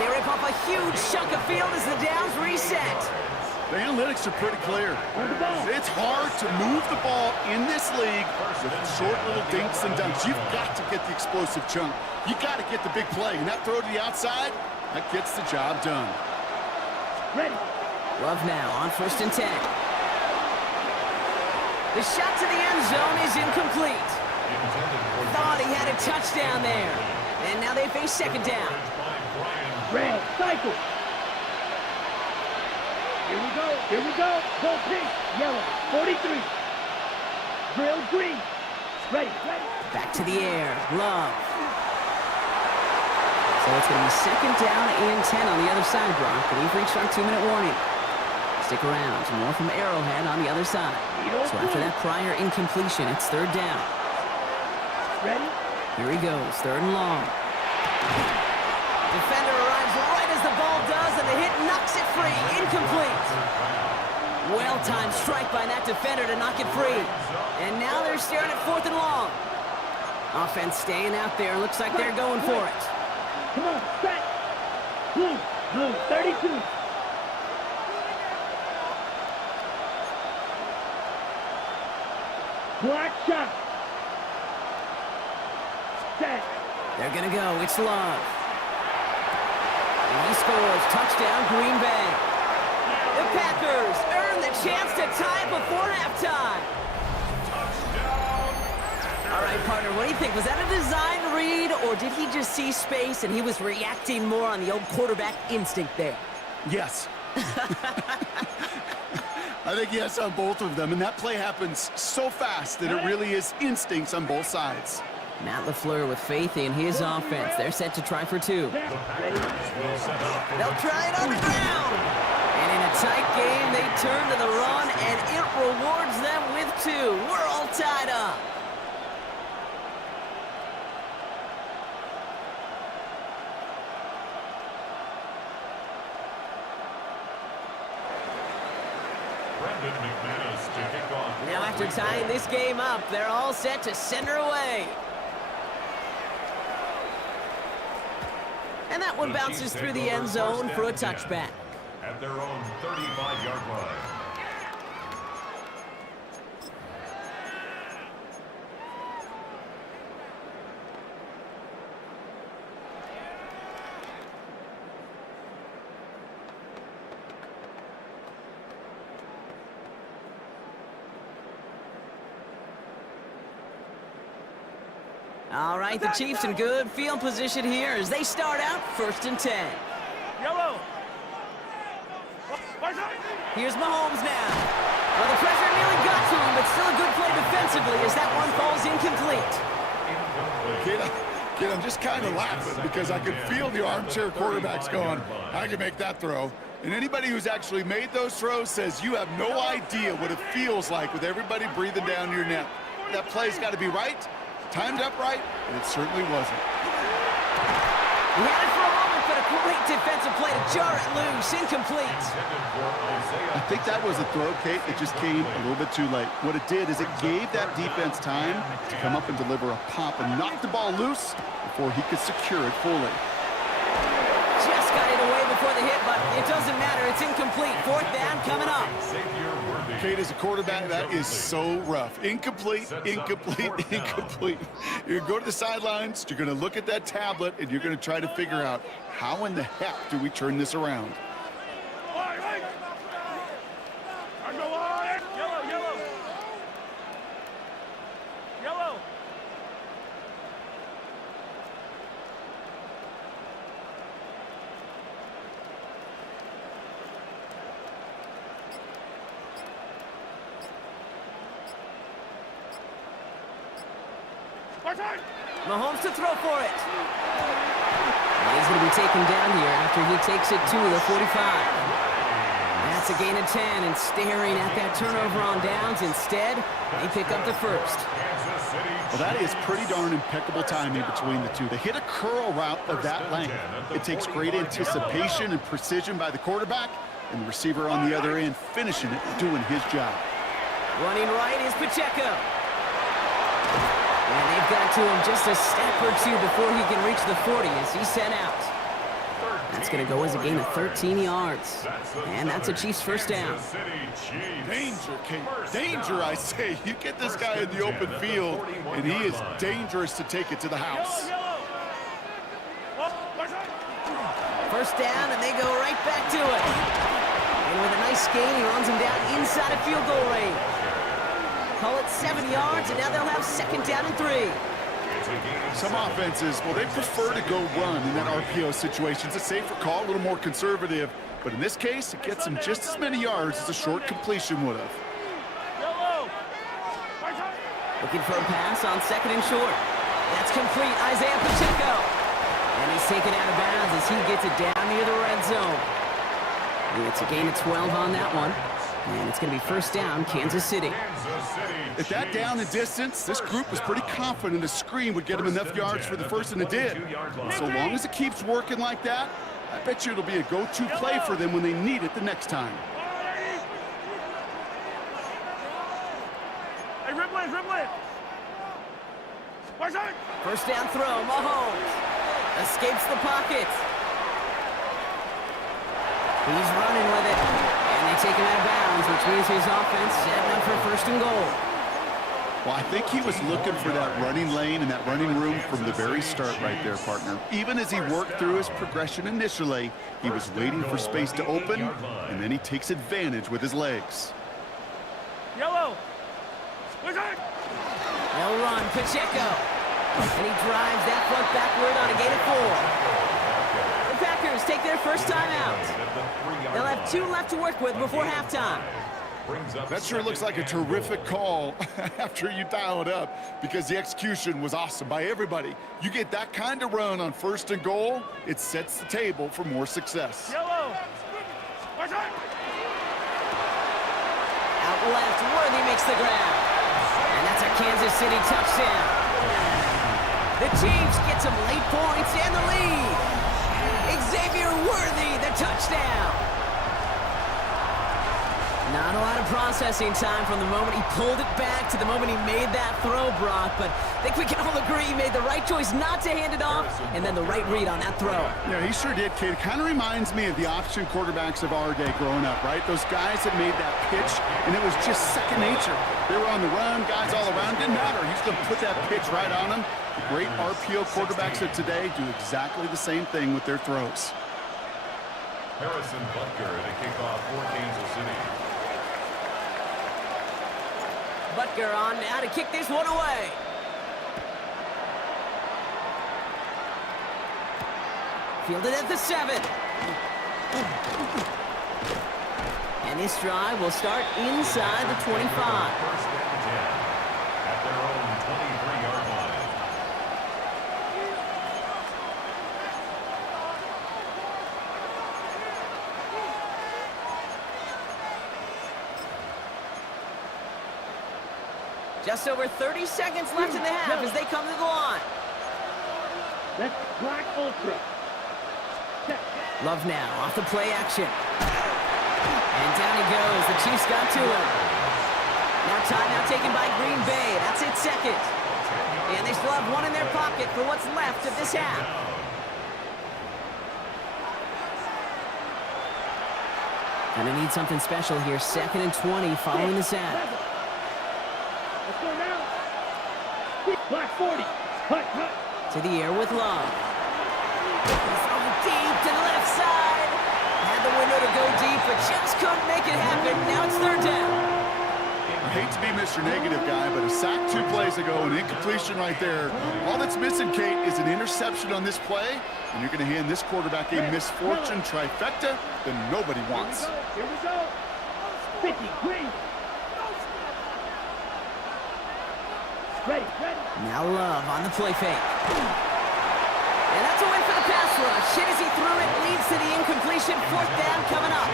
They rip off a huge chunk of field as the downs reset. The analytics are pretty clear. It's hard to move the ball in this league with short little dinks and dunks. You've got to get the explosive chunk. You got to get the big play. And that throw to the outside, that gets the job done. Ready. Love now on 1st and 10. The shot to the end zone is incomplete. Thought he had a touchdown there. And now they face 2nd down. Red, cycle. Here we go, here we go. Go pink, yellow, 43. Drill green. Ready, ready. Back to the air, Love. So it's going to be 2nd down and 10 on the other side, Brock. And we've reached our 2-minute warning. Stick around, more from Arrowhead on the other side. So after that prior incompletion, it's 3rd down. Ready? Here he goes, 3rd and long. Defender arrives right as the ball does, and the hit knocks it free. Incomplete. Well-timed strike by that defender to knock it free. And now they're staring at 4th and long. Offense staying out there. Looks like they're going for it. Come on, set. Blue, 32. Black shot. Set. They're going to go. It's Love. And he scores. Touchdown, Green Bay. The Packers earn the chance to tie it before halftime. All right, partner, what do you think? Was that a design read, or did he just see space and he was reacting more on the old quarterback instinct there? Yes. I think yes on both of them, and that play happens so fast that it really is instincts on both sides. Matt LaFleur with faith in his offense. They're set to try for 2. They'll try it on the ground. And in a tight game, they turn to the run, and it rewards them with 2. We're all tied up. Now after tying this game up, they're all set to send her away. And that one bounces through the end zone for a touchback. At their own 35-yard line. All right, the Chiefs in good field position here as they start out 1st and 10. Yellow. Here's Mahomes now. Well, the pressure nearly got to him, but still a good play defensively as that one falls incomplete. Kid, I'm just kind of laughing because I can feel the armchair quarterbacks going, I can make that throw. And anybody who's actually made those throws says you have no idea what it feels like with everybody breathing down your neck. That play's got to be right, timed up right, and it certainly wasn't. He had it for a moment, but a great defensive play to jar it loose. Incomplete. I think that was a throw, Kate, that just came a little bit too late. What it did is it gave that defense time to come up and deliver a pop and knock the ball loose before he could secure it fully. Just got it away before the hit, but it doesn't matter. It's incomplete. 4th down coming up. Kate, as a quarterback, that is so rough. Incomplete, incomplete, incomplete. You're going to go to the sidelines, you're going to look at that tablet, and you're going to try to figure out how in the heck do we turn this around. Mahomes to throw for it. And he's going to be taken down here after he takes it to the 45. That's a gain of 10, and staring at that turnover on downs. Instead, they pick up the first. Well, that is pretty darn impeccable timing between the two. They hit a curl route of that length. It takes great anticipation and precision by the quarterback, and the receiver on the other end finishing it, doing his job. Running right is Pacheco. And they've got to him just a step or two before he can reach the 40 as he's sent out. That's going to go as a gain of 13 yards. And that's a Chiefs first down. Danger, Kate. Danger, I say. You get this guy in the open field, and he is dangerous to take it to the house. First down, and they go right back to it. And with a nice gain, he runs him down inside of field goal range. Call it 7 yards, and now they'll have second down and 3. Some offenses, well, they prefer to go run in that RPO situation. It's a safer call, a little more conservative. But in this case, it gets them just as many yards as a short completion would have. Looking for a pass on second and short. That's complete. Isaiah Pacheco. And he's taken out of bounds as he gets it down near the red zone. And it's a gain of 12 on that one. And it's going to be first down, Kansas City. At that down and distance, this group was pretty confident a screen would get them enough yards for the first, and it did. So long as it keeps working like that, I bet you it'll be a go-to play for them when they need it the next time. Hey, Ripley. First down throw, Mahomes. Escapes the pocket. He's running with it. And they take him out of bounds, which means his offense setting up for first and goal. Well, I think he was looking for that running lane and that running room from the very start right there, partner. Even as he worked through his progression initially, he was waiting for space to open, and then he takes advantage with his legs. Yellow. They'll run, Pacheco. And he drives that front backward on a gain of 4. The Packers take their first time out. They'll have 2 left to work with before halftime. That sure looks like a terrific call after you dial it up, because the execution was awesome by everybody. You get that kind of run on first and goal, it sets the table for more success. Yellow. Out left, Worthy makes the grab. And that's a Kansas City touchdown. The Chiefs get some late points and the lead. Xavier Worthy, the touchdown. Not a lot of processing time from the moment he pulled it back to the moment he made that throw, Brock, but I think we can all agree he made the right choice not to hand it off, and then the right read on that throw. Yeah, he sure did, kid. It kind of reminds me of the option quarterbacks of our day growing up, right? Those guys that made that pitch, and it was just second nature. They were on the run, guys all around, didn't matter. He's going to put that pitch right on them. The great RPO quarterbacks of today do exactly the same thing with their throws. Harrison Butker to kick off for Kansas City. Butker on now to kick this one away. Fielded at the 7. And this drive will start inside the 25. First and 10 at their own 23-yard line. Just over 30 seconds left in the half as they come to the line. That's Black Ultra. Love now off the play action. And down he goes. The Chiefs got to him. Now timeout taken by Green Bay. That's its second. And they still have one in their pocket for what's left of this half. Gonna need something special here. 2nd and 20 following the sack. Let's go now. Black 40. Hut. To the air with Love. He's throwing deep to the left side. Had the window to go deep, but just couldn't make it happen. Now it's 3rd down. I hate to be Mr. Negative guy, but a sack 2 plays ago, an incompletion right there. All that's missing, Kate, is an interception on this play, and you're going to hand this quarterback a misfortune trifecta that nobody wants. Here we go. 50, green. Ready. Now Love on the play fake. And that's a win for the pass rush. Hit as he threw it, leads to the incompletion. 4th down coming up.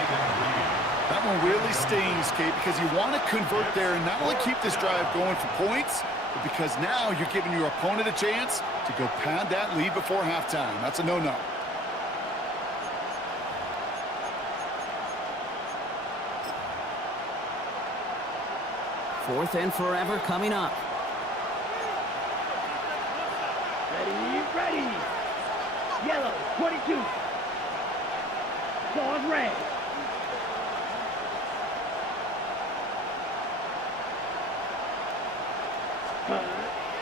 That one really stings, Kate, because you want to convert there and not only keep this drive going for points, but because now you're giving your opponent a chance to go pad that lead before halftime. That's a no-no. Fourth and forever coming up. Ready. Yellow, 22. Claws red.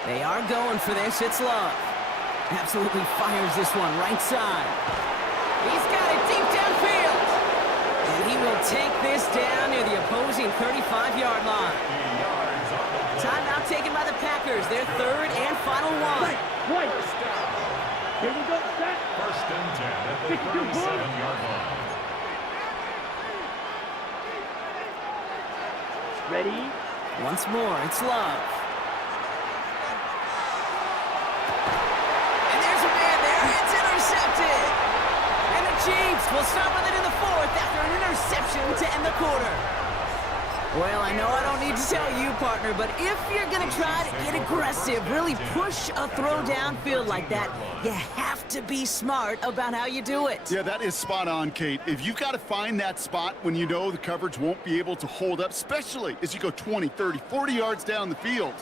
They are going for this. It's Love. Absolutely fires this one right side. He's got it deep downfield. And he will take this down near the opposing 35-yard line. Timeout taken by the Packers. Their 3rd and final one. Right. Here we go, set. 1st and 10 at the 37-yard line. Ready. Once more, it's Love. And there's a man there. It's intercepted. And the Chiefs will start with it in the 4th after an interception to end the quarter. Well, I know I don't need to tell you, partner, but if you're going to try to get aggressive, really push a throw downfield like that, you have to be smart about how you do it. Yeah, that is spot on, Kate. If you've got to find that spot when you know the coverage won't be able to hold up, especially as you go 20, 30, 40 yards down the field.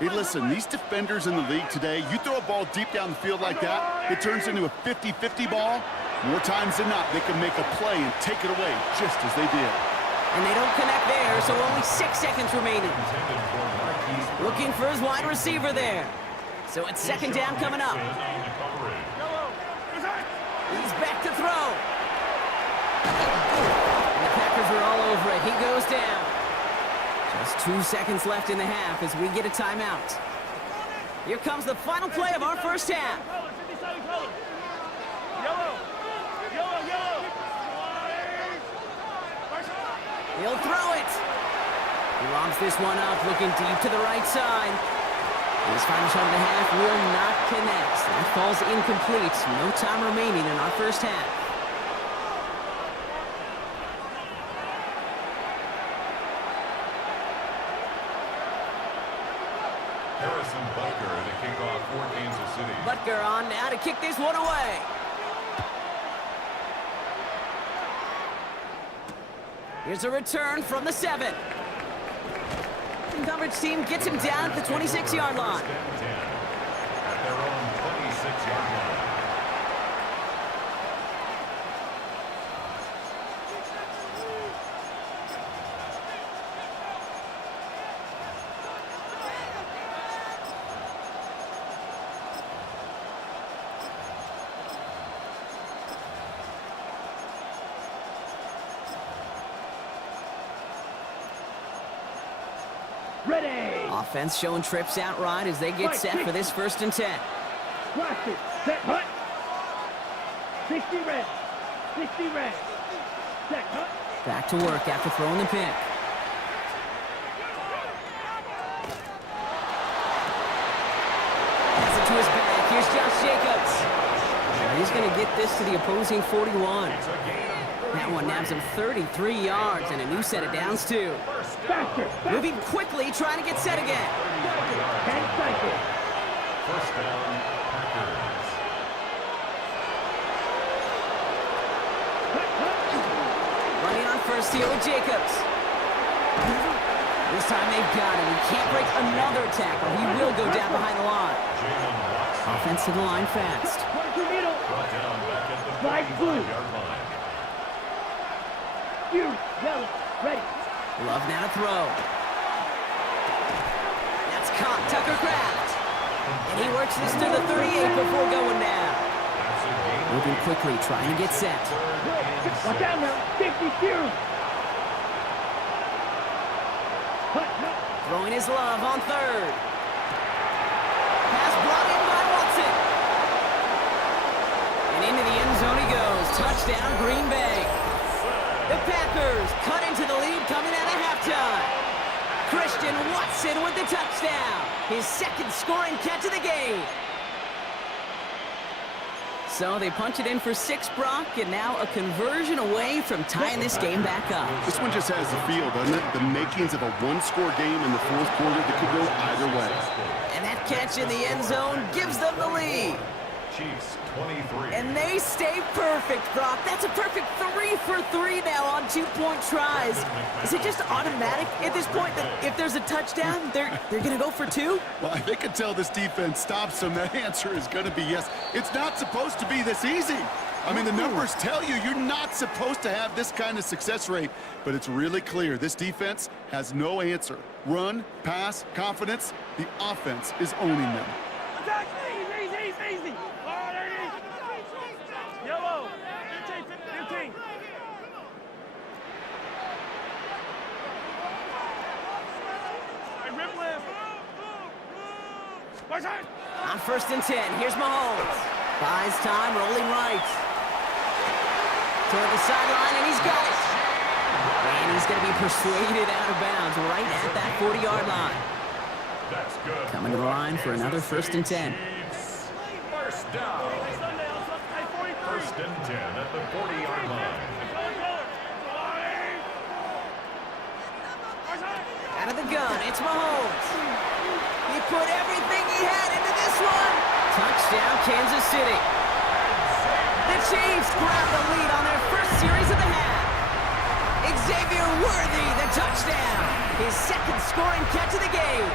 Hey, listen, these defenders in the league today, you throw a ball deep down the field like that, it turns into a 50-50 ball. More times than not, they can make a play and take it away just as they did. And they don't connect there, so only 6 seconds remaining. Looking for his wide receiver there. So it's 2nd down coming up. He's back to throw. And the Packers are all over it. He goes down. Just 2 seconds left in the half as we get a timeout. Here comes the final play of our first half. He'll throw it. He lobs this one up, looking deep to the right side. His final shot of the half will not connect. That falls incomplete. No time remaining in our first half. Harrison Butker to kick off for Kansas City. Butker on now to kick this one away. Here's a return from the 7. The coverage team gets him down at the 26-yard line. At their own 26-yard line. Ready. Offense showing trips outright as they get set for this 1st and 10. Blast it. Set, hut. 60 red. 60 red. Set, hut. Back to work after throwing the pick. Pass it to his back. Here's Josh Jacobs. And he's going to get this to the opposing 41. That one nabs him 33 yards and a new set of downs, too. Faster. Moving quickly, trying to get set again. 10 seconds. 1st down, Packers. Running on first heel with Jacobs. This time they've got him. He can't break another tackle. He will go down behind the line. Offense to the line fast. Middle. Brought down back at the Flag blue. 35-yard line. Yellow. Ready. Love now to throw. That's caught. Tucker Kraft. And he works this to the 38 before going down. Moving quickly, trying to get set. Watch out now. 50 zero. Throwing his Love on 3rd. Pass brought in by Watson. And into the end zone he goes. Touchdown, Green Bay. The Packers cut into the lead coming out of halftime. Christian Watson with the touchdown. His second scoring catch of the game. So they punch it in for 6, Brock, and now a conversion away from tying this game back up. This one just has the feel, doesn't it? The makings of a one-score game in the fourth quarter that could go either way. And that catch in the end zone gives them the lead. Chiefs 23. And they stay perfect, Brock. That's a perfect 3 for 3 now on 2-point tries. Is it just automatic at this point that if there's a touchdown, they're going to go for 2? Well, they can tell this defense stops them. That answer is going to be yes. It's not supposed to be this easy. I mean, the numbers tell you you're not supposed to have this kind of success rate, but it's really clear this defense has no answer. Run, pass, confidence, the offense is owning them. Attack! Easy! Yellow! 15! Hey, rip left! On 1st and 10, here's Mahomes. Buys time, rolling right. Toward the sideline, and he's got it. And he's going to be persuaded out of bounds right at that 40-yard line. That's good. Coming to the line for another 1st and 10. First down. First and 10 at the 40-yard line. Out of the gun, it's Mahomes. He put everything he had into this one. Touchdown, Kansas City. The Chiefs grab the lead on their first series of the half. Xavier Worthy, the touchdown. His second scoring catch of the game.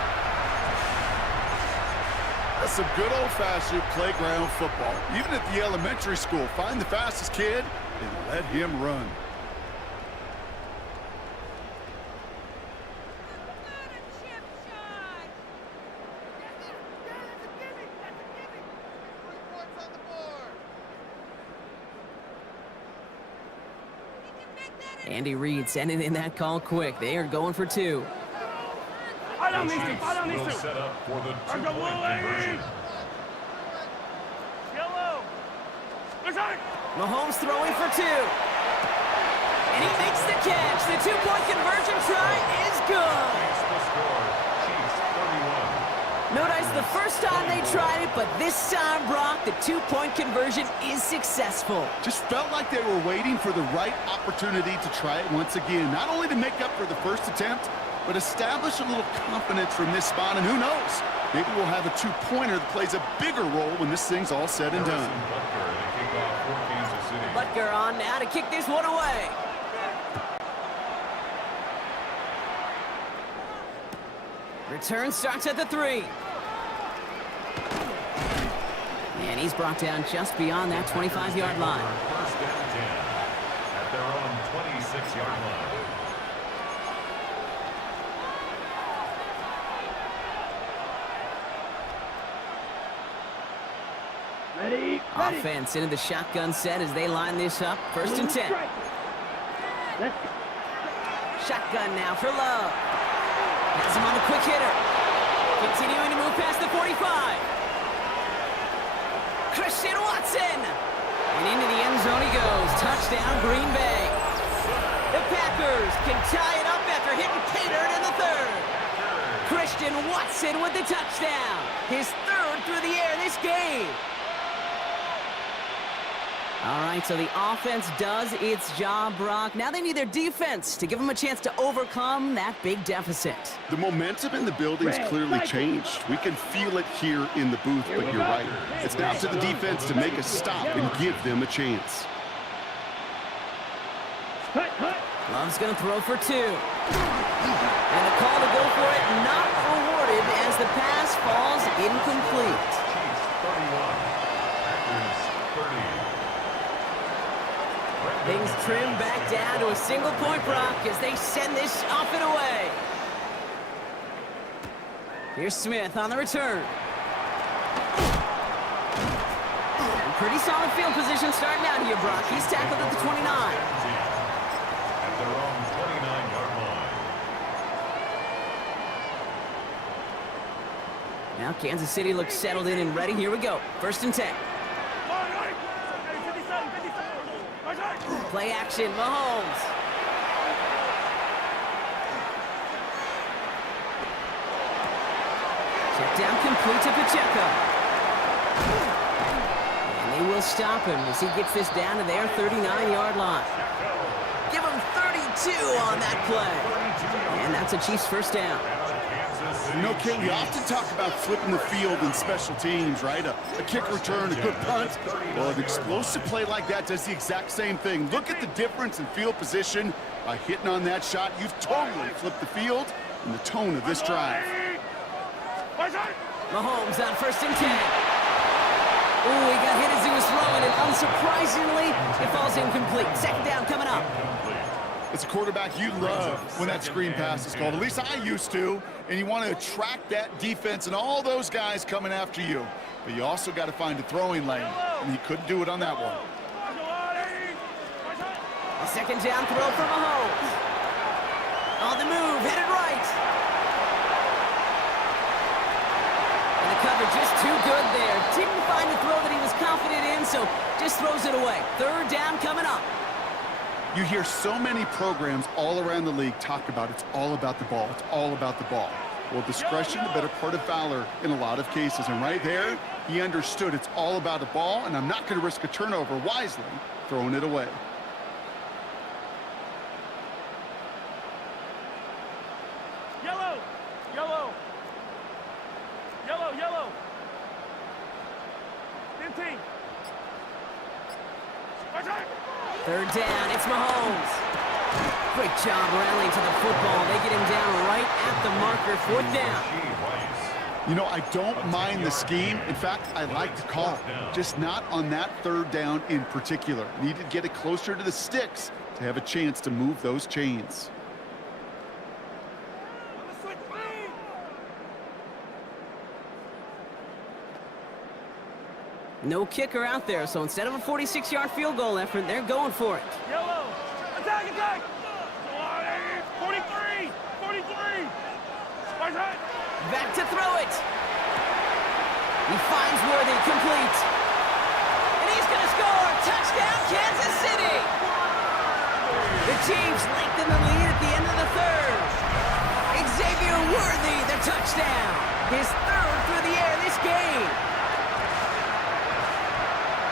That's some good old-fashioned playground football. Even at the elementary school, find the fastest kid and let him run. Andy Reid sending in that call quick. They are going for 2. The Chiefs will set up for the 2-point conversion. Mahomes throwing for 2. And he makes the catch. The 2-point conversion try is good. Makes the score. Chiefs 31. Notice the first time they tried it, but this time, Brock, the 2-point conversion is successful. Just felt like they were waiting for the right opportunity to try it once again. Not only to make up for the first attempt, but establish a little confidence from this spot. And who knows, maybe we'll have a 2-pointer that plays a bigger role when this thing's all said and done. Butker to kick off for Kansas City. Butker on now to kick this one away. Return starts at the 3. And he's brought down just beyond that 25-yard line. First and 10 at their own 26-yard line. Ready? Offense into the shotgun set as they line this up. 1st and 10. Shotgun now for Love. Has him on the quick hitter. Continuing to move past the 45. Christian Watson. And into the end zone he goes. Touchdown, Green Bay. The Packers can tie it up after hitting Cater in the 3rd. Christian Watson with the touchdown. His 3rd through the air this game. All right, so the offense does its job, Brock. Now they need their defense to give them a chance to overcome that big deficit. The momentum in the building's clearly changed. We can feel it here in the booth, but you're right. It's now to the defense to make a stop and give them a chance. Love's going to throw for 2. And a call to go for it not rewarded as the pass falls incomplete. Chiefs 31. Packers 30. Things trim back down to a single point, Brock, as they send this off and away. Here's Smith on the return. And pretty solid field position starting out here, Brock. He's tackled at the 29. At their own 29-yard line. Now Kansas City looks settled in and ready. Here we go. 1st and 10. Play action, Mahomes. down complete to Pacheco. And they will stop him as he gets this down to their 39-yard line. Give him 32 on that play. And that's a Chiefs first down. You know, Ken, we often talk about flipping the field in special teams, right? A kick return, a good punt. Well, an explosive play like that does the exact same thing. Look at the difference in field position. By hitting on that shot, you've totally flipped the field and the tone of this drive. Mahomes on 1st and 10. Ooh, he got hit as he was throwing, and unsurprisingly, it falls incomplete. Second down coming up. As a quarterback, you love when that screen pass is called. At least I used to. And you want to attract that defense and all those guys coming after you. But you also got to find a throwing lane. And he couldn't do it on that one. A second down throw for Mahomes. On the move, headed right. And the cover just too good there. Didn't find a throw that he was confident in, so just throws it away. Third down coming up. You hear so many programs all around the league talk about it's all about the ball. It's all about the ball. Well, discretion, the better part of valor in a lot of cases. And right there, he understood it's all about the ball, and I'm not going to risk a turnover wisely, throwing it away. Yellow! Yellow! Yellow, yellow! 15! Third down, it's Mahomes. Great job rallying to the football. They get him down right at the marker, 4th down. You know, I don't mind the scheme. In fact, I like the call. Just not on that 3rd down in particular. Need to get it closer to the sticks to have a chance to move those chains. No kicker out there, so instead of a 46-yard field goal effort, they're going for it. Yellow! Attack, attack! 43! 43! Back to throw it. He finds Worthy, complete. And he's going to score! Touchdown, Kansas City! The Chiefs lengthen the lead at the end of the 3rd. Xavier Worthy, the touchdown. His 3rd through the air this game.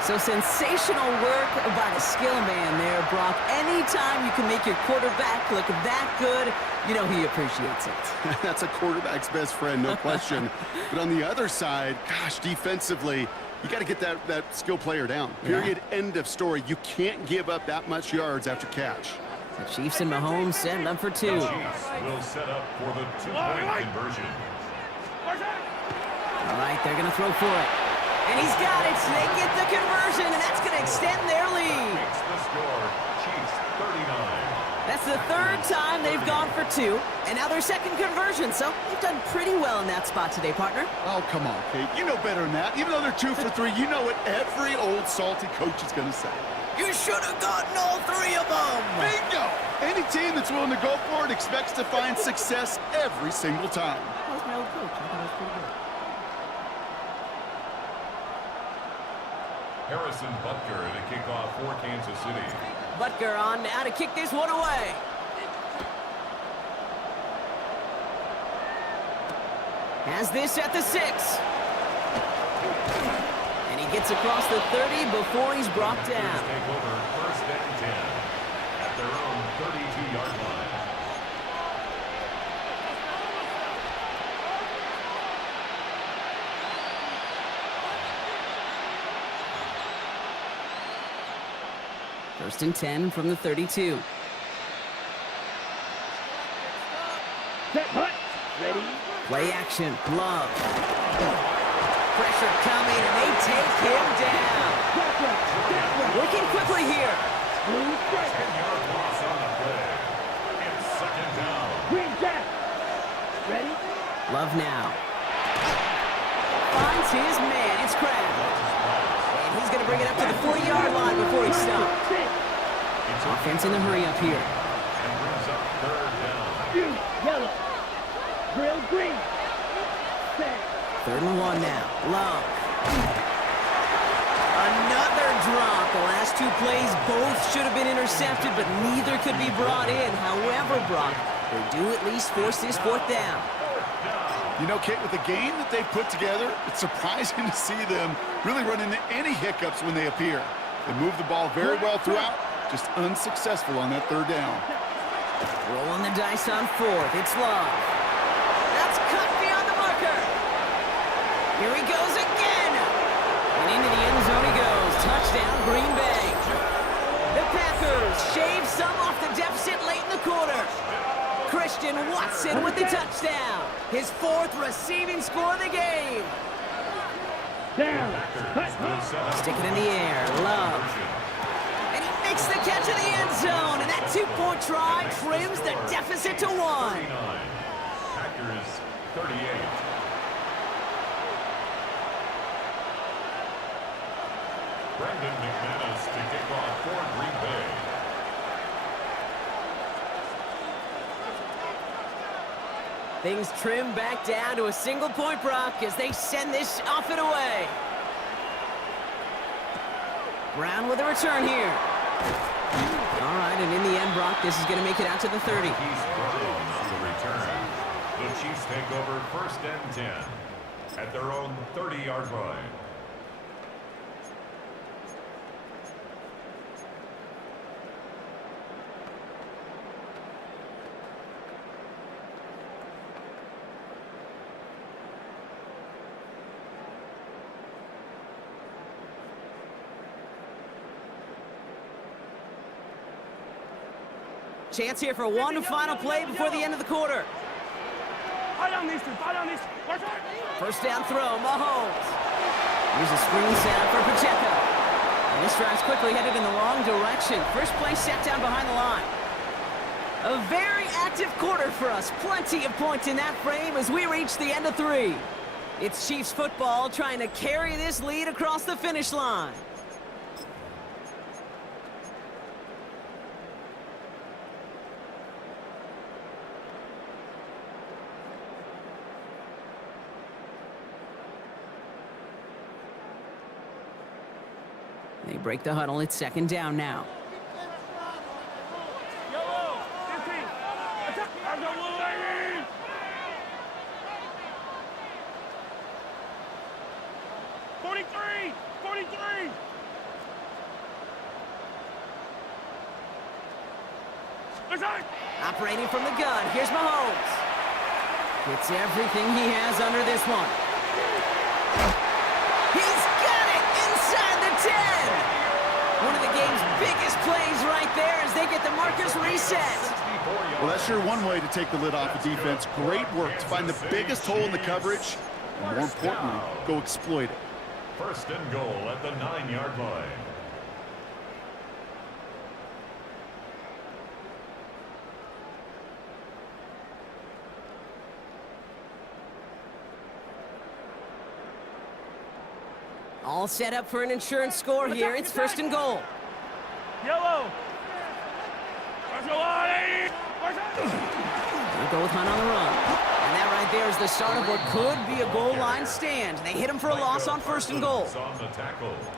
So sensational work by the skill man there, Brock. Anytime you can make your quarterback look that good, you know he appreciates it. That's a quarterback's best friend, no question. But on the other side, gosh, defensively, you got to get that skill player down. Period, end of story. You can't give up that much yards after catch. The Chiefs and Mahomes set up for 2. The Chiefs will set up for the 2-point conversion. All right, they're going to throw for it. And he's got it. They get the conversion, and that's going to extend their lead. It's the score. Chiefs 39. That's the 3rd time they've gone for 2, and now their 2nd conversion. So they've done pretty well in that spot today, partner. Oh, come on, Kate. You know better than that. Even though they're 2 for 3, you know what every old salty coach is going to say. You should have gotten all 3 of them. Bingo! Any team that's willing to go for it expects to find success every single time. That was my old coach. I thought that was pretty good. Harrison Butker to kick off for Kansas City. Butker on now to kick this one away. Has this at the 6. And he gets across the 30 before he's brought down. Take over 1st and 10 at their own 32-yard line. First and 10 from the 32. Set, hut! Ready? Play action. Love. Pressure coming, and they take him down. Working quickly here. Blue strike. 10-yard loss on the play. It's 2nd down. Green jack. Ready? Love now. Finds his man. It's Crab. And he's going to bring it up to the 40-yard line before he stops. Offense in the hurry up here. And brings up 3rd down. Blue, yellow. Grill green. Set. 3rd and 1 now. Love. Another drop. The last 2 plays both should have been intercepted, but neither could be brought in. However, Brock, they do at least force this 4th down. You know, Kate, with the game that they've put together, it's surprising to see them really run into any hiccups when they appear. They move the ball very well throughout, just unsuccessful on that third down. Rolling the dice on fourth. It's Love. That's cut beyond the marker. Here he goes again. And into the end zone he goes. Touchdown, Green Bay. The Packers shave some off the deficit late in the quarter. Christian Watson with the touchdown. His fourth receiving score of the game. Down. Stick it in the air. Love. And he makes the catch in the end zone. And that two-point try trims the deficit to 1. Packers 38. Brandon McManus to kick off for Green Bay. Things trim back down to a single point, Brock, as they send this off and away. Brown with a return here. All right, and in the end, Brock, this is going to make it out to the 30. He's Brown on the return. The Chiefs take over 1st and 10 at their own 30-yard line. Chance here for one final play before the end of the quarter. First down throw, Mahomes. Here's a screen set for Pacheco. And this drive's quickly headed in the wrong direction. First play set down behind the line. A very active quarter for us. Plenty of points in that frame as we reach the end of 3. It's Chiefs football trying to carry this lead across the finish line. They break the huddle. It's 2nd down now. Yellow. 43. 43. Operating from the gun. Here's Mahomes. Gets everything he has under this one. He's got it inside the 10. One of the game's biggest plays right there as they get the markers reset. Well, that's sure one way to take the lid off the defense. Great work to find the biggest hole in the coverage, and more importantly, go exploit it. 1st and goal at the 9-yard line. All set up for an insurance score here. It's 1st and goal. Yellow. They'll go with Hunt on the run. And that right there is the start of what could be a goal line stand. They hit him for a loss on 1st and goal.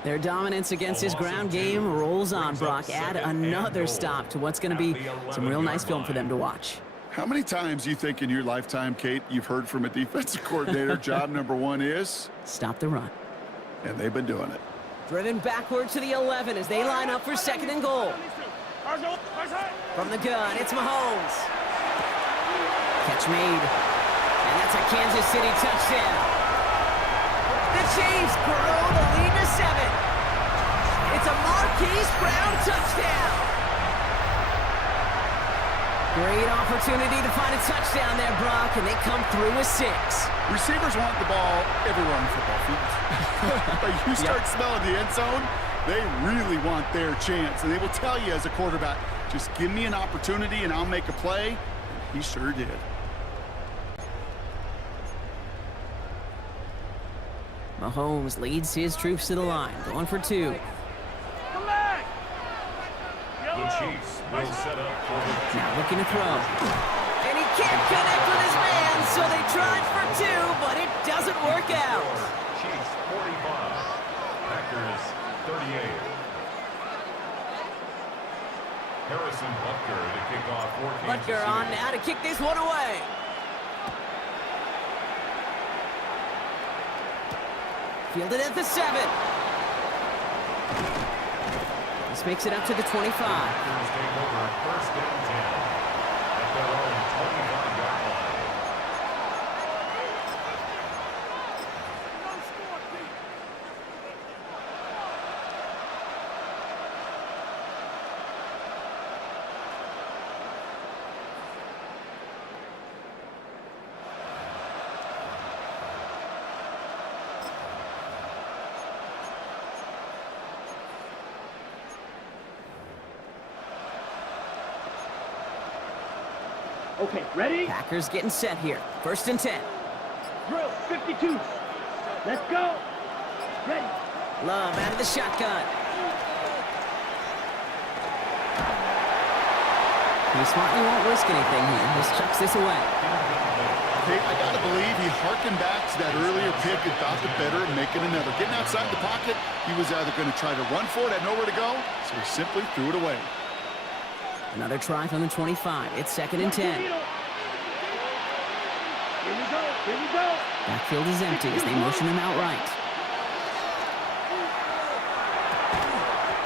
Their dominance against his ground game rolls on, Brock. Add another stop to what's going to be some real nice film for them to watch. How many times you think in your lifetime, Kate, you've heard from a defensive coordinator, job number 1 is? Stop the run. And they've been doing it. Driven backward to the 11 as they line up for 2nd and goal. From the gun, it's Mahomes. Catch made. And that's a Kansas City touchdown. The Chiefs grow the lead to 7. It's a Marquise Brown touchdown. Great opportunity to find a touchdown there, Brock, and they come through with 6. Receivers want the ball everywhere on the football field. But you start smelling the end zone, they really want their chance. And they will tell you as a quarterback, just give me an opportunity and I'll make a play. And he sure did. Mahomes leads his troops to the line, going for 2. Come back. The Chiefs will set up for the Now looking to throw. And he can't connect with his man, so they tried for 2, but it doesn't work out. Chiefs 45, Packers 38. Harrison Butker to kick off for Kansas Butker City. on now to kick this one away. Fielded at the 7. This makes it up to the 25. Packers take over first and 10 at their own 25-yard line. Okay, ready? Packers getting set here. First and 10. Drill, 52. Let's go. Ready. Love out of the shotgun. He smartly won't risk anything here. Just chucks this away. Okay, I got to believe he harkened back to that earlier pick and thought the better and making another. Getting outside the pocket, he was either going to try to run for it, had nowhere to go, so he simply threw it away. Another try from the 25. It's second and 10. Here we go. Here we go. Backfield is empty as they motion him outright.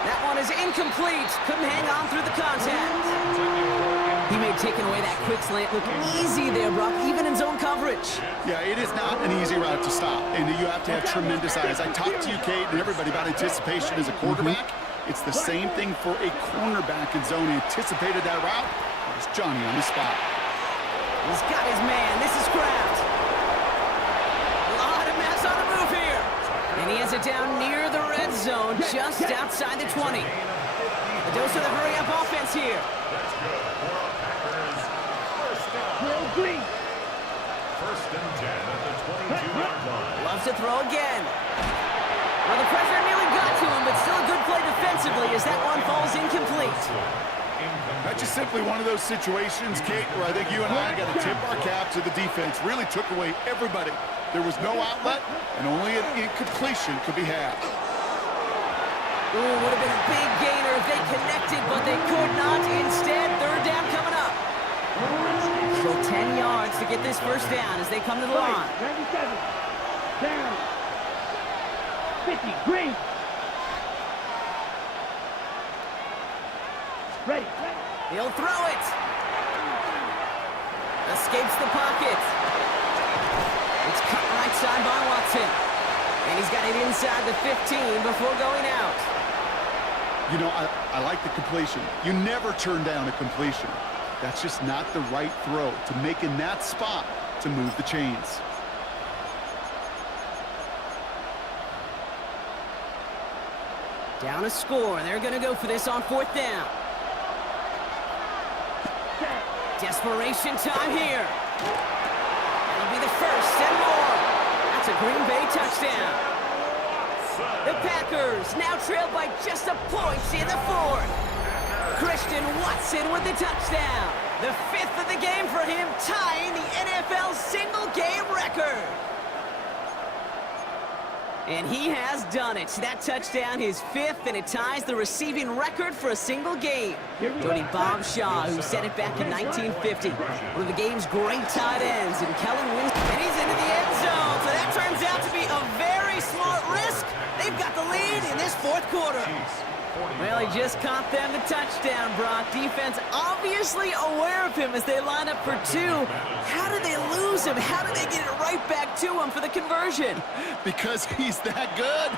That one is incomplete. Couldn't hang on through the contact. He may have taken away that quick slant. Look easy there, Brock, even in zone coverage. Yeah, it is not an easy route to stop, and you have to have tremendous eyes. I talked to you, Kate, and everybody about anticipation as a quarterback. It's the same thing for a cornerback in zone. He anticipated that route. It was Johnny on the spot. He's got his man. This is Kraft. A lot of mess on the move here. And he has it down near the red zone, just outside the 20. A dose of the hurry-up offense here. That's good for our Packers. First down. Drill, green. First and 10 at the 22-yard line. Loves to throw again. Well, the pressure nearly got to him, but still a good play defensively as that one falls incomplete. That's just simply one of those situations, Kate, where I think you and I got to tip our cap to the defense. Really took away everybody. There was no outlet, and only an incompletion could be had. Ooh, would have been a big gainer if they connected, but they could not. Instead, third down coming up. So 10 yards to get this first down as they come to the line. 97. Down. 50. Green. Ready. He'll throw it. Escapes the pocket. It's cut right side by Watson. And he's got it inside the 15 before going out. You know, I like the completion. You never turn down a completion. That's just not the right throw to make in that spot to move the chains. Down a score, and they're going to go for this on fourth down. Desperation time here. That'll be the first and more. That's a Green Bay touchdown. The Packers now trail by just a point in the fourth. Christian Watson with the touchdown. The fifth of the game for him, tying the NFL single-game record. And he has done it. That touchdown, his fifth, and it ties the receiving record for a single game. Joining Bob Shaw, who set it back in 1950. One of the game's great tight ends, and Kellen wins. And he's into the end zone, so that turns out to be a very smart risk. They've got the lead in this fourth quarter. Well, he just caught them the touchdown, Brock. Defense obviously aware of him as they line up for two. How did they lose him? How did they get it right back to him for the conversion? Because he's that good.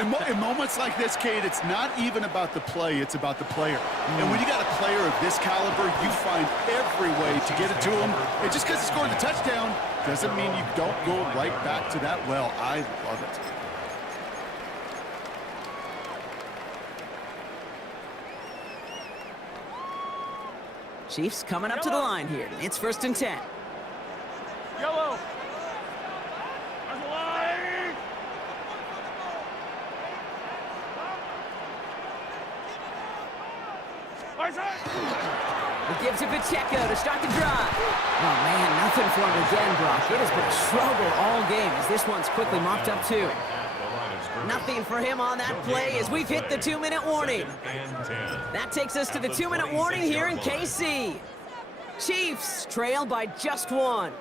In moments like this, Kate, it's not even about the play, it's about the player. And when you got a player of this caliber, you find every way to get it to him. And just because he scored the touchdown doesn't mean you don't go right back to that well. I love it. Chiefs coming up to the line here. It's first and 10. Yellow. It gives to Pacheco to start the drive. Oh, man, nothing for him again, Brock. It has been a struggle all game as this one's quickly mopped up, too. Nothing for him on that play as we've hit the 2-minute warning. That takes us to the 2-minute warning here in KC. Chiefs trail by just one.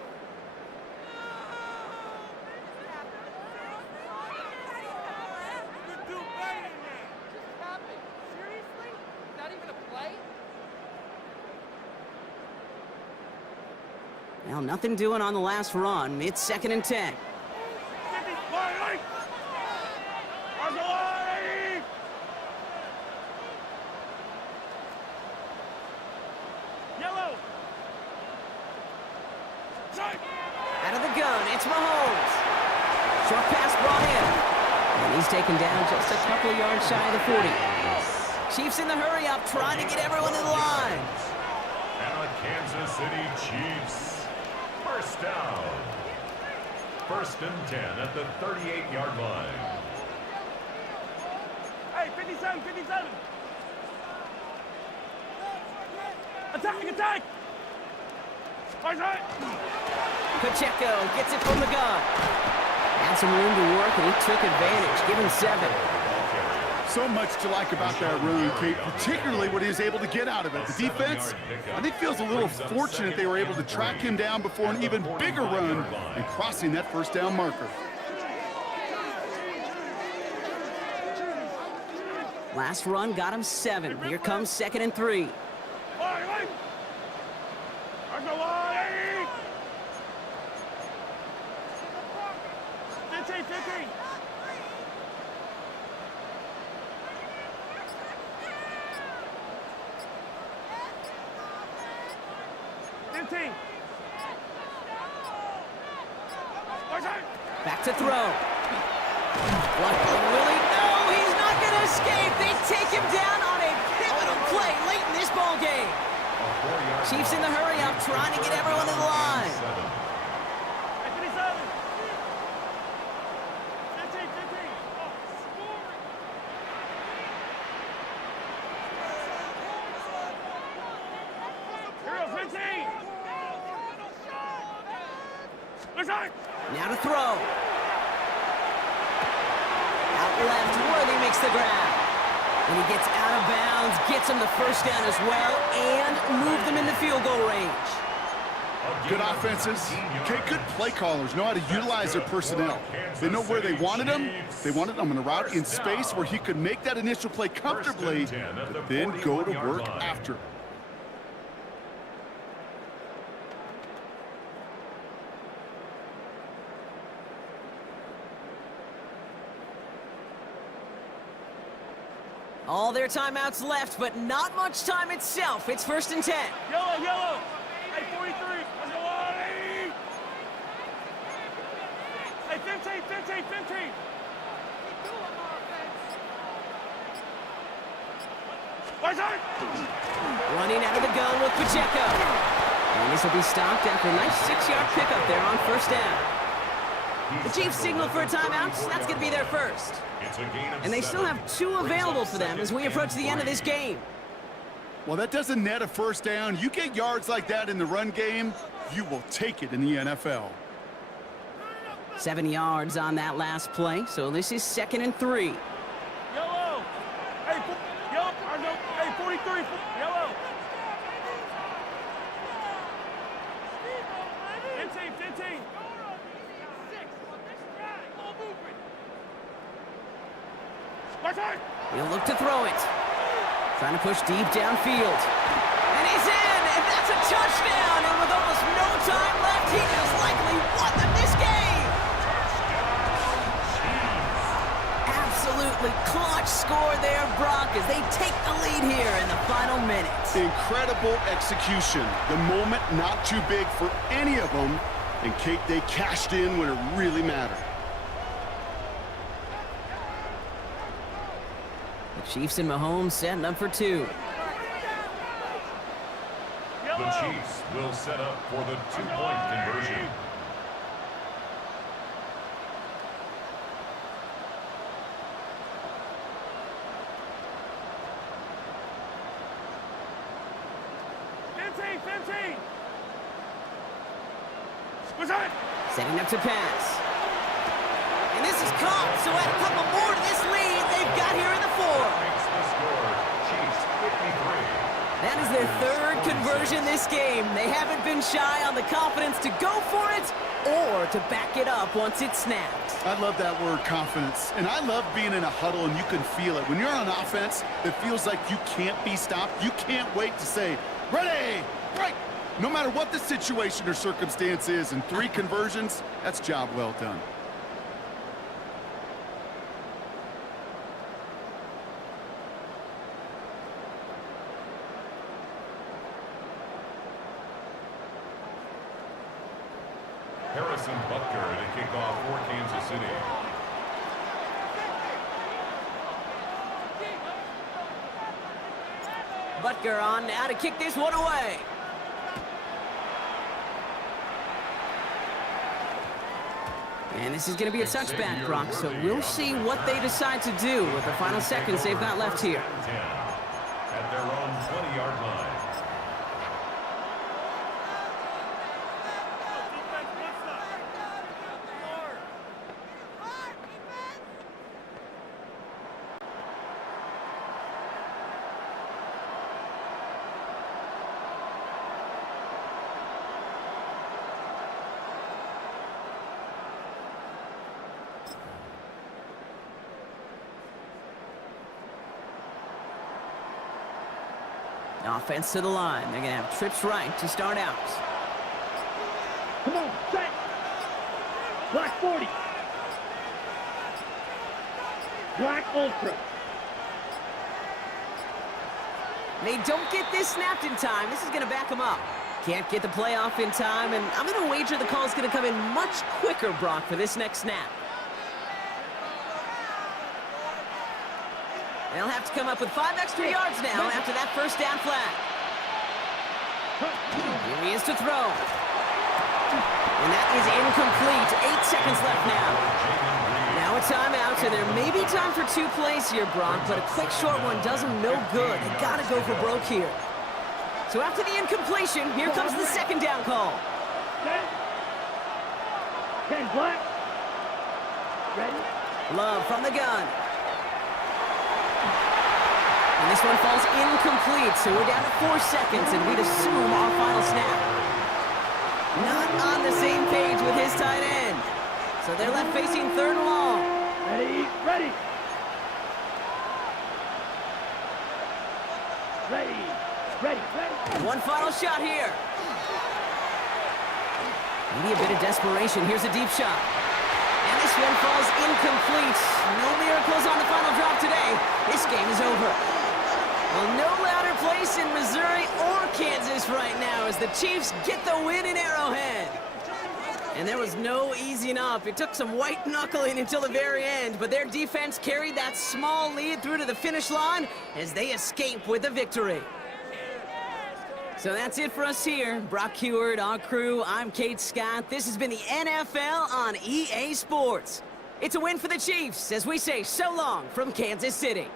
Well, nothing doing on the last run. It's 2nd and 10. Out of the gun, it's Mahomes. Short pass brought in. And he's taken down just a couple of yards shy of the 40. Chiefs in the hurry up, trying to get everyone in line. And the Kansas City Chiefs. First down. 1st and 10 at the 38-yard line. Hey, 57, 57. Attack, attack. Pacheco gets it from the gun. Had some room to work, and he took advantage, given 7. So much to like about that run, Kate, particularly what he was able to get out of it. The defense, I think, feels a little fortunate they were able to track him down before an even bigger run and crossing that 1st down marker. Last run got him 7. Here comes 2nd and 3. 15. Back to throw. Luckily, Willie. No, he's not going to escape. They take him down on a pivotal play late in this ball game. Chiefs in the hurry up, trying to get everyone in line. 57. 15, 15. Hero 15. Now to throw. Out left, Worthy makes the grab. And he gets out of bounds, gets him the 1st down as well, and moved them into field goal range. Good offenses. Okay, good play callers know how to utilize their personnel. They know where they wanted him. They wanted him on a route in space where he could make that initial play comfortably, but then go to work after. All their timeouts left, but not much time itself. It's 1st and 10. Yellow, yellow. Hey, 43. Let's go on. Hey, 15, 15, 15. Running out of the gun with Pacheco. And this will be stopped after a nice 6-yard pickup there on 1st down. The Chiefs signal for a timeout. That's going to be their first. And they still have 2 available for them as we approach the end of this game. Well, that doesn't net a 1st down. You get yards like that in the run game, you will take it in the NFL. 7 yards on that last play, so this is 2nd and 3. Yellow. Hey, yellow. Hey, 43. Yellow. 15, 15. He'll look to throw it. Trying to push deep downfield. And he's in, and that's a touchdown. And with almost no time left, he just likely won them this game. Absolutely clutch score there, Brock, as they take the lead here in the final minutes. Incredible execution. The moment not too big for any of them. And Kate, they cashed in when it really mattered. Chiefs and Mahomes setting up for 2. The Chiefs will set up for the 2-point conversion. Setting up to pass. And this is caught, so add a couple more to this lead they've got here in the 4. Makes the score, Chiefs 53. That is their 3rd conversion this game. They haven't been shy on the confidence to go for it or to back it up once it's snapped. I love that word, confidence. And I love being in a huddle and you can feel it. When you're on offense, it feels like you can't be stopped. You can't wait to say, ready, break. No matter what the situation or circumstance is, and 3 conversions, that's job well done. Harrison Butker to kick off for Kansas City. Butker on now to kick this one away. And this is going to be a touchback, Brock, so we'll see what they decide to do with the final seconds they've got left here. At their own 20-yard line. Offense to the line. They're going to have trips right to start out. Come on, set. Black 40. Black Ultra. They don't get this snapped in time. This is going to back them up. Can't get the play off in time, and I'm going to wager the call is going to come in much quicker, Brock, for this next snap. They'll have to come up with 5 extra yards now after that first down flag. Here he is to throw. And that is incomplete. 8 seconds left now. Now a timeout, and there may be time for 2 plays here, Brock, but a quick short one does them no good. They got to go for broke here. So after the incompletion, here comes the second down call. 10 black. Ready? Love from the gun. And this one falls incomplete, so we're down to 4 seconds, and we'd assume our final snap. Not on the same page with his tight end. So they're left facing 3rd and long. Ready, ready. Ready, ready, ready. One final shot here. Maybe a bit of desperation. Here's a deep shot. And this one falls incomplete. No miracles on the final drop today. This game is over. Well, no louder place in Missouri or Kansas right now as the Chiefs get the win in Arrowhead. And there was no easing up. It took some white knuckling until the very end, but their defense carried that small lead through to the finish line as they escape with the victory. So that's it for us here. Brock Heward, our crew, I'm Kate Scott. This has been the NFL on EA Sports. It's a win for the Chiefs as we say so long from Kansas City.